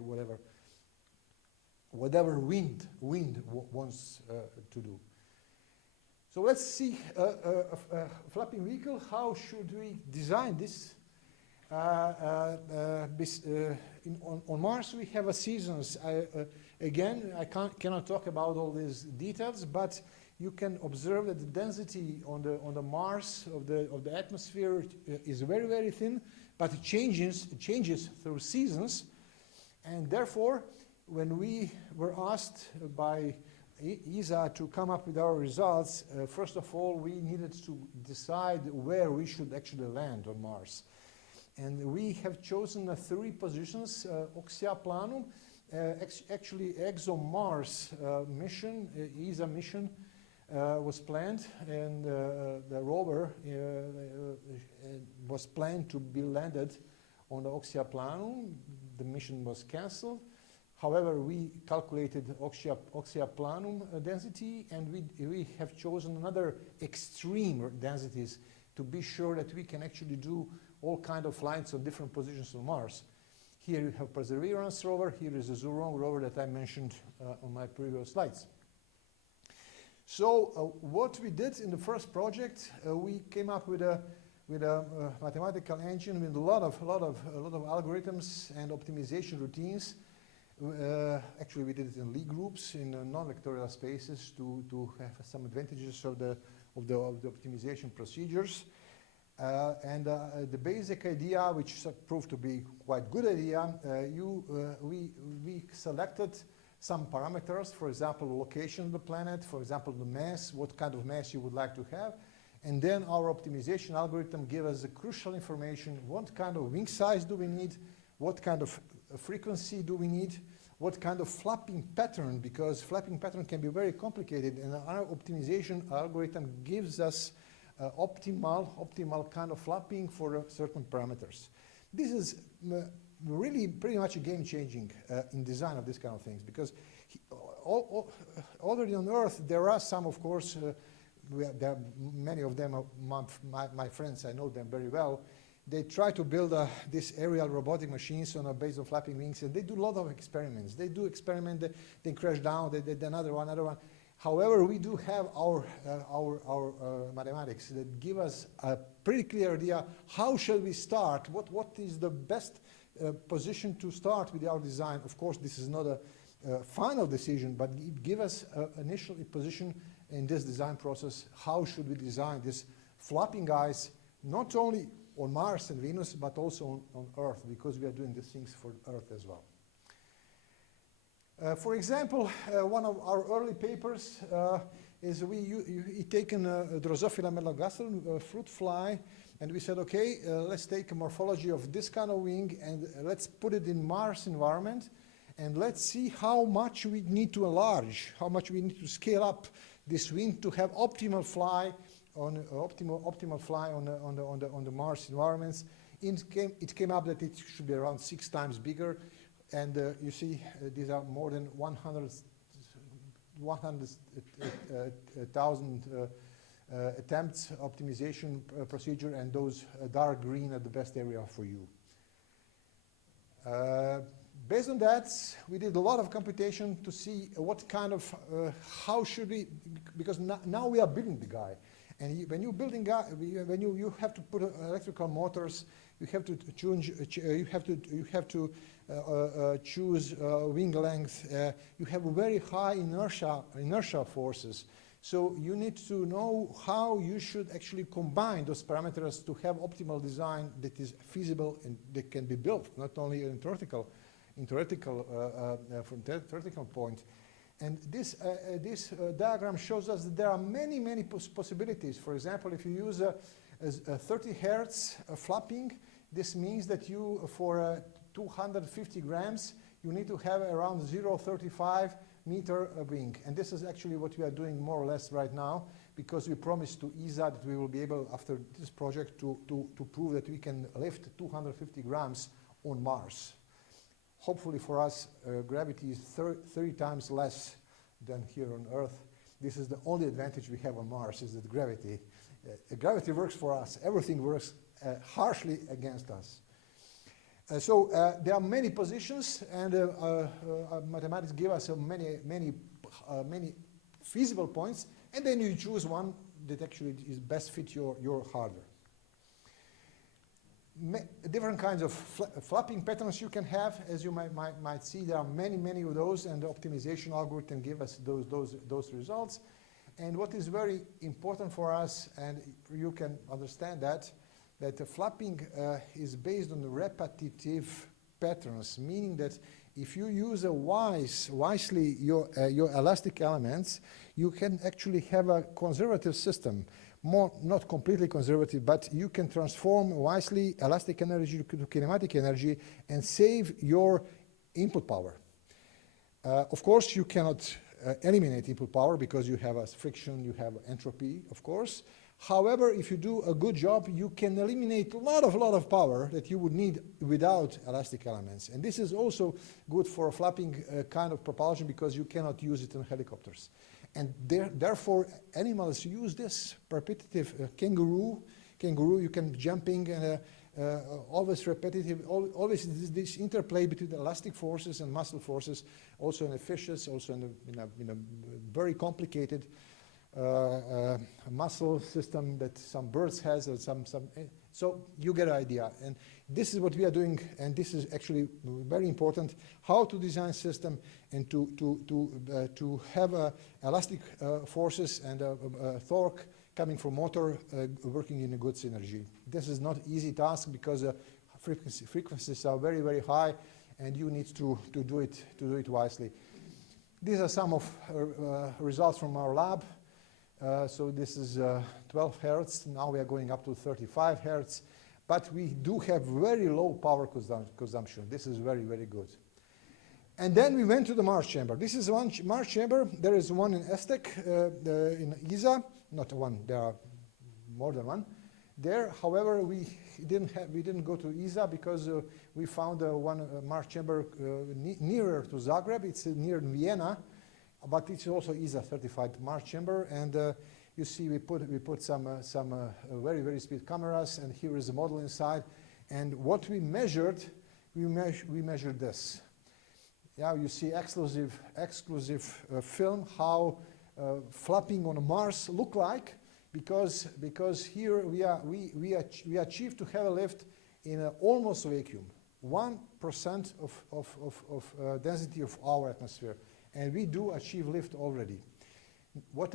whatever wind wants to do. So let's see a flapping vehicle. How should we design this? On Mars we have seasons. Again, I cannot talk about all these details, but you can observe that the density on the Mars of the atmosphere is very, very thin, but it changes through seasons. And therefore, when we were asked by ESA to come up with our results, first of all, we needed to decide where we should actually land on Mars. And we have chosen 3 positions. Oxyaplanum, actually ExoMars mission, ESA mission, was planned, and the rover was planned to be landed on the Oxyaplanum. The mission was cancelled. However, we calculated Oxyaplanum density, and we have chosen another extreme densities to be sure that we can actually do all kind of flights on different positions on Mars. Here you have Perseverance rover, here is the Zhurong rover that I mentioned on my previous slides. So what we did in the first project, we came up with a mathematical engine with a lot of algorithms and optimization routines. Actually, we did it in Lie groups in non-vectorial spaces to have some advantages of the optimization procedures. And the basic idea, which proved to be quite good idea, we selected some parameters, for example, the location of the planet, for example, the mass, what kind of mass you would like to have. And then our optimization algorithm gave us the crucial information: what kind of wing size do we need, what kind of frequency do we need, what kind of flapping pattern, because flapping pattern can be very complicated, and our optimization algorithm gives us optimal kind of flapping for certain parameters. This is really pretty much a game-changing in design of this kind of things, because already on Earth there are some, of course, many of them are my friends, I know them very well. They try to build these aerial robotic machines on a base of flapping wings, and they do a lot of experiments. They do experiment, they crash down, they did another one. However, we do have our mathematics that give us a pretty clear idea how shall we start, what is the best position to start with our design. Of course, this is not a final decision, but it gives us an initial position in this design process. How should we design this flapping guys, not only on Mars and Venus, but also on Earth, because we are doing these things for Earth as well. For example, one of our early papers is we taken Drosophila melanogaster, fruit fly, and we said, okay, let's take a morphology of this kind of wing and let's put it in Mars environment, and let's see how much we need to enlarge, how much we need to scale up this wing to have optimal fly on the Mars environments. It came up that it should be around 6 times bigger. And you see, these are more than 100,000 attempts optimization procedure, and those dark green are the best area for you. Based on that, we did a lot of computation to see what kind of, how should we, because now we are building the guy. And when you're building guy, when you have to put electrical motors, you have to choose wing length. You have very high inertia forces. So you need to know how you should actually combine those parameters to have optimal design that is feasible and that can be built, not only in theoretical point. And this diagram shows us that there are many possibilities. For example, if you use a 30 hertz flapping, this means that you, for 250 grams, you need to have around 0.35 meter wing. And this is actually what we are doing more or less right now, because we promised to ESA that we will be able, after this project, to prove that we can lift 250 grams on Mars. Hopefully for us, gravity is 30 times less than here on Earth. This is the only advantage we have on Mars, is that gravity. Gravity works for us. Everything works harshly against us. So there are many positions, and mathematics give us many feasible points, and then you choose one that actually is best fit your hardware. Different kinds of flapping patterns you can have, as you might see. There are many of those, and the optimization algorithm give us those results. And what is very important for us, and you can understand that the flapping is based on repetitive patterns, meaning that if you use wisely your elastic elements, you can actually have a conservative system. Not completely conservative, but you can transform wisely elastic energy to kinematic energy and save your input power. Of course, you cannot eliminate input power because you have a friction, you have entropy, of course. However, if you do a good job, you can eliminate a lot of power that you would need without elastic elements. And this is also good for a flapping kind of propulsion, because you cannot use it in helicopters. And therefore, animals use this repetitive kangaroo, you can jumping and always repetitive, always this interplay between the elastic forces and muscle forces, also in the fishes, also in a very complicated muscle system that some birds has, or so you get an idea. And this is what we are doing, and this is actually very important, how to design system and to have elastic forces and torque coming from motor working in a good synergy. This is not easy task, because frequencies are very high, and you need to do it wisely. These are some of results from our lab. So this is 12 hertz. Now we are going up to 35 hertz. But we do have very low power consumption. This is very good. And then we went to the Mars chamber. This is one Mars chamber. There is one in ESTEC in ESA. Not one, there are more than one. There, however, we didn't go to ESA because we found one Mars chamber nearer to Zagreb. It's near Vienna. But it's also ESA certified Mars chamber, and you see we put some very speed cameras, and here is the model inside. And what we measured, we measured this. Yeah, you see exclusive film how flapping on Mars look like, because here we achieved to have a lift in an almost vacuum, 1% of density of our atmosphere. And we do achieve lift already. What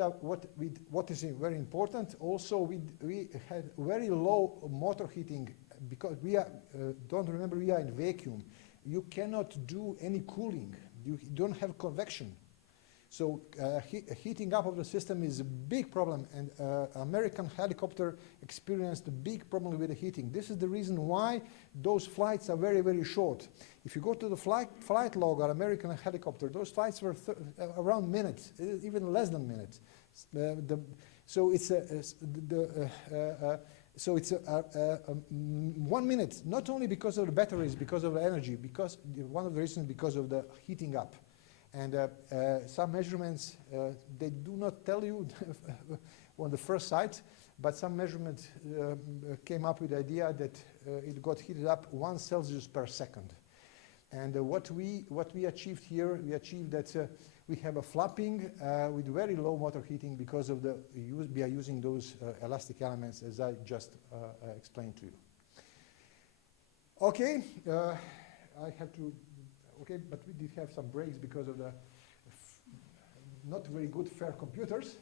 is very important, also we had very low motor heating, because we are, don't remember, we are in vacuum. You cannot do any cooling. You don't have convection. So heating up of the system is a big problem, and American helicopter experienced a big problem with the heating. This is the reason why those flights are very short. If you go to the flight log on American helicopter, those flights were around minutes, even less than minutes. So it's 1 minute, not only because of the batteries, because of the energy, because one of the reasons because of the heating up. And some measurements, they do not tell you on the first sight, but some measurements came up with the idea that it got heated up 1 Celsius per second. And what we achieved here, we achieved that we have a flapping with very low motor heating because of we are using those elastic elements as I just explained to you. Okay, I have to, okay, but we did have some breaks because of the not very good fair computers.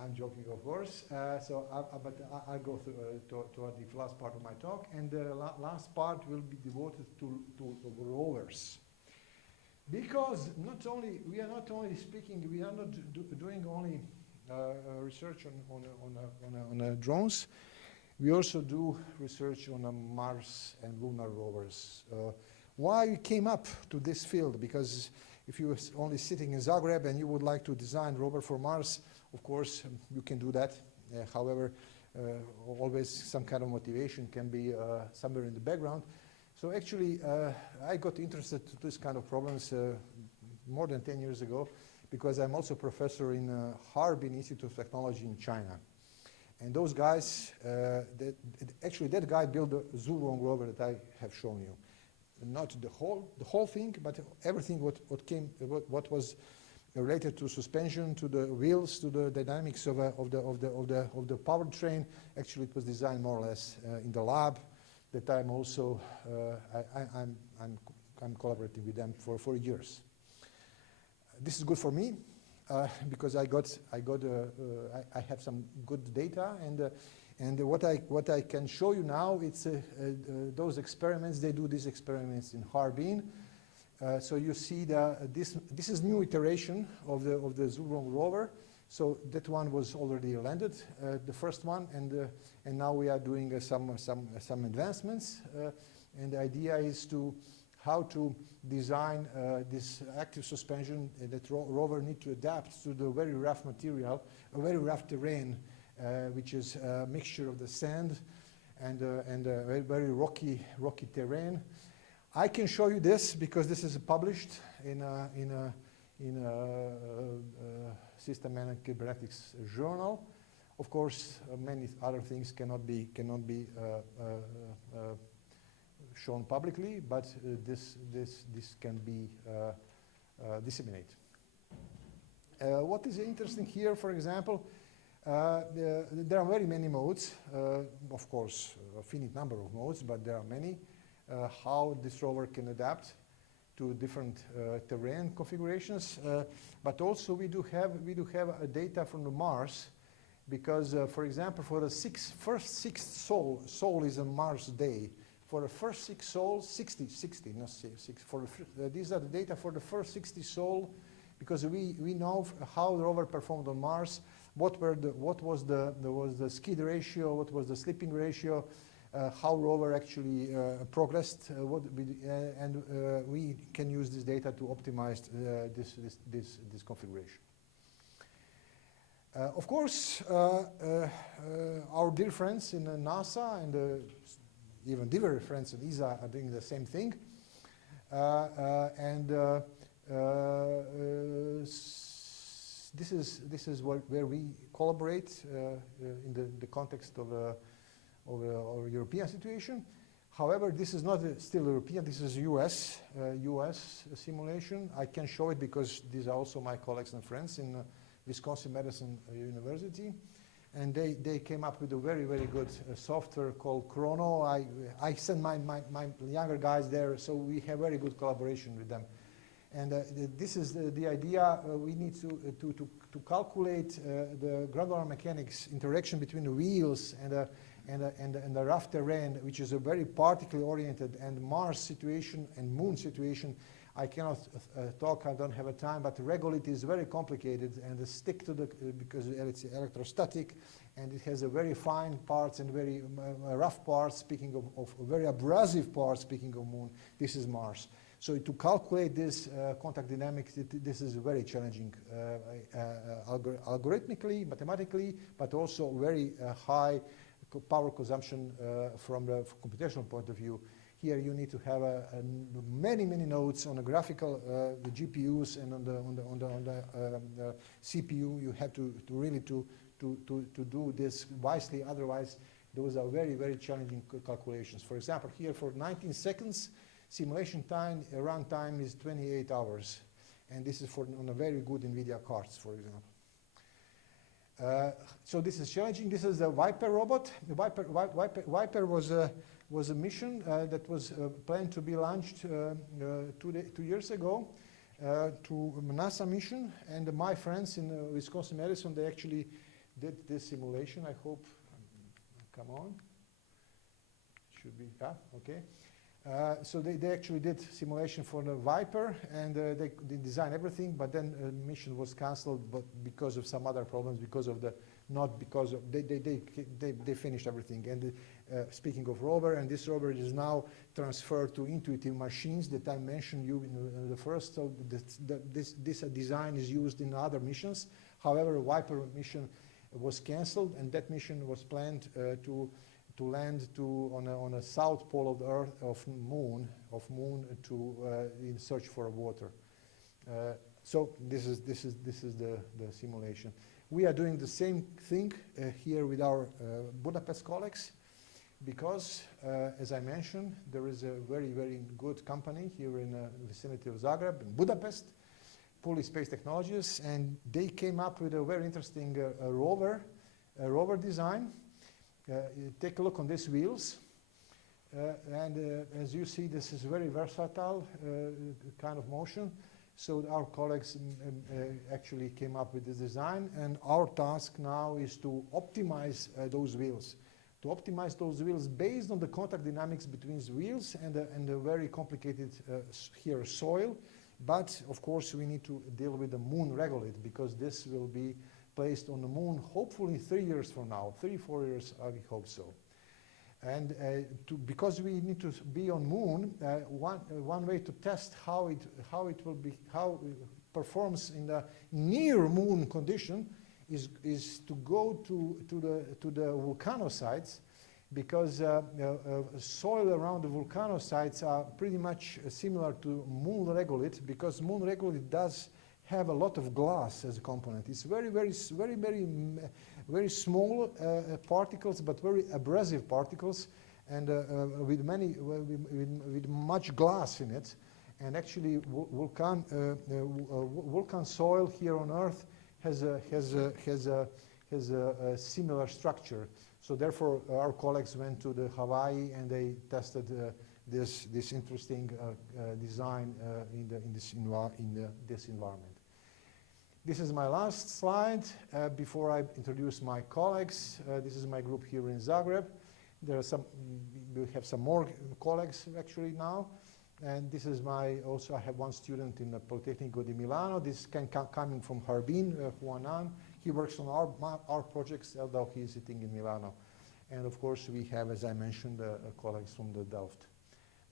I'm joking, of course. But I'll go toward the last part of my talk, and the last part will be devoted to rovers. Because we are not only speaking, we are not doing only research on drones. We also do research on Mars and lunar rovers. Why we came up to this field? Because if you were only sitting in Zagreb and you would like to design rover for Mars, of course, you can do that. However, always some kind of motivation can be somewhere in the background. So actually, I got interested in this kind of problems more than 10 years ago, because I'm also a professor in Harbin Institute of Technology in China. And those guys, actually that guy built the Zhurong rover that I have shown you. Not the whole thing, but everything what was related to suspension, to the wheels, to the dynamics of the powertrain. Actually, it was designed more or less in the lab. That I'm also I'm collaborating with them for years. This is good for me because I have some good data, and what I can show you now, it's those experiments. They do these experiments in Harbin. So you see this is new iteration of the Zhurong rover. So that one was already landed, the first one, and now we are doing some advancements. And the idea is how to design this active suspension that rover need to adapt to the very rough material, a very rough terrain, which is a mixture of the sand and a very rocky terrain. I can show you this because this is published in a System and Cybernetics journal. Of course, many other things cannot be shown publicly, but this can be disseminated. What is interesting here, for example, there are very many modes. Of course, a finite number of modes, but there are many. How this rover can adapt to different terrain configurations, but also we do have data from the Mars, because for example, for the first six Sol is a Mars day. For the first 6 Sol, 60, not 6. These are the data for the first 60 Sol, because we know how the rover performed on Mars. What was the skid ratio? What was the slipping ratio? How rover actually progressed, and we can use this data to optimize this configuration. Of course, our dear friends in NASA and even dear friends in ESA are doing the same thing. This is where we collaborate in the context of our European situation. However, this is not still European, this is US simulation. I can show it because these are also my colleagues and friends in Wisconsin Madison University. And they came up with a very, very good software called Chrono. I send my younger guys there, so we have very good collaboration with them. And this is the idea. We need to calculate the granular mechanics interaction between the wheels and the rough terrain, which is a very particularly oriented, and Mars situation and Moon situation. I cannot talk, I don't have a time, but regolith is very complicated, and stick to because it's electrostatic, and it has a very fine parts and very rough parts, speaking of very abrasive parts, speaking of Moon. This is Mars. So to calculate this contact dynamics, this is very challenging algorithmically, mathematically, but also very high power consumption from the computational point of view. Here you need to have many nodes on the graphical, the GPUs, and on the CPU. You have to really do this wisely. Otherwise, those are very challenging calculations. For example, here for 19 seconds, simulation time, run time is 28 hours. And this is for on a very good NVIDIA cards, for example. So this is challenging. This is the Viper robot. The Viper was a mission that was planned to be launched 2 years ago to a NASA mission. And my friends in Wisconsin-Madison, they actually did this simulation. I hope, come on. Should be, yeah, okay. So they actually did simulation for the Viper, and they designed everything, but then the mission was canceled, but because of some other problems, because of the, not because of, they finished everything. And speaking of rover, and this rover is now transferred to Intuitive Machines that I mentioned you in the first, so this design is used in other missions. However, a Viper mission was canceled, and that mission was planned to land on a south pole of the Earth of Moon to in search for water. So this is the simulation. We are doing the same thing here with our Budapest colleagues, because as I mentioned, there is a very good company here in the vicinity of Zagreb, in Budapest, Puli Space Technologies, and they came up with a very interesting rover design. Take a look on these wheels, and as you see, this is very versatile kind of motion. So our colleagues actually came up with this design, and our task now is to optimize those wheels. To optimize those wheels based on the contact dynamics between the wheels and the very complicated here soil. But of course, we need to deal with the moon regolith, because this will be placed on the moon, hopefully 3 years from now, 3-4 years, I hope so. And because we need to be on moon, one way to test how it performs in the near moon condition is to go to the volcanosites, because soil around the volcanosites are pretty much similar to moon regolith, because moon regolith does have a lot of glass as a component. It's very small particles, but very abrasive particles, and with much glass in it. And actually, volcan soil here on Earth has a similar structure. So therefore, our colleagues went to the Hawaii and they tested this interesting design in this environment. This is my last slide before I introduce my colleagues. This is my group here in Zagreb. There are we have some more colleagues actually now. And this is also I have one student in the Politecnico di Milano. This coming from Harbin, Huanan. He works on our projects, although he is sitting in Milano. And of course, we have, as I mentioned, colleagues from the Delft,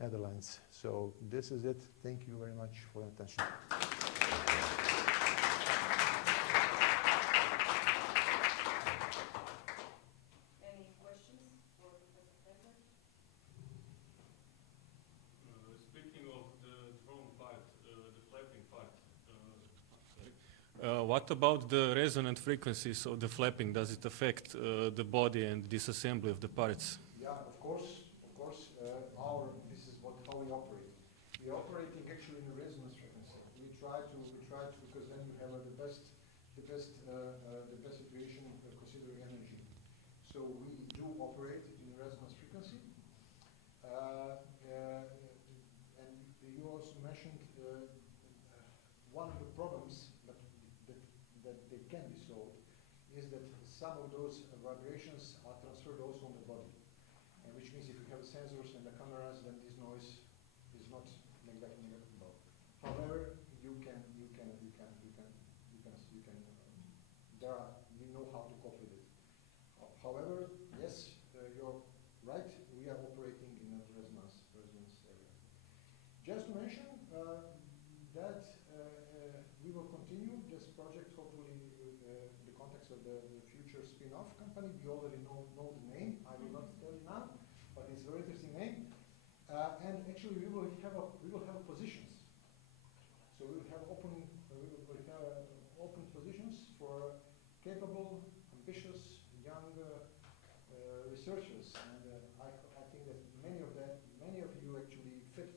Netherlands. So this is it. Thank you very much for your attention. What about the resonant frequencies of the flapping? Does it affect the body and disassembly of the parts? Yeah, of course. This is how we operate. We are operating actually in the resonance frequency. We try to because then you have the best situation considering energy. So we do operate in resonance frequency. And you also mentioned one of the problems that they can be solved is that some of those vibrations are transferred also on the body, and which means if you have sensors and the cameras, then this noise is not negligible. However, you know how to cope with it. However, yes, you're right. We are operating in a resonance area. Just to mention that we will continue this project, hopefully in the context of the future spin-off company. We already know the name. I will not tell you now, but it's a very interesting name. And actually, we will have positions. So we will have open positions for capable, ambitious, young researchers. And I think that many of you actually fit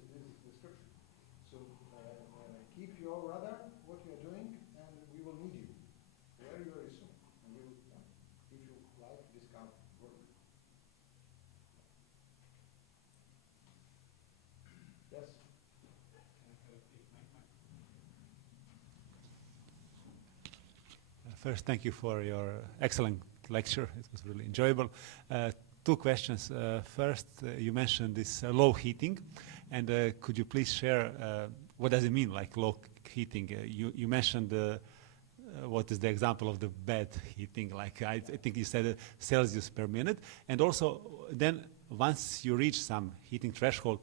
First, thank you for your excellent lecture. It was really enjoyable. Two questions. First, you mentioned this low heating, and could you please share what does it mean, like low heating? You mentioned what is the example of the bad heating? Like I think you said Celsius per minute, and also then once you reach some heating threshold,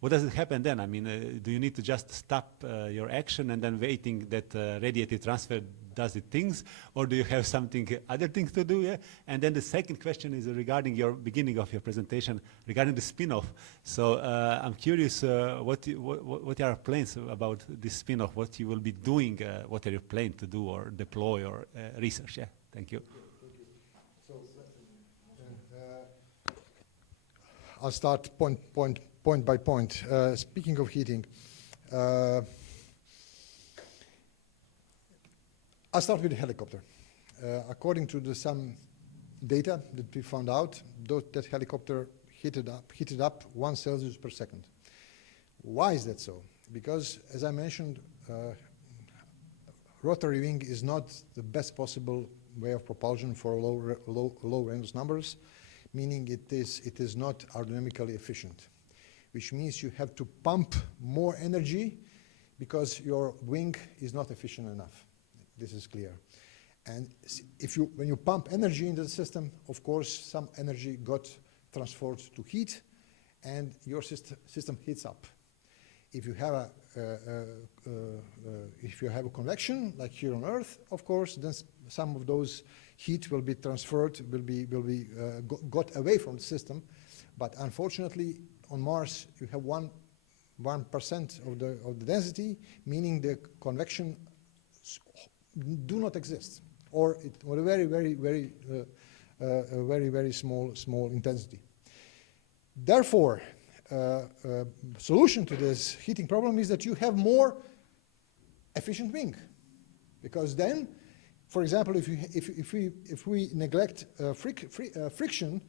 what does it happen then? I mean, do you need to just stop your action and then waiting that radiative transfer does its things, or do you have something other things to do? Yeah? And then the second question is regarding your beginning of your presentation regarding the spin-off. So I'm curious, what are your plans about this spin-off? What you will be doing? What are you planning to do or deploy or research? Yeah, thank you. So, I'll start point by point. Speaking of heating, I'll start with the helicopter. According to some data that we found out, that helicopter heated up 1 Celsius per second. Why is that so? Because, as I mentioned, rotary wing is not the best possible way of propulsion for low Reynolds numbers, meaning it is not aerodynamically efficient, which means you have to pump more energy because your wing is not efficient enough. This is clear. And when you pump energy into the system, of course, some energy got transferred to heat, and your system heats up. If you have a convection, like here on Earth, of course, then some of those heat will be transferred, will be got away from the system. But unfortunately, on Mars, you have 1% of the density, meaning the convection do not exist, or a very small intensity. Therefore, solution to this heating problem is that you have more efficient wing, because then, for example, if we neglect friction,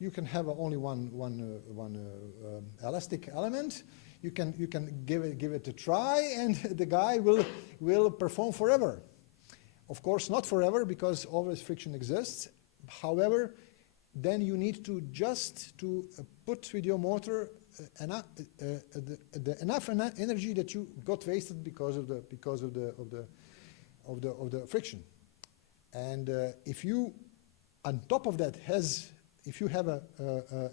you can have only one elastic element. You can give it a try, and the guy will perform forever. Of course, not forever, because always friction exists. However, then you need to just put with your motor enough energy that you got wasted because of the friction. And if you, on top of that, if you have a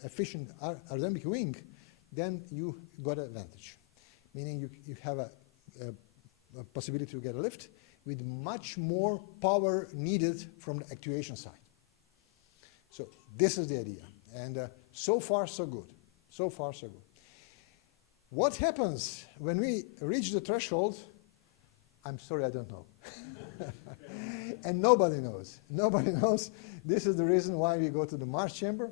efficient aerodynamic wing, then you got an advantage, meaning you have a possibility to get a lift with much more power needed from the actuation side. So this is the idea, and so far so good. So far so good. What happens when we reach the threshold? I'm sorry, I don't know. And nobody knows. Nobody knows. This is the reason why we go to the Mars chamber.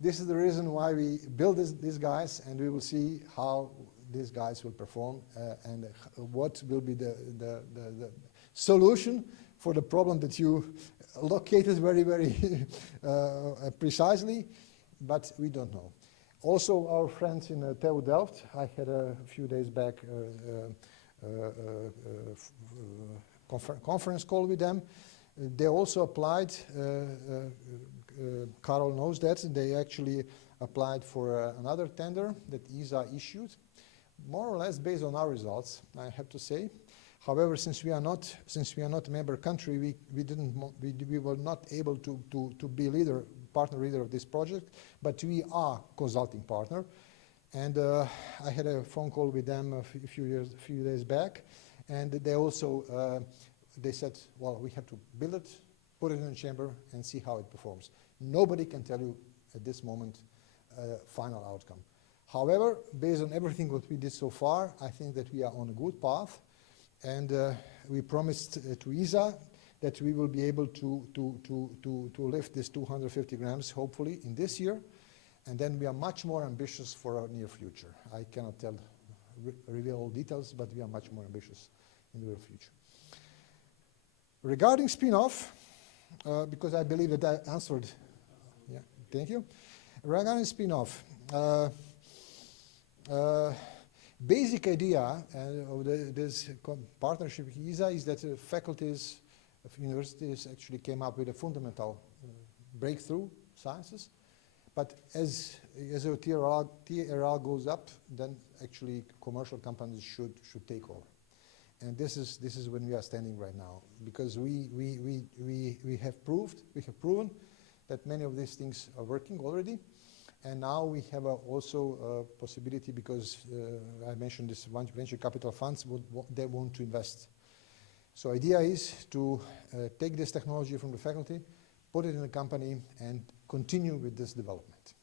This is the reason why we build these guys, and we will see how these guys will perform and what will be the solution for the problem that you located very precisely, but we don't know. Also, our friends in TU Delft, I had a few days back conference call with them. They also applied, Carol knows that, they actually applied for another tender that ESA issued, more or less based on our results, I have to say. However, since we are not a member country, we were not able to be partner leader of this project, but we are consulting partner. And I had a phone call with them a few days back, and they also they said, well, we have to build it, put it in the chamber, and see how it performs. Nobody can tell you at this moment final outcome. However, based on everything that we did so far, I think that we are on a good path, and we promised to ESA that we will be able to lift this 250 grams, hopefully, in this year, and then we are much more ambitious for our near future. I cannot reveal all details, but we are much more ambitious in the near future. Regarding spin-off, because I believe that I answered, yeah, thank you. Regarding spin-off, basic idea of this partnership with ESA is that faculties universities actually came up with a fundamental breakthrough sciences. But as the TRL goes up, then actually commercial companies should take over. And this is when we are standing right now, because we have proven that many of these things are working already. And now we have also a possibility, because I mentioned this venture capital funds, they want to invest. So idea is to take this technology from the faculty, put it in a company, and continue with this development.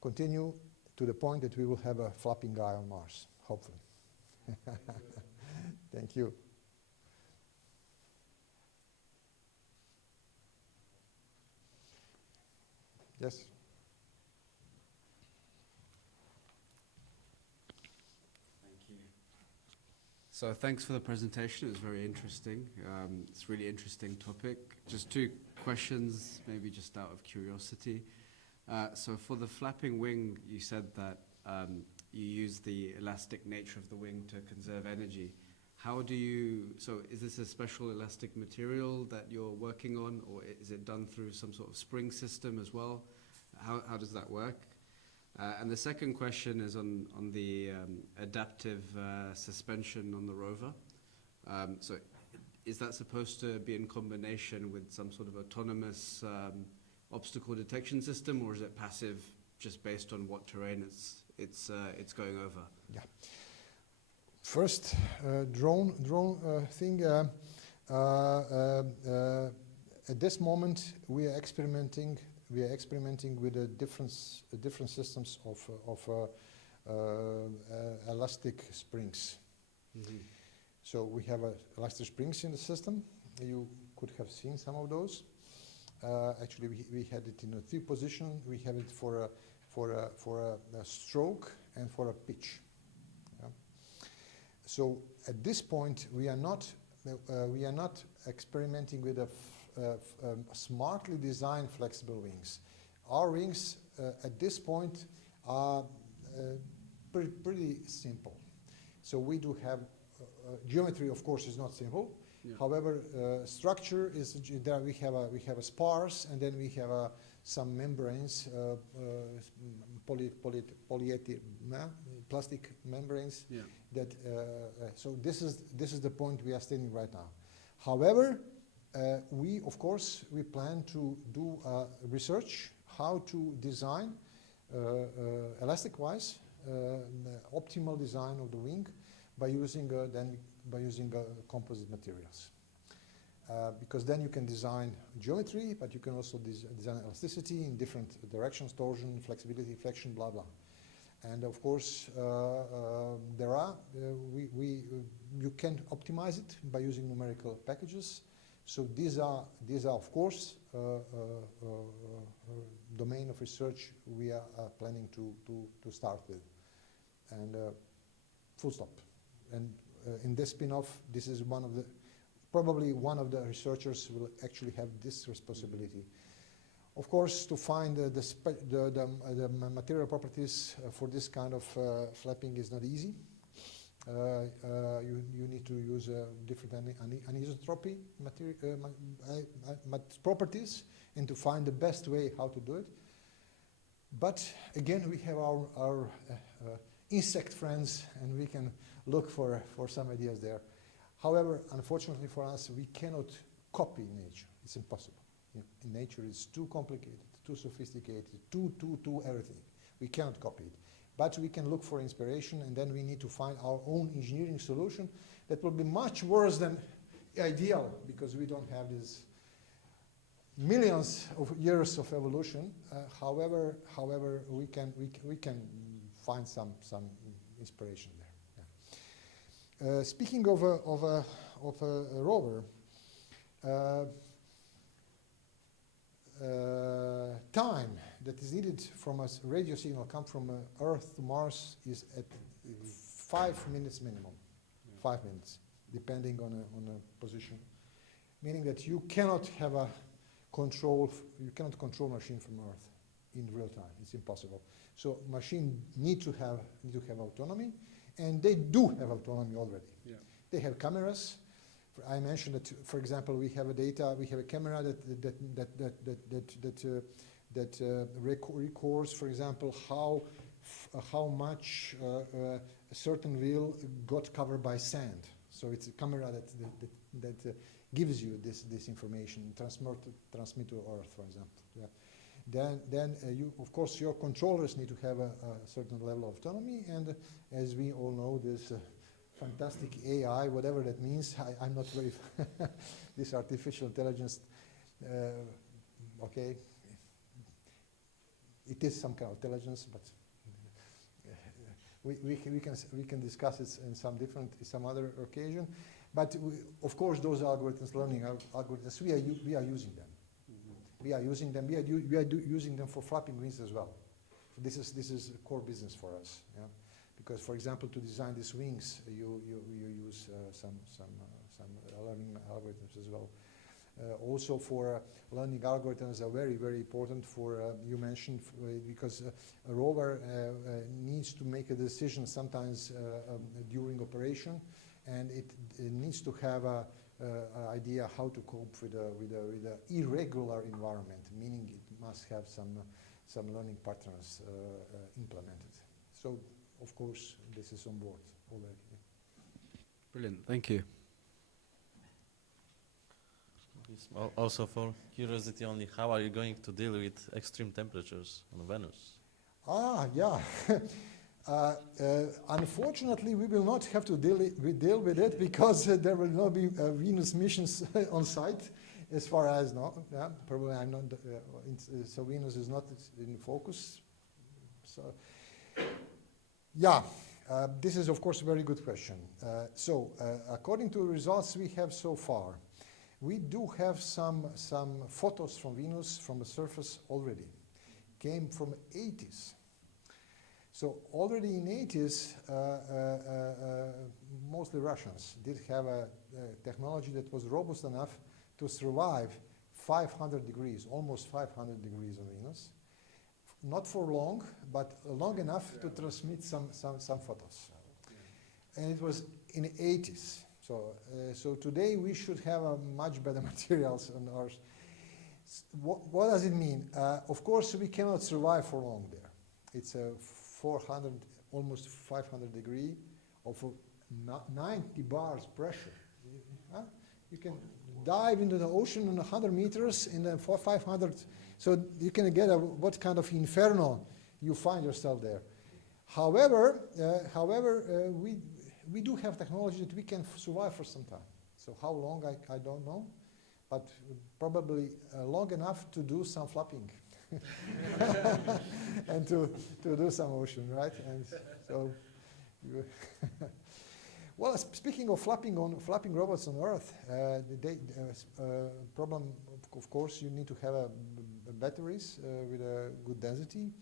Continue to the point that we will have a flapping guy on Mars, hopefully. Thank you. Yes? Thank you. So thanks for the presentation. It was very interesting. It's a really interesting topic. Just two questions, maybe just out of curiosity. So for the flapping wing, you said that you use the elastic nature of the wing to conserve energy. How do you, so is this a special elastic material that you're working on, or is it done through some sort of spring system as well? How does that work? And the second question is on the adaptive suspension on the rover. So is that supposed to be in combination with some sort of autonomous obstacle detection system, or is it passive, just based on what terrain it's going over? Yeah. First, drone thing. At this moment, we are experimenting with the different systems of elastic springs. Mm-hmm. So we have elastic springs in the system. You could have seen some of those. Actually, we had it in a 3 position. We have it for a stroke and for a pitch. Yeah. So at this point, we are not experimenting with a smartly designed flexible wings. Our wings at this point are pretty simple. So we do have geometry, of course, is not simple. Yeah. However, structure is there. We have a spars, and then we have some membranes, plastic membranes. Yeah. That so this is the point we are standing right now. However, we plan to do research how to design elastic-wise optimal design of the wing by using composite materials. Because then you can design geometry, but you can also design elasticity in different directions, torsion, flexibility, flexion, blah blah. And of course, you can optimize it by using numerical packages. So these are of course domain of research we are planning to start with, and full stop. And in this spin-off, this is probably one of the researchers will actually have this responsibility. Of course, to find the material properties for this kind of flapping is not easy. You need to use different anisotropy properties, and to find the best way how to do it. But again, we have our insect friends, and we can look for some ideas there. However, unfortunately for us, we cannot copy nature. It's impossible. In nature, it's too complicated, too sophisticated, too everything. We cannot copy it. But we can look for inspiration, and then we need to find our own engineering solution that will be much worse than ideal, because we don't have these millions of years of evolution. However, we can find some inspiration there. Yeah. Speaking of a rover, time that is needed from a radio signal come from Earth to Mars is at 5 minutes minimum. Yeah. 5 minutes, depending on a position. Meaning that you cannot have you cannot control machine from Earth in real time. It's impossible. So machine need to have autonomy, and they do have autonomy already. Yeah. They have cameras. I mentioned that, for example, we have a camera that records, for example, how much a certain wheel got covered by sand. So it's a camera that gives you this information, transmit to Earth, for example. Yeah. Then you, of course, your controllers need to have a certain level of autonomy, and as we all know, this fantastic AI, whatever that means, I'm not very this artificial intelligence. Okay, it is some kind of intelligence, but we can discuss it in some other occasion. But of course, those algorithms, learning algorithms, we are using them. We are using them. We are using them for flapping wings as well. This is a core business for us. Yeah? Because, for example, to design these wings, you use some learning algorithms as well. Also, for learning algorithms are very, very important for you mentioned because a rover needs to make a decision sometimes during operation, and it needs to have a idea how to cope with a irregular environment, meaning it must have some learning patterns implemented. So, of course, this is on board already. Brilliant, thank you. Also, for curiosity only, how are you going to deal with extreme temperatures on Venus? Yeah. Unfortunately, we will not have to deal with it because there will not be Venus missions on site, as far as now. Yeah, probably I'm not. So Venus is not in focus. So, yeah, this is of course a very good question. According to the results we have so far, we do have some photos from Venus from the surface already. Came from 80s. So already in 80s, mostly Russians did have a technology that was robust enough to survive 500 degrees, almost 500 degrees on Venus. Not for long, but long enough to transmit some photos. And it was in the 80s. So today we should have much better materials on Earth. What does it mean? Of course, we cannot survive for long there. It's a 400, almost 500 degree of 90 bars pressure. You can dive into the ocean in 100 meters in the 500. So you can get what kind of inferno you find yourself there. However, we do have technology that we can survive for some time. So how long, I don't know, but probably long enough to do some flapping and to do some ocean, right? And so, well, speaking of flapping robots on Earth, problem, of course, you need to have batteries with a good density.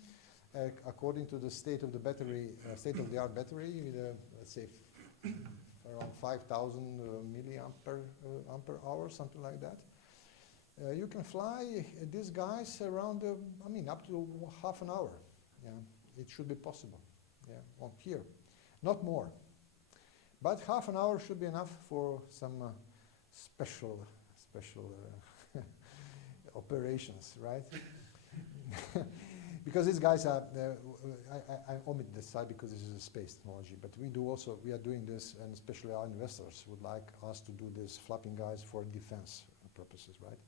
According to the state of the battery, state-of-the-art battery, with let's say around 5,000 ampere hour, something like that. You can fly these guys around, up to half an hour. Yeah, it should be possible. Yeah, on here, not more. But half an hour should be enough for some special operations, right? Because these guys are, I omit this side because this is a space technology, but we are doing this, and especially our investors would like us to do this flapping guys for defense purposes, right?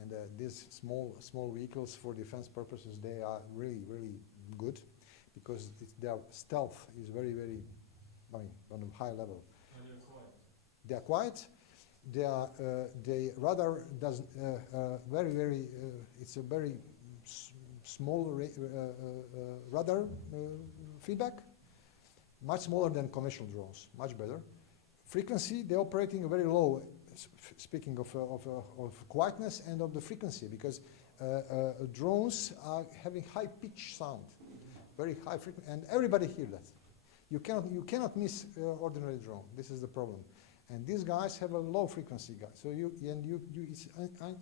And these small vehicles for defense purposes, they are really, really good because their stealth is very, very, on a high level. And they're quiet. They are quiet. The radar does very, very. It's a very small radar feedback, much smaller than conventional drones, much better. Frequency, they're operating very low. Speaking of quietness and of the frequency, because drones are having high-pitched sound, very high frequency, and everybody hears that. You cannot miss ordinary drone. This is the problem. And these guys have a low frequency guy, so it's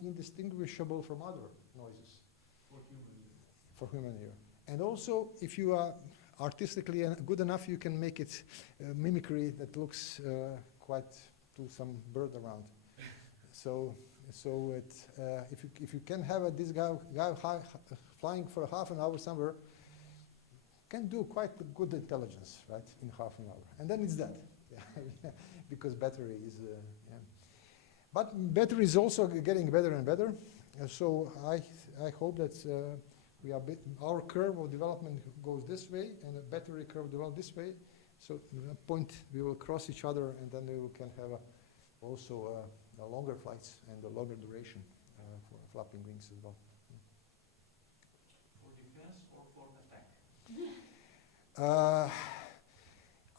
indistinguishable from other noises. For human ear. And also, if you are artistically good enough, you can make it mimicry that looks quite to some bird around. So if you can have this guy flying for half an hour somewhere, can do quite good intelligence, right, in half an hour, and then it's dead, yeah. Because battery is, yeah. But battery is also getting better and better, so I hope that our curve of development goes this way, and the battery curve develops this way. So at that point we will cross each other, and then we can have also longer flights and a longer duration for flapping wings as well. For defense or for attack?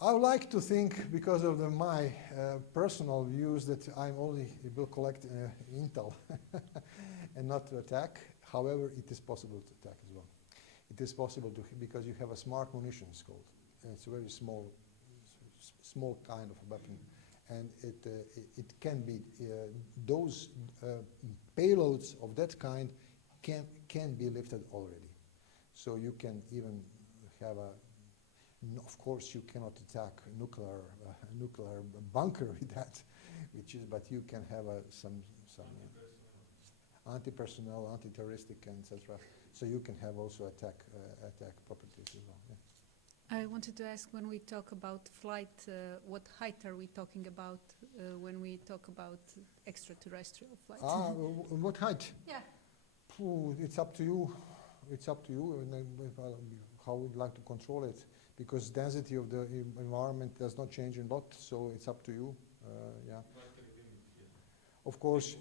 I would like to think, because of my personal views, that I only will collect intel and not to attack. However, it is possible to attack as well. It is possible to, because you have a smart munitions called. It's a very small kind of a weapon, and it can be those payloads of that kind can be lifted already. So you can even have a. Of course, you cannot attack a nuclear bunker with that, but you can have some anti-personnel, anti-terroristic, etc. So you can have also attack properties as well. Yeah. I wanted to ask, when we talk about flight, what height are we talking about when we talk about extraterrestrial flight? What height? Yeah. It's up to you. It's up to you and how we'd like to control it, because density of the environment does not change a lot, so it's up to you. Yeah. Of course.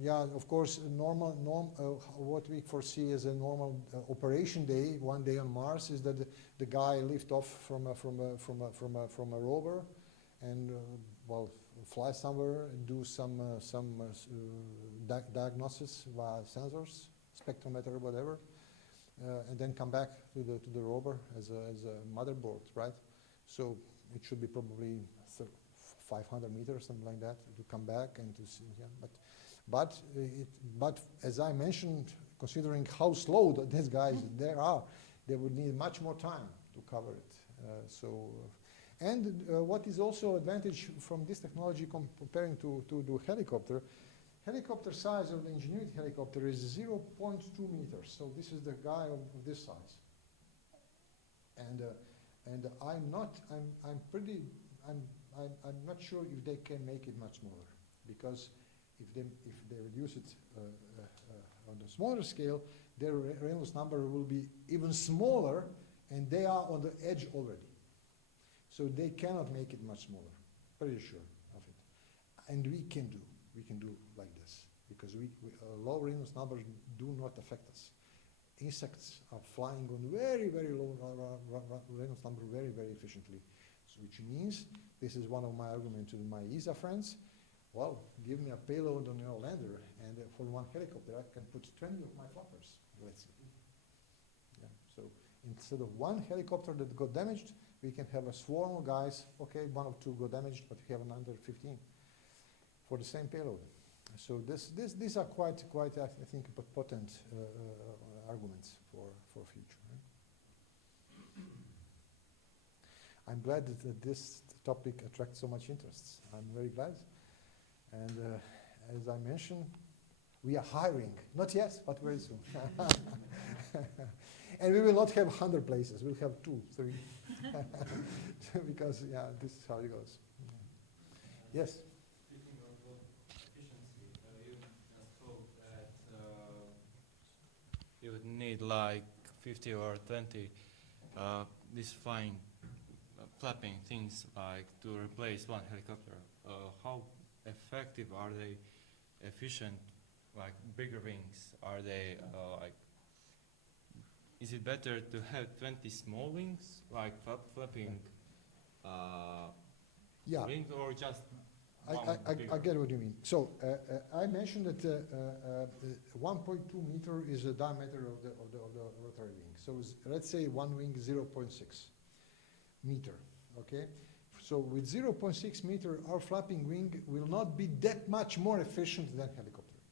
Yeah, of course. What we foresee as a normal operation day, one day on Mars, is that the guy lift off from a rover, and fly somewhere and do some diagnosis via sensors, spectrometer, whatever, and then come back to the rover as a motherboard, right? So it should be probably 500 meters, something like that, to come back and to see. Yeah, but as I mentioned, considering how slow these guys they would need much more time to cover it. What is also advantage from this technology comparing to the helicopter size of the engineered helicopter is 0.2 meters. So this is the guy of this size. And I'm not sure if they can make it much smaller, because if they reduce it on the smaller scale, their Reynolds number will be even smaller, and they are on the edge already. So they cannot make it much smaller, pretty sure of it. And we can do like this, because low Reynolds numbers do not affect us. Insects are flying on very, very low Reynolds number very, very efficiently, which means, this is one of my arguments to my ESA friends, well, give me a payload on your lander, and for one helicopter I can put 20 of my flappers, let's see. Yeah. So instead of one helicopter that got damaged, we can have a swarm of guys. Okay, one or two got damaged, but we have another 15 for the same payload. So these are quite I think potent arguments for future. Right? I'm glad that this topic attracts so much interest. I'm very glad. And as I mentioned, we are hiring. Not yet, but very soon. And we will not have 100 places. We'll have 2, 3. Because, yeah, this is how it goes. Yes? Speaking of efficiency, you just told that you would need like 50 or 20 these flying, flapping things like to replace one helicopter. How effective are they? Efficient, like bigger wings? Are they like? Is it better to have 20 small wings, like flapping wings, or just I get what you mean. So I mentioned that 1.2 meter is the diameter of the rotary wing. So let's say one wing 0.6 meter. Okay. So with 0.6 meter, our flapping wing will not be that much more efficient than helicopter wing.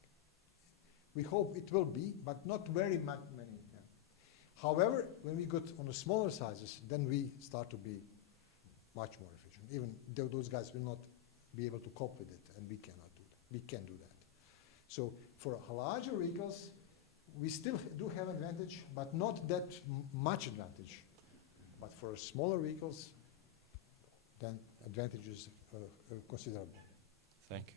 We hope it will be, but not very many. Yeah. However, when we get on the smaller sizes, then we start to be much more efficient. Even though those guys will not be able to cope with it, and we cannot do that. We can do that. So for larger vehicles, we still do have advantage, but not that much advantage. But for smaller vehicles, then advantage is considerable. Thank you.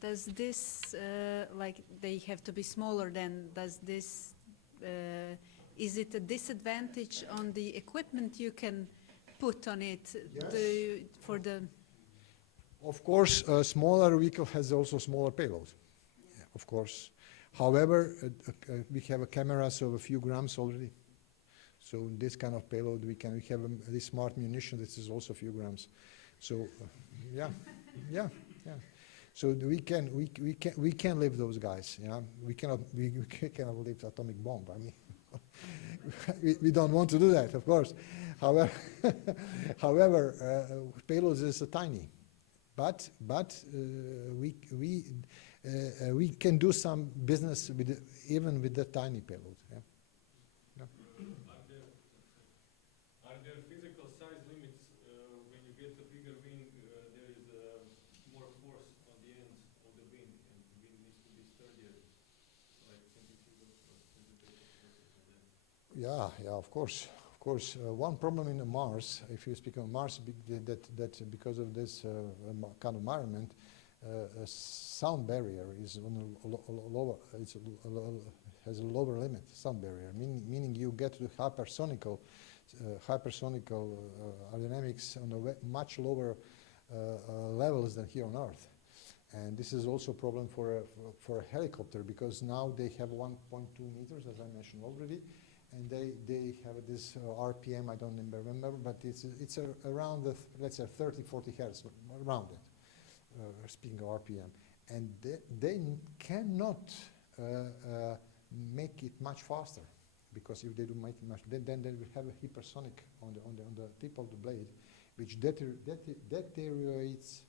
Does this, like they have to be smaller then, does this, is it a disadvantage on the equipment you can put on it for the... Of course, a smaller vehicle has also smaller payload, of course. However, we have a cameras of a few grams already. So this kind of payload, we have this smart munition, this is also a few grams. So yeah. So we can lift those guys. Yeah, we cannot lift atomic bomb. I mean, we don't want to do that, of course. However, payloads is tiny, but we can do some business with even with the tiny payload. Yeah. Are there physical size limits when you get a bigger wing? There is more force on the ends of the wing, and the wing needs to be sturdier, like centrifugal force. Yeah, of course. One problem in Mars, if you speak of Mars, that because of this kind of environment, sound barrier is on a lower. Has a lower limit, sound barrier, meaning you get to hypersonical aerodynamics on a much lower levels than here on Earth. And this is also a problem for a helicopter, because now they have 1.2 meters, as I mentioned already, and they have this RPM, I don't remember, but it's around let's say 30, 40 hertz, around it, speaking of RPM. And they cannot make it much faster, because if they do make it much, then they will have a hypersonic on the tip of the blade, which deteriorates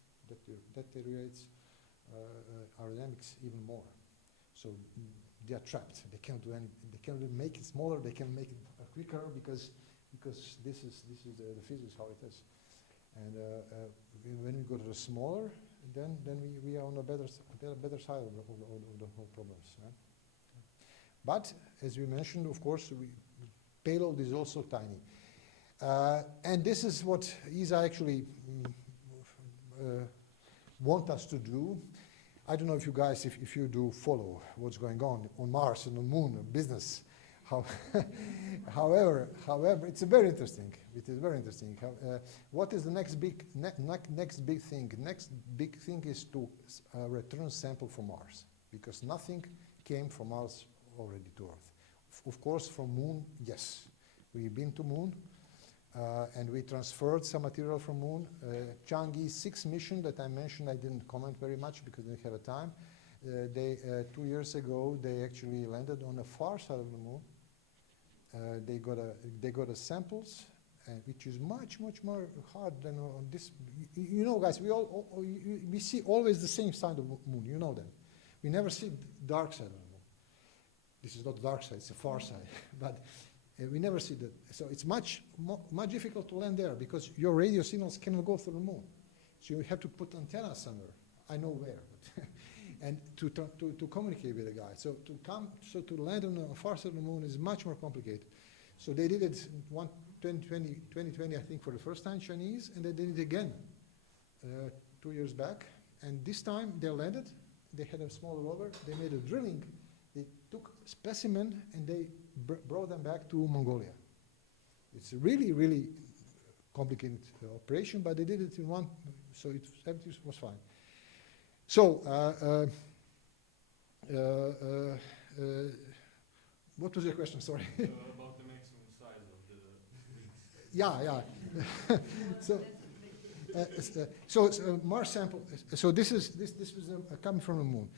aerodynamics even more. So they are trapped. They can't do anything. They can't make it smaller. They can make it quicker because this is the physics how it is. And when we go to the smaller, then we are on a better side of the whole problems. Right? But as we mentioned, of course, payload is also tiny. And this is what ESA actually want us to do. I don't know if you guys, if you do follow what's going on Mars and the Moon, business. However, it's very interesting. It is very interesting. What is the next big thing? Next big thing is to return sample from Mars, because nothing came from Mars already to Earth. Of course, from Moon, yes. We've been to Moon, and we transferred some material from Moon. Chang'e 6 mission that I mentioned, I didn't comment very much because I didn't have a time. 2 years ago, they actually landed on the far side of the Moon. They got samples, which is much more hard than on this. You know, guys, we see always the same side of the Moon. You know that. We never see dark side of the Moon. This is not dark side; it's a far side. But we never see that. So it's much difficult to land there, because your radio signals cannot go through the Moon. So you have to put antennas somewhere. I know where. But and to communicate with the guy. So to land on the far side of the Moon is much more complicated. So they did it 2020, I think, for the first time, Chinese, and they did it again 2 years back. And this time they landed. They had a small rover. They made a drilling. They took specimen and they brought them back to Mongolia. It's a really complicated operation, but they did it in one, so everything was fine. So, what was your question? Sorry. About the maximum size of the wings. So Mars sample. So this was coming from the Moon.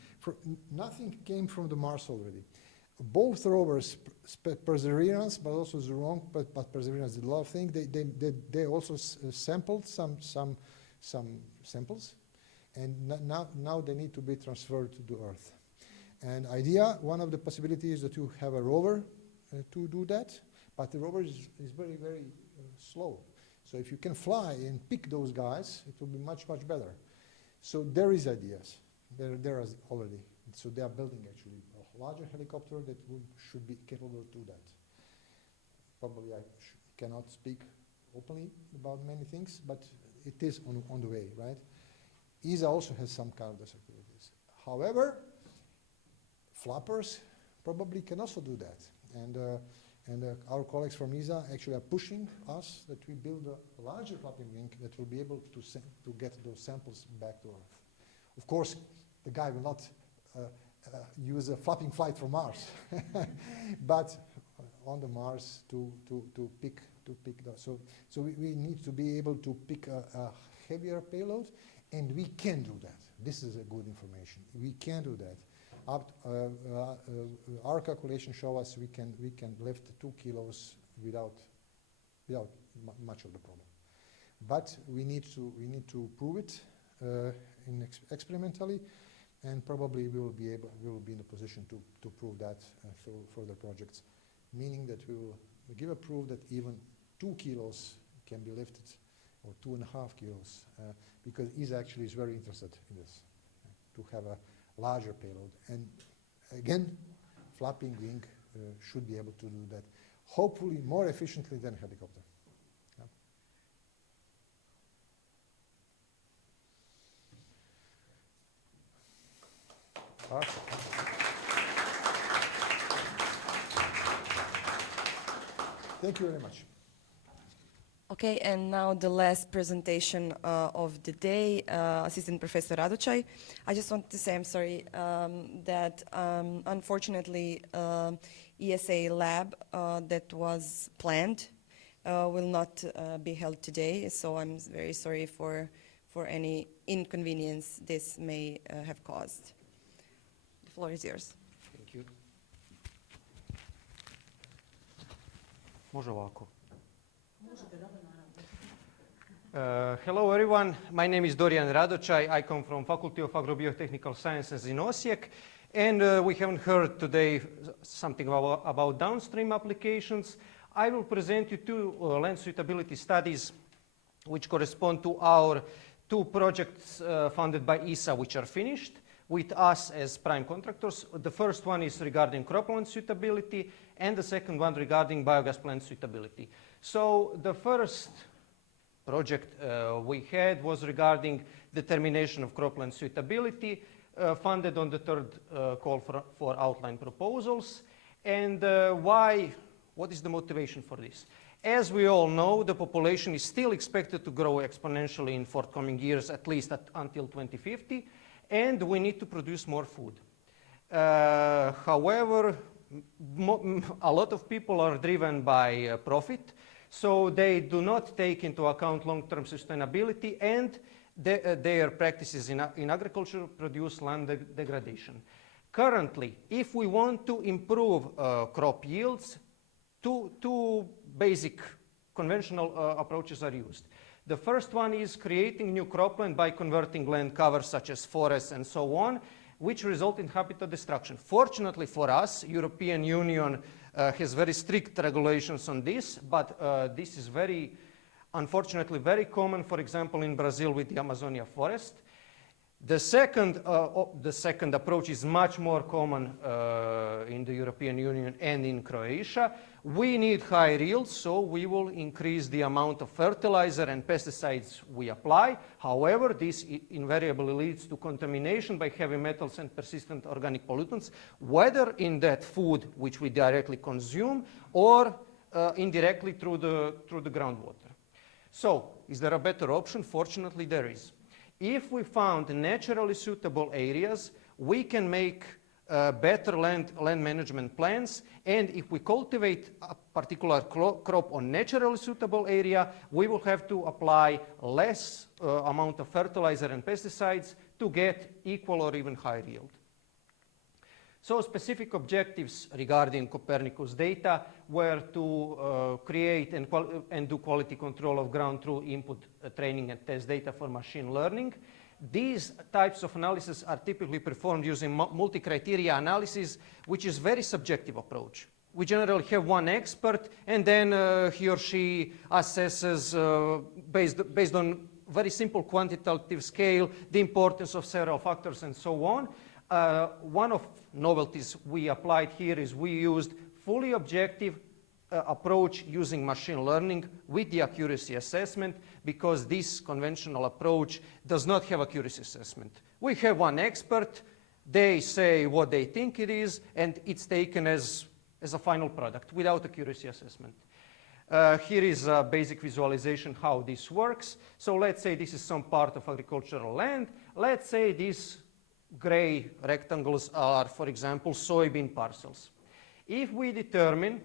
Nothing came from the Mars already. Both rovers, Perseverance, but also Zhurong, but Perseverance did a lot of things. They also sampled some samples. And now they need to be transferred to Earth. And one of the possibilities is that you have a rover to do that, but the rover is very slow. So if you can fly and pick those guys, it will be much, much better. So there is ideas. There is already. So they are building actually a larger helicopter that should be capable to do that. Probably I cannot speak openly about many things, but it is on the way, right? ESA also has some kind of those activities. However, flappers probably can also do that. And our colleagues from ESA actually are pushing us that we build a larger flapping wing that will be able to get those samples back to Earth. Of course, the guy will not use a flapping flight from Mars, but on the Mars to pick those. So we need to be able to pick a heavier payload, and we can do that. This is a good information. We can do that. Our calculations show us we can lift 2 kilos without much of the problem. But we need to prove it experimentally, and probably we will be in a position to prove that through further projects, meaning that we will give a proof that even 2 kilos can be lifted, or 2.5 kilos, because ESA actually is very interested in this, to have a larger payload. And again, flapping wing should be able to do that, hopefully more efficiently than a helicopter. Yeah. Thank you very much. Okay, and now the last presentation of the day, Assistant Professor Radočaj. I just want to say, I'm sorry, that unfortunately ESA lab that was planned will not be held today, so I'm very sorry for any inconvenience this may have caused. The floor is yours. Thank you. Može ovako. Hello everyone, my name is Dorian Radočaj. I come from Faculty of Agrobiotechnical Sciences in Osijek, and we haven't heard today something about downstream applications. I will present you two land suitability studies which correspond to our two projects funded by ESA, which are finished with us as prime contractors. The first one is regarding cropland suitability, and the second one regarding biogas plant suitability. So the first project we had was regarding determination of cropland suitability, funded on the third call for outline proposals. And what is the motivation for this? As we all know, the population is still expected to grow exponentially in forthcoming years, at least until 2050, and we need to produce more food. However, a lot of people are driven by profit, so they do not take into account long-term sustainability, and their practices in agriculture produce land degradation. Currently, if we want to improve crop yields, two basic conventional approaches are used. The first one is creating new cropland by converting land covers such as forests and so on, which result in habitat destruction. Fortunately for us, European Union has very strict regulations on this, but this is unfortunately very common, for example, in Brazil with the Amazonia forest. The second approach is much more common in the European Union and in Croatia. We need high yields, so we will increase the amount of fertilizer and pesticides we apply. However, this invariably leads to contamination by heavy metals and persistent organic pollutants, whether in that food which we directly consume or indirectly through the groundwater. So, is there a better option? Fortunately, there is. If we found naturally suitable areas, we can make better land management plans, and if we cultivate a particular crop on naturally suitable area, we will have to apply less amount of fertilizer and pesticides to get equal or even higher yield. So specific objectives regarding Copernicus data were to create and do quality control of ground through input training and test data for machine learning. These types of analysis are typically performed using multi-criteria analysis, which is very subjective approach. we generally have one expert, and then he or she assesses based on very simple quantitative scale the importance of several factors and so on. One of novelties we applied here is we used fully objective approach using machine learning with the accuracy assessment, because this conventional approach does not have accuracy assessment. We have one expert, they say what they think it is, and it's taken as a final product without accuracy assessment. Here is a basic visualization how this works. So let's say this is some part of agricultural land. Let's say these gray rectangles are, for example, soybean parcels. If we determine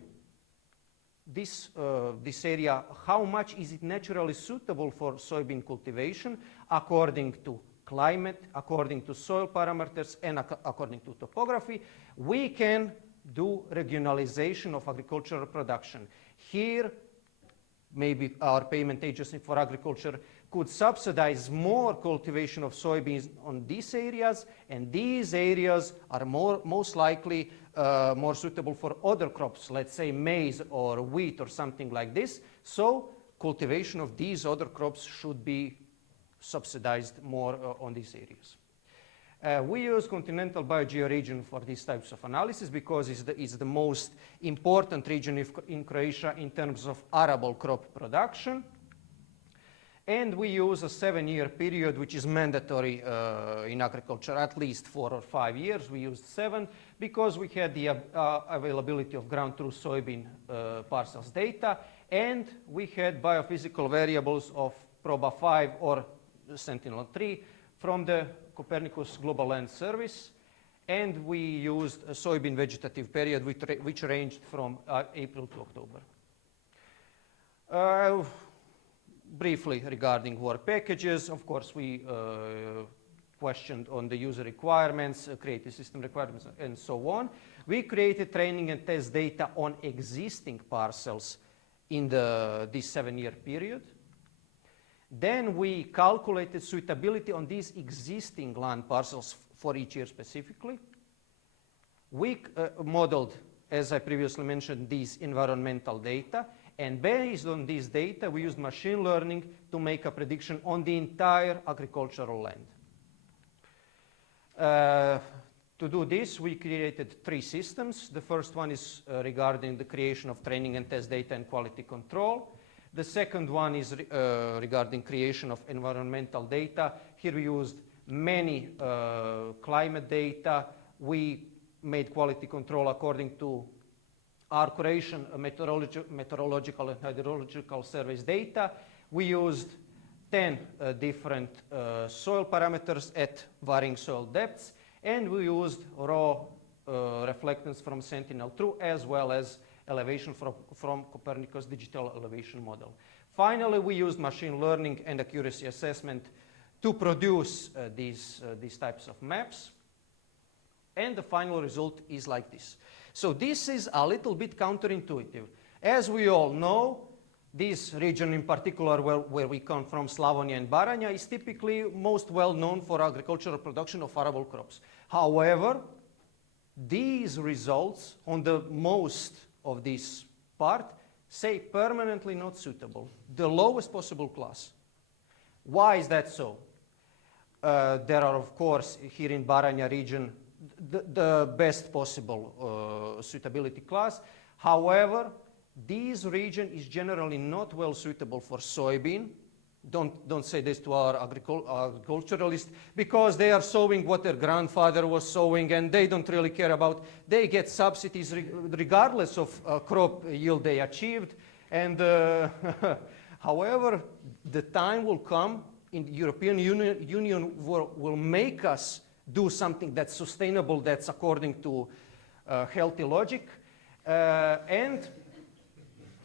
this area, how much is it naturally suitable for soybean cultivation according to climate, according to soil parameters, and according to topography, we can do regionalization of agricultural production. Here, maybe our payment agency for agriculture could subsidize more cultivation of soybeans on these areas, and these areas are most likely more suitable for other crops, let's say maize or wheat or something like this. So cultivation of these other crops should be subsidized more on these areas. We use continental biogeoregion for these types of analysis because it's the most important region in Croatia in terms of arable crop production. And we use a 7-year period, which is mandatory in agriculture, at least 4 or 5 years. We used 7 because we had the availability of ground truth soybean parcels data, and we had biophysical variables of PROBA 5 or Sentinel-3 from the Copernicus Global Land Service, and we used a soybean vegetative period which ranged from April to October. Briefly regarding work packages, of course we questioned on the user requirements, creative system requirements, and so on. We created training and test data on existing parcels in this 7-year period. Then we calculated suitability on these existing land parcels for each year specifically. We modeled, as I previously mentioned, these environmental data, and based on this data, we used machine learning to make a prediction on the entire agricultural land. To do this, we created 3 systems. The first one is regarding the creation of training and test data and quality control. The second one is regarding creation of environmental data. Here we used many climate data. We made quality control according to our Croatian meteorological and hydrological surveys data. We used 10 different soil parameters at varying soil depths, and we used raw reflectance from Sentinel-2 as well as elevation from Copernicus digital elevation model. Finally, we used machine learning and accuracy assessment to produce these types of maps, and the final result is like this. So this is a little bit counterintuitive. As we all know, this region in particular where we come from, Slavonia and Baranja, is typically most well known for agricultural production of arable crops. However, these results on the most of this part say permanently not suitable, the lowest possible class. Why is that so? There are, of course, here in Baranja region, the best possible suitability class. However, this region is generally not well suitable for soybean. Don't say this to our agriculturalists, because they are sowing what their grandfather was sowing and they don't really care about. They get subsidies regardless of crop yield they achieved. And however, the time will come in the European Union will make us do something that's sustainable, that's according to healthy logic. And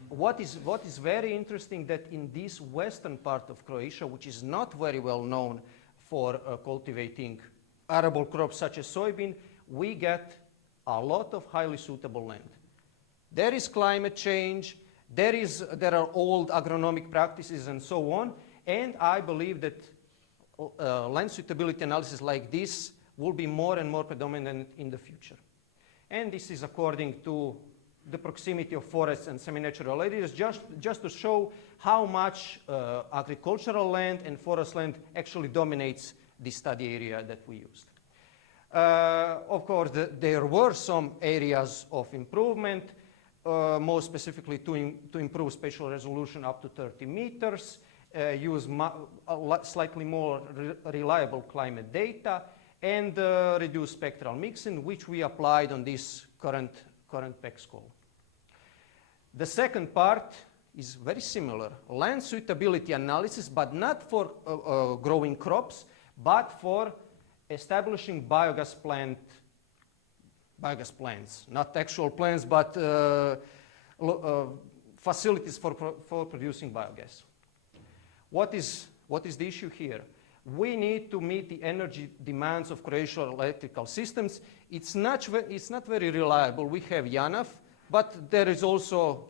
what is very interesting that in this western part of Croatia, which is not very well known for cultivating arable crops such as soybean, we get a lot of highly suitable land. There is climate change, there are old agronomic practices and so on, and I believe that land suitability analysis like this will be more and more predominant in the future. And this is according to the proximity of forests and semi-natural areas, just to show how much agricultural land and forest land actually dominates the study area that we used. Of course, there were some areas of improvement, more specifically to improve spatial resolution up to 30 meters, use slightly more reliable climate data, and reduce spectral mixing, which we applied on this current PEX call. The second part is very similar, land suitability analysis, but not for growing crops, but for establishing biogas plants, not actual plants, but facilities for producing biogas. What is the issue here? We need to meet the energy demands of Croatian electrical systems. It's not very reliable. We have JANAF, but there is also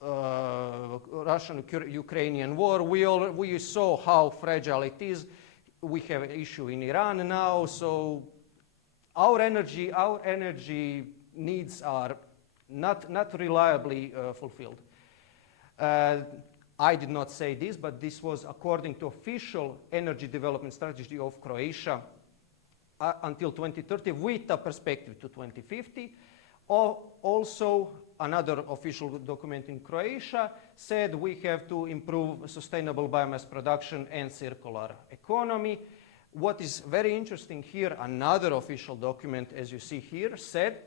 Russian-Ukrainian war. We saw how fragile it is. We have an issue in Iran now, so our energy needs are not reliably fulfilled. I did not say this, but this was according to official energy development strategy of Croatia until 2030 with a perspective to 2050. Also, another official document in Croatia said we have to improve sustainable biomass production and circular economy. What is very interesting here, another official document, as you see here, said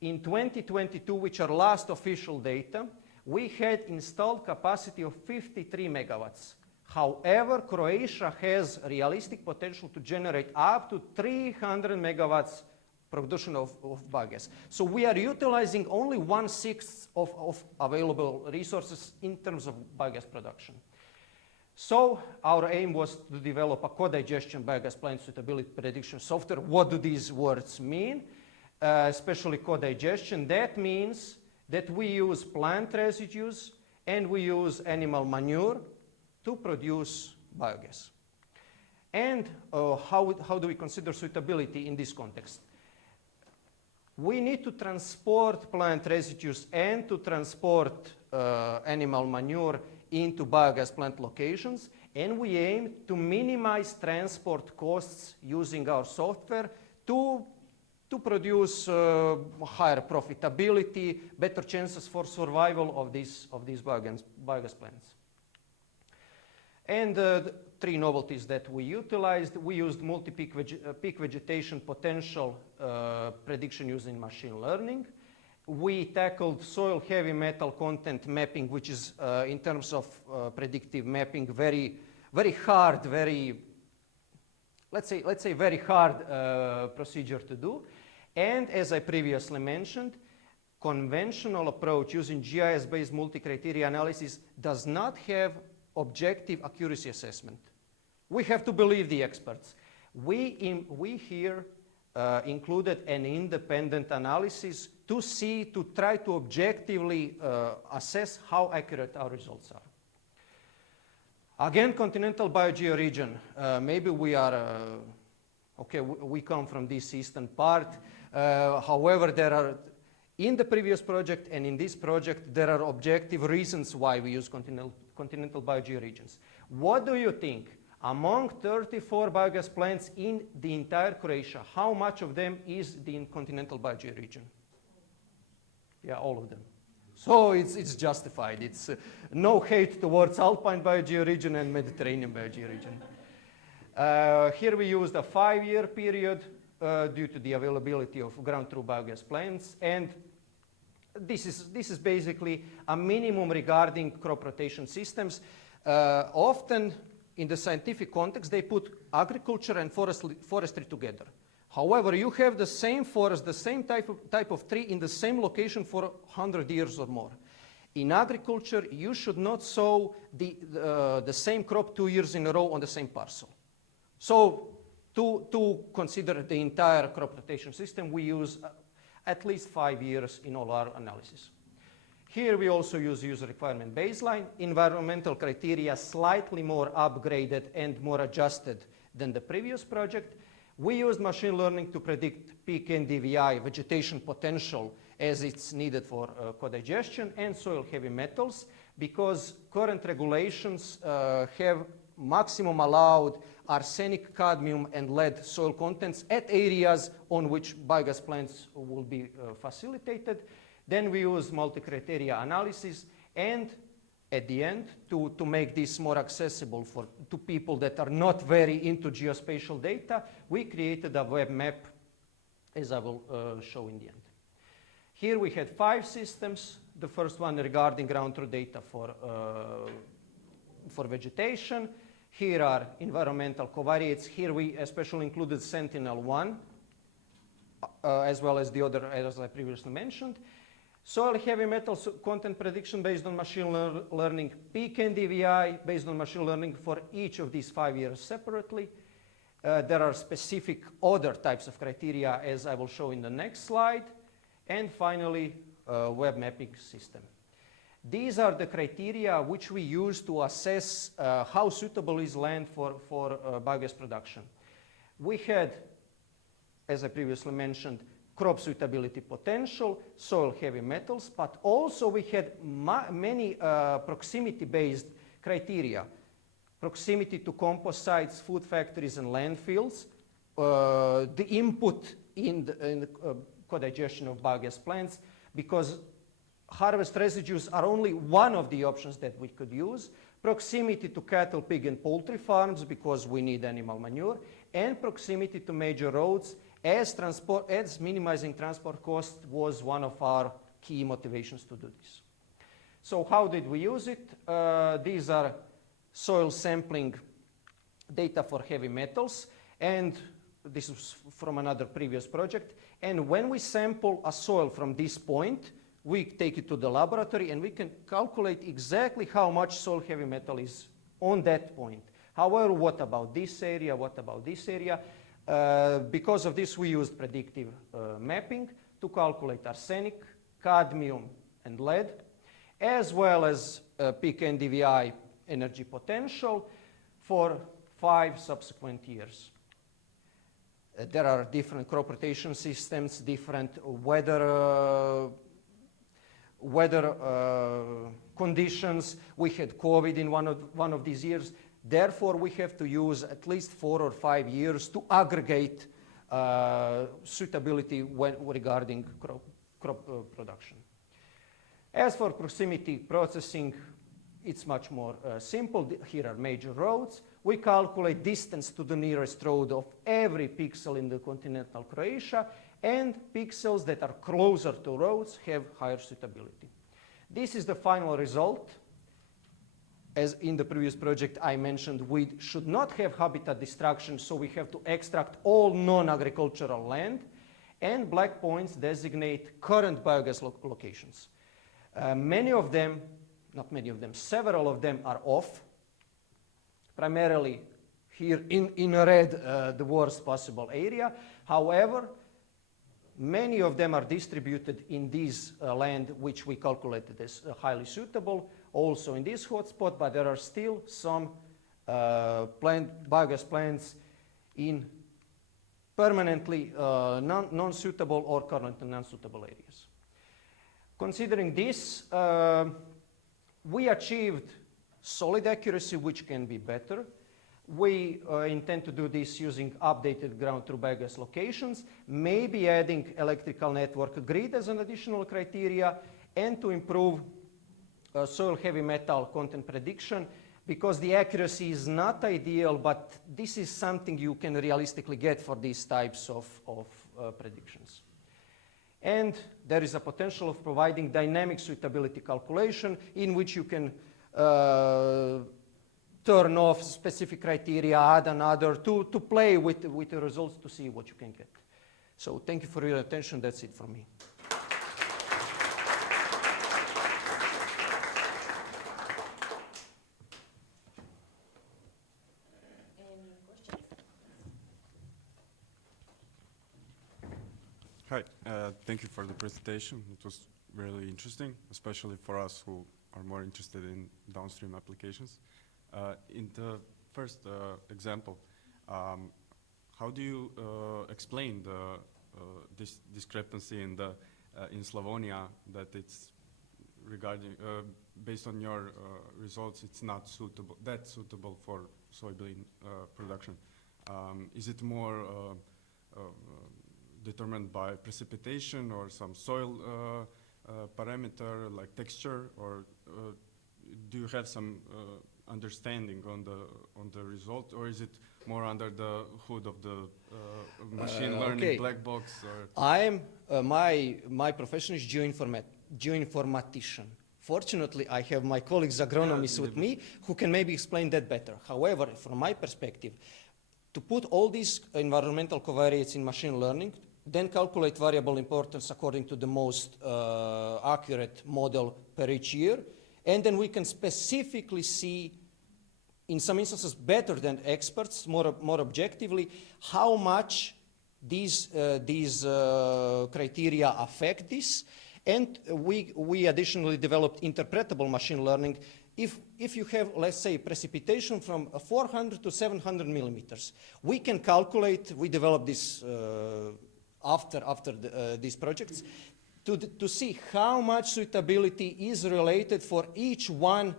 in 2022, which are last official data, we had installed capacity of 53 megawatts. However, Croatia has realistic potential to generate up to 300 megawatts production of biogas. So we are utilizing only 1/6 of available resources in terms of biogas production. So our aim was to develop a co-digestion biogas plant suitability prediction software. What do these words mean? Especially co-digestion, that means that we use plant residues and we use animal manure to produce biogas. And how do we consider suitability in this context? We need to transport plant residues and to transport animal manure into biogas plant locations, and we aim to minimize transport costs using our software to produce higher profitability, better chances for survival of these biogas plants. And the three novelties that we utilized, we used multi-peak peak vegetation potential prediction using machine learning. We tackled soil heavy metal content mapping, which is in terms of predictive mapping, very hard, let's say very hard procedure to do. And as I previously mentioned, conventional approach using GIS-based multi-criteria analysis does not have objective accuracy assessment. We have to believe the experts. We here included an independent analysis to try to objectively assess how accurate our results are. Again, continental biogeoregion. Maybe we are, we come from this eastern part. However, there are, in the previous project and in this project, there are objective reasons why we use continental biogeoregions. What do you think? Among 34 biogas plants in the entire Croatia, how much of them is the continental biogeoregion? Yeah, all of them. So it's justified. It's no hate towards Alpine biogeoregion and Mediterranean biogeoregion. Here we used a 5-year period due to the availability of ground truth biogas plants, and this is basically a minimum regarding crop rotation systems. Often in the scientific context, they put agriculture and forestry together. However, you have the same forest, the same type of tree in the same location for 100 years or more. In agriculture, you should not sow the same crop 2 years in a row on the same parcel. So to consider the entire crop rotation system, we use at least 5 years in all our analysis. Here we also use user requirement baseline, environmental criteria slightly more upgraded and more adjusted than the previous project. We used machine learning to predict peak NDVI, vegetation potential, as it's needed for co-digestion, and soil heavy metals, because current regulations have maximum allowed arsenic, cadmium, and lead soil contents at areas on which biogas plants will be facilitated. Then we use multi-criteria analysis, and at the end, to make this more accessible to people that are not very into geospatial data, we created a web map, as I will show in the end. Here we had 5 systems. The first one regarding ground truth data for vegetation. Here are environmental covariates. Here we especially included Sentinel-1, as well as the other areas I previously mentioned. Soil heavy metals content prediction based on machine learning, peak NDVI based on machine learning for each of these 5 years separately. There are specific other types of criteria, as I will show in the next slide. And finally, web mapping system. These are the criteria which we use to assess how suitable is land for biogas production. We had, as I previously mentioned, crop suitability potential, soil heavy metals, but also we had many proximity-based criteria. Proximity to compost sites, food factories, and landfills, the input in the co-digestion of biogas plants, because harvest residues are only one of the options that we could use. Proximity to cattle, pig, and poultry farms, because we need animal manure, and proximity to major roads, as minimizing transport cost was one of our key motivations to do this. So how did we use it? These are soil sampling data for heavy metals, and this is from another previous project. And when we sample a soil from this point, we take it to the laboratory and we can calculate exactly how much soil heavy metal is on that point. However, what about this area? What about this area? Because of this, we used predictive mapping to calculate arsenic, cadmium, and lead, as well as peak NDVI energy potential for 5 subsequent years. There are different crop rotation systems, different weather conditions. We had COVID in one of these years. Therefore, we have to use at least 4 or 5 years to aggregate suitability regarding crop production. As for proximity processing, it's much more simple. Here are major roads. We calculate distance to the nearest road of every pixel in the continental Croatia, and pixels that are closer to roads have higher suitability. This is the final result. As in the previous project I mentioned, we should not have habitat destruction, so we have to extract all non-agricultural land, and black points designate current biogas locations. Many of them, not many of them, several of them are off. Primarily here in red, the worst possible area. However, many of them are distributed in this land which we calculated as highly suitable, also in this hotspot, but there are still some biogas plants in permanently non-suitable or currently non-suitable areas. Considering this, we achieved solid accuracy, which can be better. We intend to do this using updated ground truth biogas locations, maybe adding electrical network grid as an additional criteria, and to improve soil heavy metal content prediction, because the accuracy is not ideal, but this is something you can realistically get for these types of predictions. And there is a potential of providing dynamic suitability calculation in which you can turn off specific criteria, add another, to play with the results to see what you can get. So thank you for your attention. That's it from me. Hi, thank you for the presentation. It was really interesting, especially for us who are more interested in downstream applications. In the first example, how do you explain the this discrepancy in the in Slavonia, that it's regarding based on your results, it's not suitable for soybean production. Is it more determined by precipitation or some soil parameter like texture, or do you have some understanding on the result, or is it more under the hood of the machine learning Okay. black box? Or I am my profession is geoinformatician. Fortunately, I have my colleagues agronomists with me who can maybe explain that better. However, from my perspective, to put all these environmental covariates in machine learning, then calculate variable importance according to the most accurate model per each year, and then we can specifically see, in some instances better than experts, more objectively, how much these criteria affect this. And we additionally developed interpretable machine learning. If you have, let's say, precipitation from 400 to 700 millimeters, we can calculate, we developed this after these projects, to see how much suitability is related for each one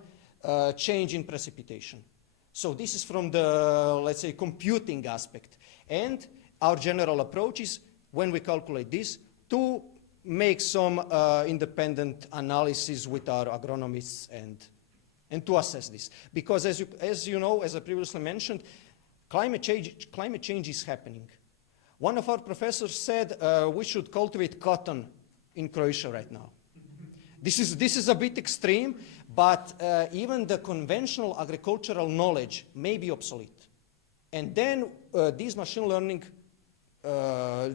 change in precipitation. So this is from the, let's say, computing aspect. And our general approach is, when we calculate this, to make some independent analysis with our agronomists and to assess this. Because as you know, as I previously mentioned, climate change is happening. One of our professors said we should cultivate cotton in Croatia right now. This is a bit extreme, but even the conventional agricultural knowledge may be obsolete. And then these machine learning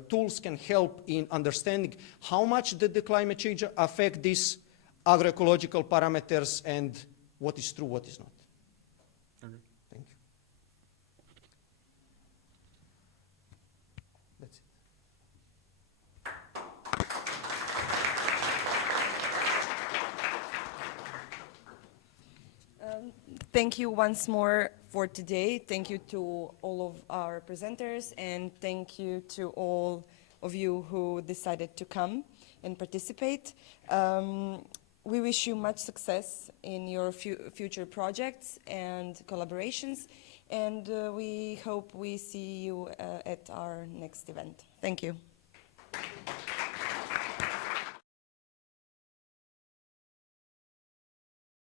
tools can help in understanding how much did the climate change affect these agroecological parameters and what is true, what is not. Okay. Thank you. That's it. Thank you once more for today. Thank you to all of our presenters, and thank you to all of you who decided to come and participate. We wish you much success in your future projects and collaborations, and we hope we see you at our next event. Thank you.